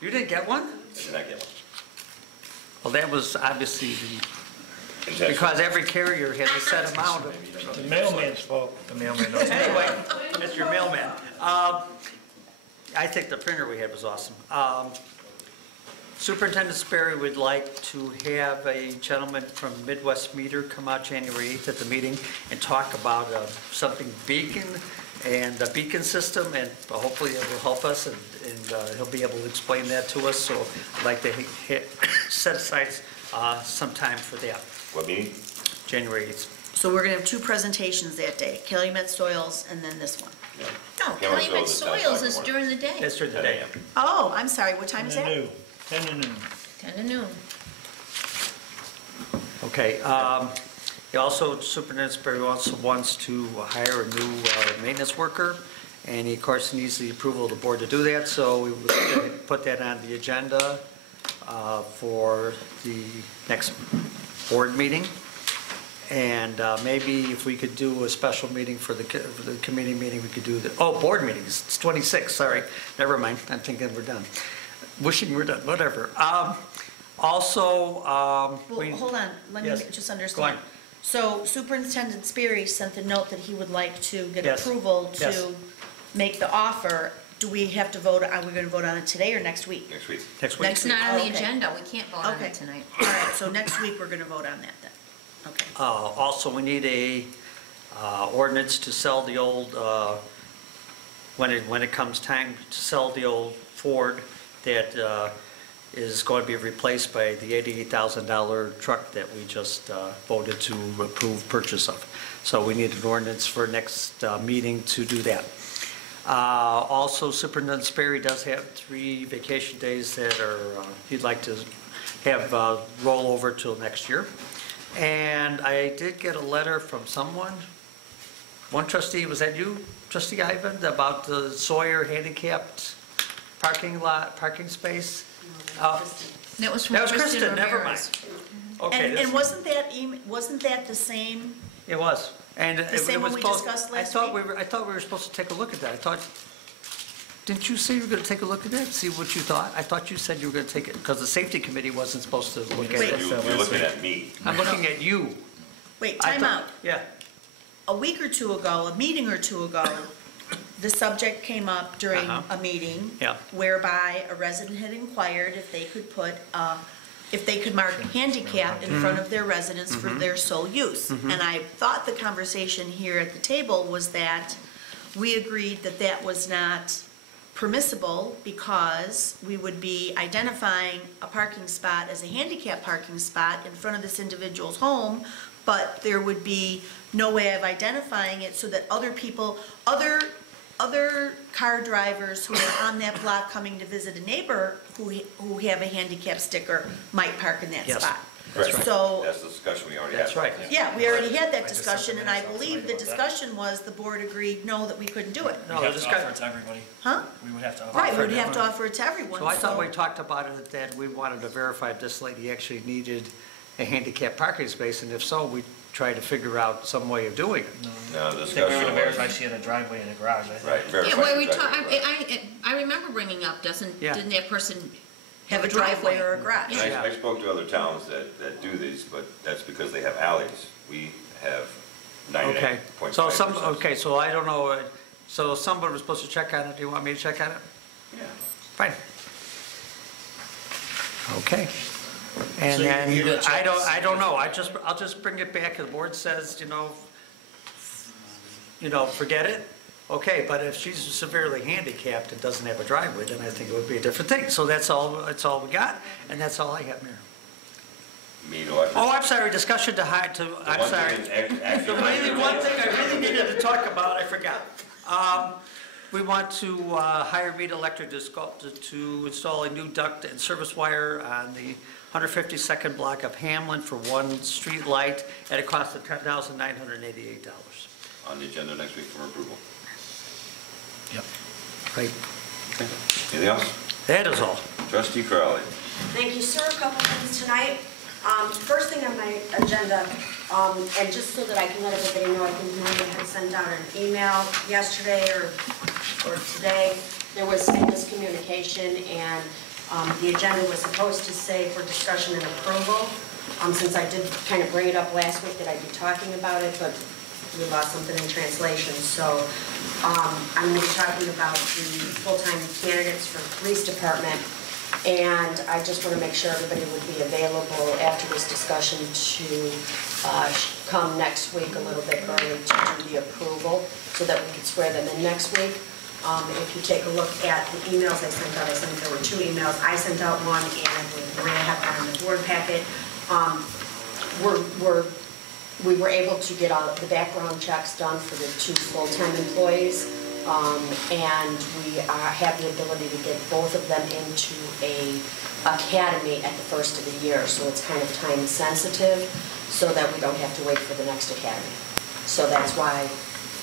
You didn't get one? I did not get one. Well, that was obviously Intentional. because every carrier has a set amount of. The mailman's fault. The mailman knows. Anyway, Mr. Mailman, I think the printer we had was awesome. Superintendent Sperry would like to have a gentleman from Midwest Meter come out January 8th at the meeting and talk about something beacon and the beacon system, and hopefully it will help us, and he'll be able to explain that to us. So I'd like to set aside some time for that. What meeting? January 8th. So we're gonna have two presentations that day, Calumet Soils and then this one. Yeah. No, Calumet Soils is during the day, That's during the day. Oh, I'm sorry, what time is that? 10 to noon. 10 to noon. Okay, he also, Superintendent Sperry also wants to hire a new maintenance worker, and he, of course, needs the approval of the board to do that, so we would put that on the agenda for the next board meeting. And maybe if we could do a special meeting for the committee meeting, we could do board meetings, it's 26, sorry, never mind, I'm thinking we're done. Wishing we're done, whatever. Also, Well, hold on, let me Yes. just Go understand. on. So Superintendent Sperry sent a note that he would like to get Yes. approval Yes. to make the offer. Do we have to vote, are we gonna vote on it today or next week? Next week. next week. It's not on the Okay. agenda, we can't vote on Okay. it tonight. All right, so next week we're gonna vote on that then. Okay. Also, we need a ordinance to sell the old, when it comes time to sell the old Ford that is going to be replaced by the $88,000 truck that we just voted to approve purchase of. So we need an ordinance for next meeting to do that. Also, Superintendent Sperry does have 3 vacation days that he'd like to have roll over till next year. And I did get a letter from someone, one trustee, was that you, Trustee Ivan, about the Sawyer handicapped parking space? That was from That was Kristen Kristen, never mind. Ramirez. Okay, And wasn't that the same? it was. And The same one we discussed last week? I thought we were supposed to take a look at that. Didn't you say you were going to take a look at that, see what you thought? I thought you said you were going to take it, because the safety committee wasn't supposed to look at Wait. it. You're looking at me. I'm looking at you. Wait, I time thought- out. Yeah. A week or two ago, a meeting or two ago, the subject came up during Uh-huh. a meeting. Yeah. Whereby a resident had inquired if they could mark handicap in front of their residence for their sole use. And I thought the conversation here at the table was that we agreed that that was not permissible because we would be identifying a parking spot as a handicap parking spot in front of this individual's home, but there would be no way of identifying it so that other people, other car drivers who are on that block coming to visit a neighbor who have a handicap sticker might park in that Yes. spot. That's right. So, That's the discussion we already had. That's right. yeah, we already had that I just discussion, and I something believe the about that. discussion was the board agreed, no, that we couldn't do it. We No, have the to offer discuss- it to everybody. Huh? We would have to offer. Right, it. we would have to offer it to everyone. So I thought we talked about it, that we wanted to verify if this lady actually needed a handicap parking space, and if so, we try to figure out some way of doing it. No, the I think we were gonna discussion verify was, she had a driveway and a garage, I think. right, verify. Yeah, well, we the talked, driveway. I remember bringing up, Yeah. didn't that person Have a driveway or a garage. And I spoke to other towns that do these, but that's because they have alleys. We have Okay, 99.5%. so so I don't know, so someone was supposed to check on it, do you want me to check on it? Yeah. Fine. Okay. And So you then, need to check I don't know, I'll just bring it back, the board says, forget it. Okay, but if she's severely handicapped and doesn't have a driveway, then I think it would be a different thing. So that's all we got, and that's all I have, Mayor. Oh, I'm sorry, discussion I'm sorry. The really one thing I really needed to talk about, I forgot. We want to hire Mead Electric to install a new duct and service wire on the 152nd block of Hamlin for one street light at a cost of $10,988. On the agenda next week for approval. Yep. Right, Anything else? that is all. Trustee Crowley. Thank you, sir. A couple things tonight. First thing on my agenda, and just so that I can let everybody know, I think Maria had sent out an email yesterday or today. There was some miscommunication, and the agenda was supposed to say for discussion and approval. Since I did kind of bring it up last week that I'd be talking about it, but we lost something in translation. So I'm going to be talking about the full-time candidates for the police department. And I just want to make sure everybody would be available after this discussion to come next week a little bit early to do the approval so that we could swear them in next week. If you take a look at the emails I sent out, there were 2 emails. I sent out one, and Maria had one in the board packet. We were able to get all the background checks done for the 2 full-time employees. And we have the ability to get both of them into a academy at the first of the year. So it's kind of time sensitive so that we don't have to wait for the next academy. So that's why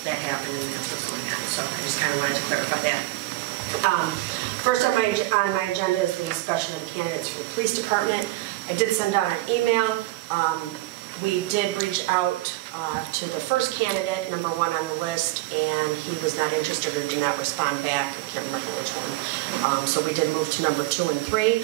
that happened and that's what's going on. So I just kind of wanted to clarify that. First on my agenda is the discussion of the candidates for the police department. I did send out an email. We did reach out to the first candidate, number 1 on the list, and he was not interested or did not respond back. I can't remember which one. So we did move to number 2 and 3.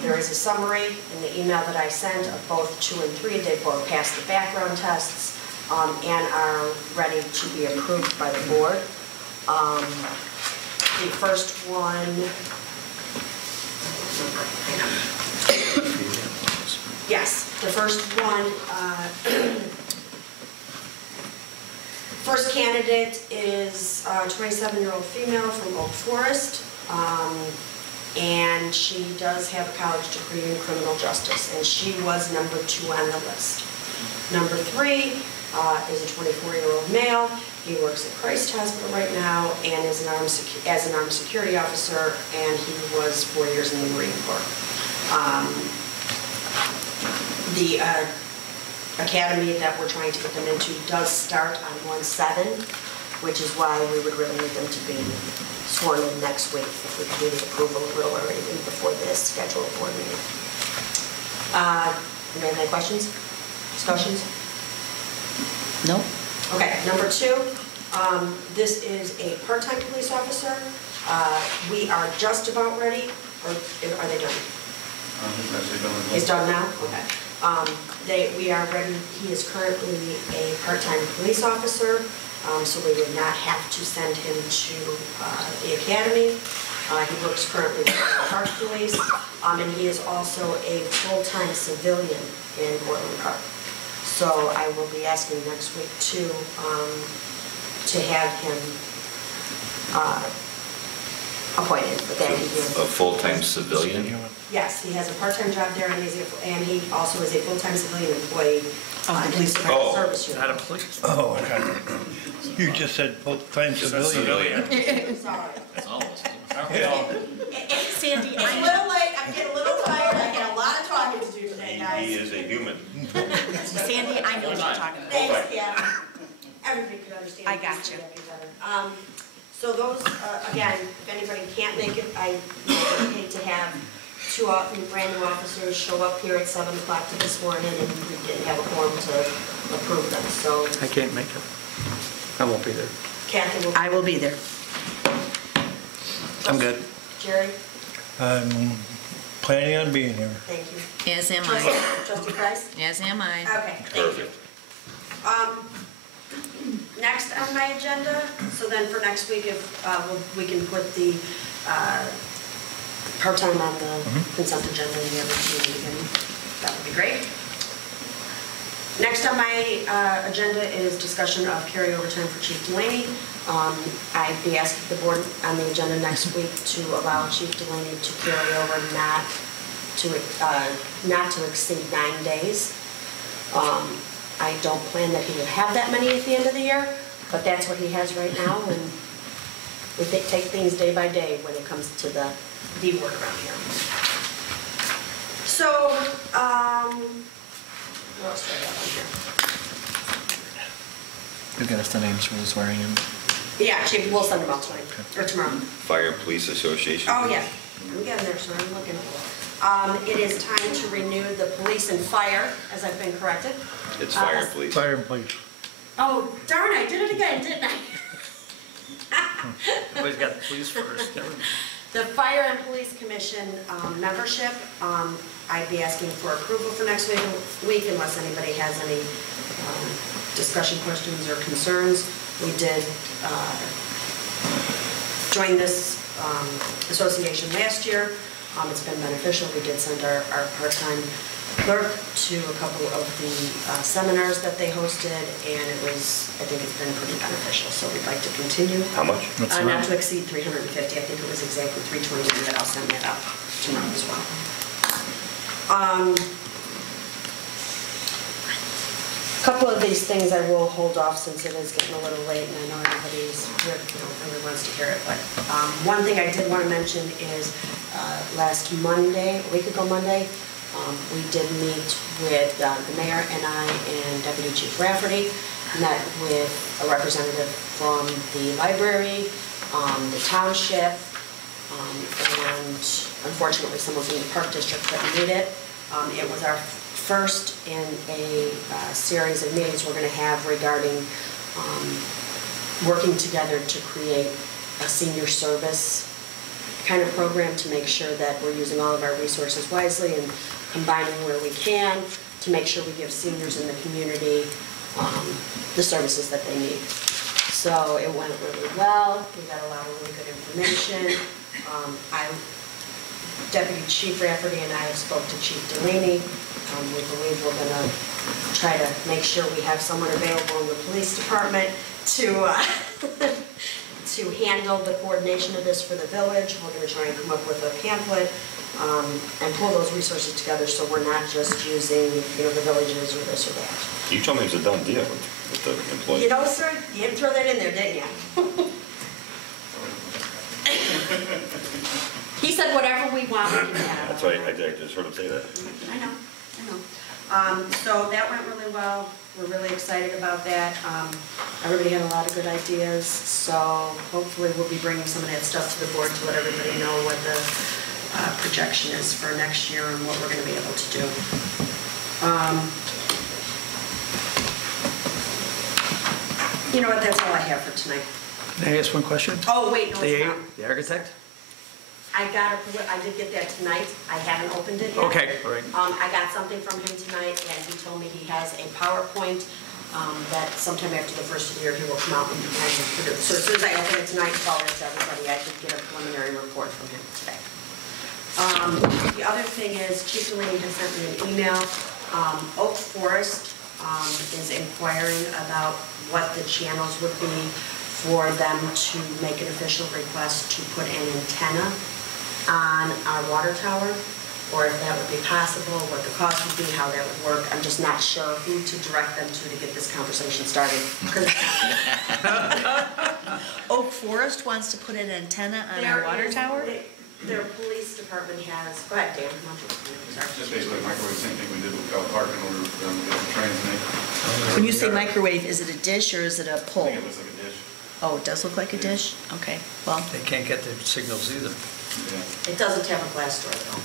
There is a summary in the email that I sent of both 2 and 3. They both passed the background tests and are ready to be approved by the board. The first one, yes, the first one, first candidate is a 27-year-old female from Oak Forest, and she does have a college degree in criminal justice, and she was number 2 on the list. Number 3 is a 24-year-old male. He works at Christ Hospital right now and is as an armed security officer, and he was 4 years in the Marine Corps. The academy that we're trying to get them into does start on 1/7, which is why we would really need them to be sworn in next week if we could do the approval a little early before this scheduled board meeting. Anybody have any questions, discussions? No. Okay, number 2, this is a part-time police officer. We are just about ready, or are they done? He's done now? Okay. We are ready. He is currently a part-time police officer, so we would not have to send him to the academy. He works currently with the Park Police, and he is also a full-time civilian in Orland Park. So I will be asking next week to have him appointed, but that he did. A full-time civilian? Yes, he has a part-time job there, and he also is a full-time civilian employee on the police department Oh. service unit. Not a police. Oh, okay. You just said full-time civilian. Sorry. That's all of us. Sandy, It's a little late, I'm getting a little tired, I had a lot of talking to do today, He guys. is a human. Sandy, I know what you're talking about. Thanks, yeah. Everybody could understand. I got you. So those, again, if anybody can't make it, I hate to have two brand new officers show up here at 7 o'clock to this morning and we didn't have a quorum to approve them, so I can't make it. I won't be there. Kathy will. I will be there. I'm good. Jerry, I'm planning on being here. thank you. As am I. Trustee Price? As am I. Okay, thank you. Perfect. Next on my agenda, so then for next week, if we can put the part-time on the consent agenda and the other two again, that would be great. Next on my agenda is discussion of carryover time for Chief Delaney. I'd be asking the board on the agenda next week to allow Chief Delaney to carry over not to exceed 9 days. I don't plan that he will have that many at the end of the year, but that's what he has right now, and we take things day by day when it comes to the D word around here. So, what else do I have on here? You'll get us the names for the swearing in. Yeah, Chief, we'll send them out tonight, or tomorrow. Fire and Police Association? Oh, yeah, I'm getting there, sir, I'm looking. It is time to renew the police and fire, as I've been corrected. It's Fire and Police. Fire and police. Oh, darn, I did it again, didn't I? Everybody's got the police first. The Fire and Police Commission membership, I'd be asking for approval for next week unless anybody has any discussion questions or concerns. We did join this association last year. It's been beneficial. We did send our part-time clerk to a couple of the seminars that they hosted, and I think it's been pretty beneficial, so we'd like to continue. How much? Not to exceed 350, I think it was exactly 320, but I'll send that out tomorrow as well. A couple of these things I will hold off since it is getting a little late, and I know everybody's, everyone wants to hear it, but one thing I did want to mention is last Monday, a week ago Monday, we did meet with the mayor and I and Deputy Chief Rafferty, met with a representative from the library, the township, and unfortunately someone from the Park District couldn't meet it. It was our first in a series of meetings we're going to have regarding working together to create a senior service kind of program to make sure that we're using all of our resources wisely and combining where we can to make sure we give seniors in the community the services that they need. So it went really well. We got a lot of really good information. Deputy Chief Rafferty and I have spoke to Chief Delaney. We believe we're going to try to make sure we have someone available in the police department to handle the coordination of this for the village. We're going to try and come up with a pamphlet and pull those resources together so we're not just using, the villages or this or that. You told me it was a done deal with the employee. You know, sir, you didn't throw that in there, didn't you? He said whatever we want, we can have. That's right, I just heard him say that. I know. So that went really well. We're really excited about that. Everybody had a lot of good ideas, so hopefully we'll be bringing some of that stuff to the board to let everybody know what the projection is for next year and what we're going to be able to do. You know what, that's all I have for tonight. May I ask one question? Oh, wait, no, it's not. The architect? I did get that tonight. I haven't opened it yet. Okay, all right. I got something from him tonight, and he told me he has a PowerPoint that sometime after the first of the year, he will come out and produce. So as soon as I open it tonight, forward it to everybody, I should get a preliminary report from him today. The other thing is, Chief Delaney has sent me an email. Oak Forest is inquiring about what the channels would be for them to make an official request to put an antenna on our water tower, or if that would be possible, what the cost would be, how that would work. I'm just not sure who to direct them to get this conversation started. Oak Forest wants to put an antenna on our water tower? Their police department has, go ahead, Dan, why don't you, sorry. Just basically microwave, same thing we did with Bell Park in order for them to be able to transmit. When you say microwave, is it a dish or is it a I pole? think it looks like a dish. Oh, it does look like a dish? Okay, well, They can't get the signals either. Yeah. It doesn't have a glass door though.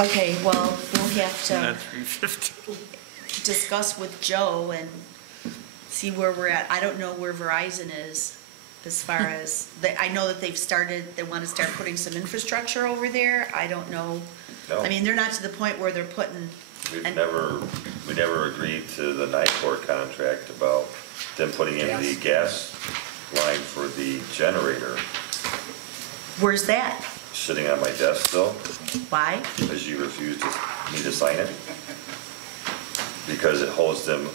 okay, well, we'll have to Not 350. discuss with Joe and see where we're at. I don't know where Verizon is as far as, I know that they want to start putting some infrastructure over there. I don't know. No. I mean, they're not to the point where they're putting. We never agreed to the NICOR contract about them putting in the gas line for the generator. Where's that? Sitting on my desk still, Why? because you refused me to sign it. Because it holds them.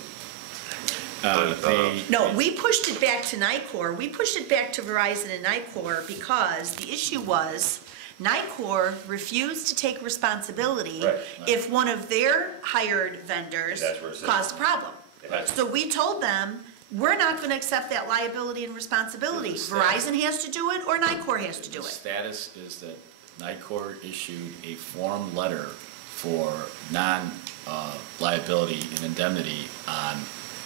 No, we pushed it back to NICOR. We pushed it back to Verizon and NICOR because the issue was NICOR refused to take responsibility Right. if one of their hired vendors That's where it says. caused a problem. Right. So we told them, we're not going to accept that liability and responsibility. Verizon has to do it or NICOR has to do The it. status is that NICOR issued a form letter for non-liability and indemnity on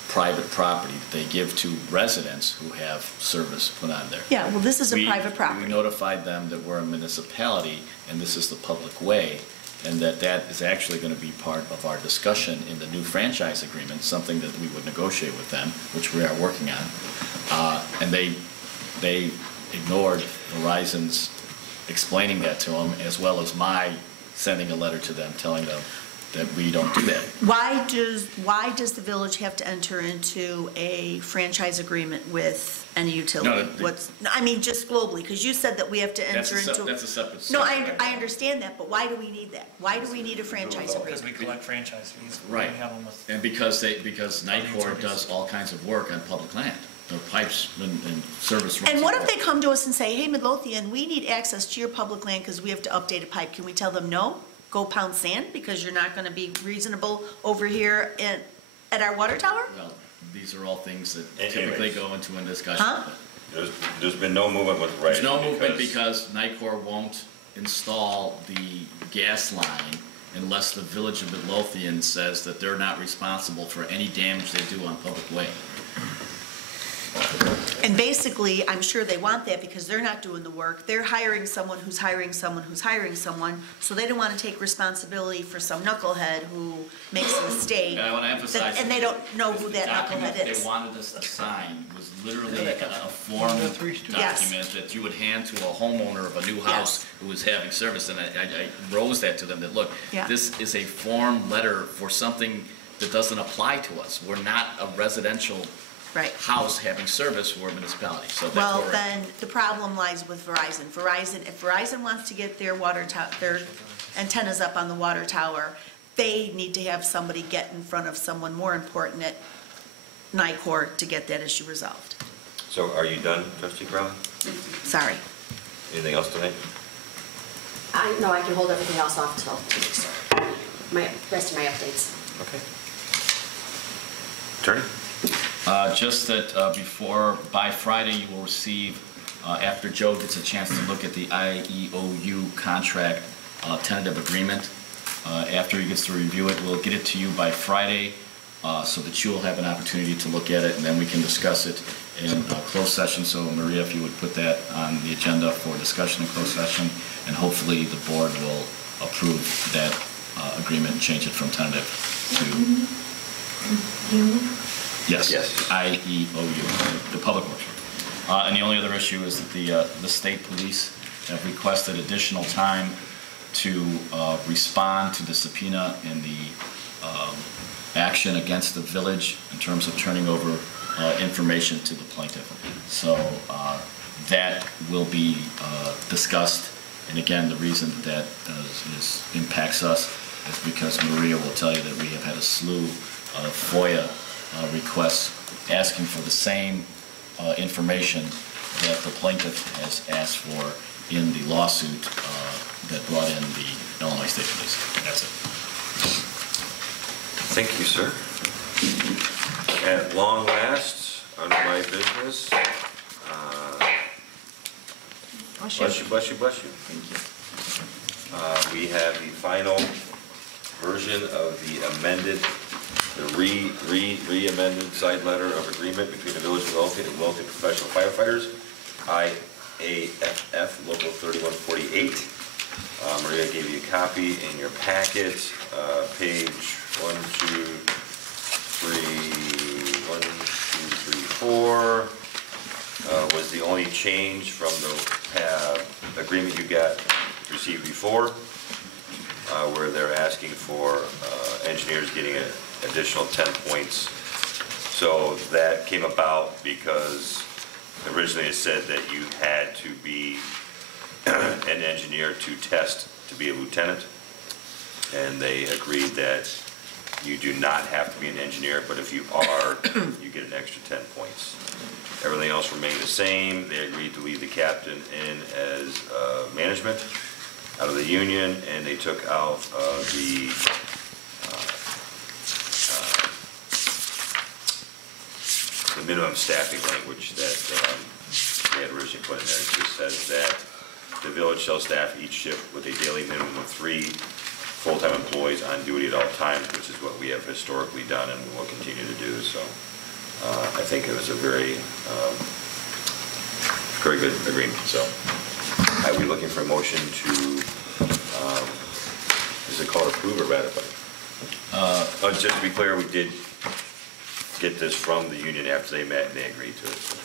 private property that they give to residents who have service put on there. Yeah, well, this is a private We property. notified them that we're a municipality and this is the public way, and that is actually going to be part of our discussion in the new franchise agreement, something that we would negotiate with them, which we are working on. And they ignored Verizon's explaining that to them, as well as my sending a letter to them telling them that we don't do that. Why does the village have to enter into a franchise agreement with any utility? No, I mean, just globally, because you said that we have to enter into. That's a separate. No, I understand that, but why do we need that? Why do we need a franchise Because agreement? we collect franchise fees. Right. We have them with. And because NICOR does all kinds of work on public land, the pipes and service. And what if they come to us and say, hey, Midlothian, we need access to your public land because we have to update a pipe? Can we tell them no? Go pound sand because you're not going to be reasonable over here at our water tower? Well, these are all things that Anyways. typically go into a discussion. Huh? There's been no movement with Verizon. There's no movement because NICOR won't install the gas line unless the village of Midlothian says that they're not responsible for any damage they do on public way. And basically, I'm sure they want that because they're not doing the work. They're hiring someone who's hiring someone who's hiring someone, so they don't want to take responsibility for some knucklehead who makes a mistake. And I want to emphasize. And they don't know who that The document knucklehead is. they wanted us to sign was literally a form Yes. document that you would hand to a homeowner of a new house who was having service. And I rose that to them that, look, Yeah. this is a form letter for something that doesn't apply to us. We're not a residential Right. house having service, we're a municipality, so that's Well, where we're at. then, the problem lies with Verizon. If Verizon wants to get their their antennas up on the water tower, they need to have somebody get in front of someone more important at NICOR to get that issue resolved. So are you done, Trustee Crown? Sorry. Anything else tonight? No, I can hold everything else off till 2 weeks. Rest of my updates. Okay. Attorney? Just that by Friday, you will receive, after Joe gets a chance to look at the IEOU contract tentative agreement, after he gets to review it, we'll get it to you by Friday so that you'll have an opportunity to look at it, and then we can discuss it in closed session. So Maria, if you would put that on the agenda for discussion in closed session, and hopefully the board will approve that agreement and change it from tentative to... Yes, IEOU, the Public Works. And the only other issue is that the state police have requested additional time to respond to the subpoena and the action against the village in terms of turning over information to the plaintiff. So that will be discussed. And again, the reason that impacts us is because Maria will tell you that we have had a slew FOIA requests asking for the same information that the plaintiff has asked for in the lawsuit that brought in the Illinois State Police. That's it. Thank you, sir. At long last, under my business, bless you, bless you, bless you. Thank you. We have the final version of the amended, the re-amended side letter of agreement between the Village of Midlothian and Midlothian Professional Firefighters, IAFF Local 3148. Maria gave you a copy in your packet, page 1, 2, 4 was the only change from the agreement you got received before, where they're asking for engineers getting an additional 10 points. So that came about because originally it said that you had to be an engineer to test to be a lieutenant, and they agreed that you do not have to be an engineer, but if you are, you get an extra 10 points. Everything else remained the same. They agreed to leave the captain in as management out of the union, and they took out the minimum staffing language that they had originally put in there. It just says that the village shall staff each shift with a daily minimum of 3 full-time employees on duty at all times, which is what we have historically done and will continue to do. So I think it was a very good agreement. So are we looking for a motion to, is it called approve or ratify? Just to be clear, we did get this from the union after they met and they agreed to it. So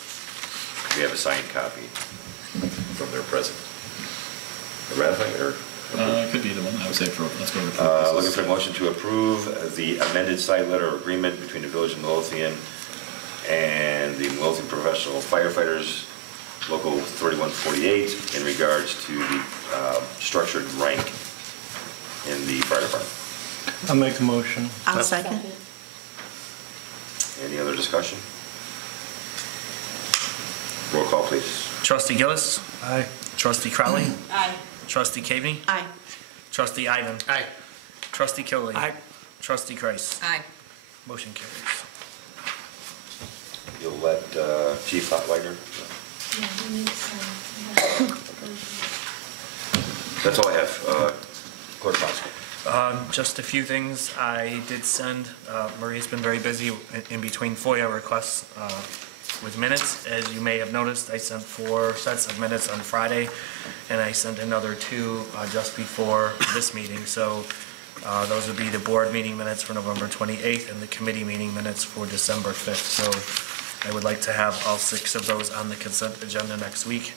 we have a signed copy from their president. Ratify or? It could be the one. I would say approve. Let's go with approve. Looking for a motion to approve the amended side letter of agreement between the Village of Midlothian and the Midlothian Professional Firefighters, Local 3148, in regards to the structured rank in the fire department. I'll make a motion. I'll second. Any other discussion? Roll call, please. Trustee Gillis? Aye. Trustee Crowley? Aye. Trustee Caveney? Aye. Trustee Ivan? Aye. Trustee Killian? Aye. Trustee Kreis? Aye. Motion carries. You'll let Chief Hotweiler? Yeah, we need some. That's all I have. Clerk Foskey. Just a few things. I did send, Maria's been very busy in between FOIA requests with minutes. As you may have noticed, I sent 4 sets of minutes on Friday, and I sent another 2 just before this meeting. So those would be the board meeting minutes for November 28th and the committee meeting minutes for December 5th. So I would like to have all 6 of those on the consent agenda next week.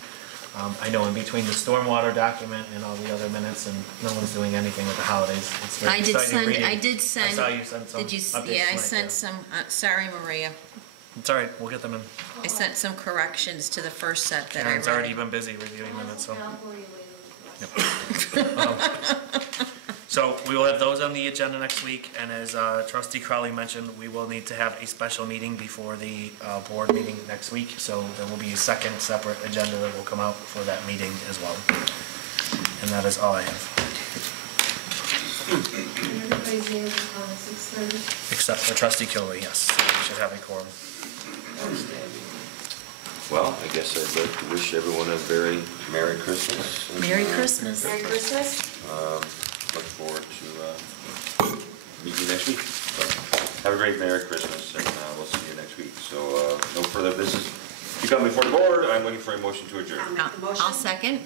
I know in between the stormwater document and all the other minutes, and no one's doing anything with the holidays. It's very exciting reading. I did send. I saw you sent some updates Yeah, I tonight, sent some, sorry, Maria. It's all right, we'll get them in. I sent some corrections to the first set that I Karen's already read. been busy reviewing minutes, so. I'll bore you later. So we will have those on the agenda next week, and as Trustee Crowley mentioned, we will need to have a special meeting before the board meeting next week, so there will be a second separate agenda that will come out for that meeting as well. And that is all I have, Everybody's there on 6:30. except for Trustee Kilby, yes, we should have a quorum. Well, I guess I'd like to wish everyone a very Merry Christmas. Merry Christmas. Merry Christmas. Look forward to meeting you next week. So, have a great Merry Christmas, and we'll see you next week. So, no further business. You come before the board, I'm looking for a motion to adjourn. I'll make the motion. I'll second.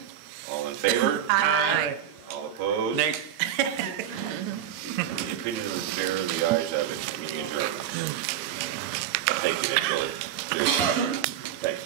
All in favor? Aye. All opposed? Nay. The opinion of the chair, the ayes have it, meeting adjourned. Thank you, Nick, really. Thanks.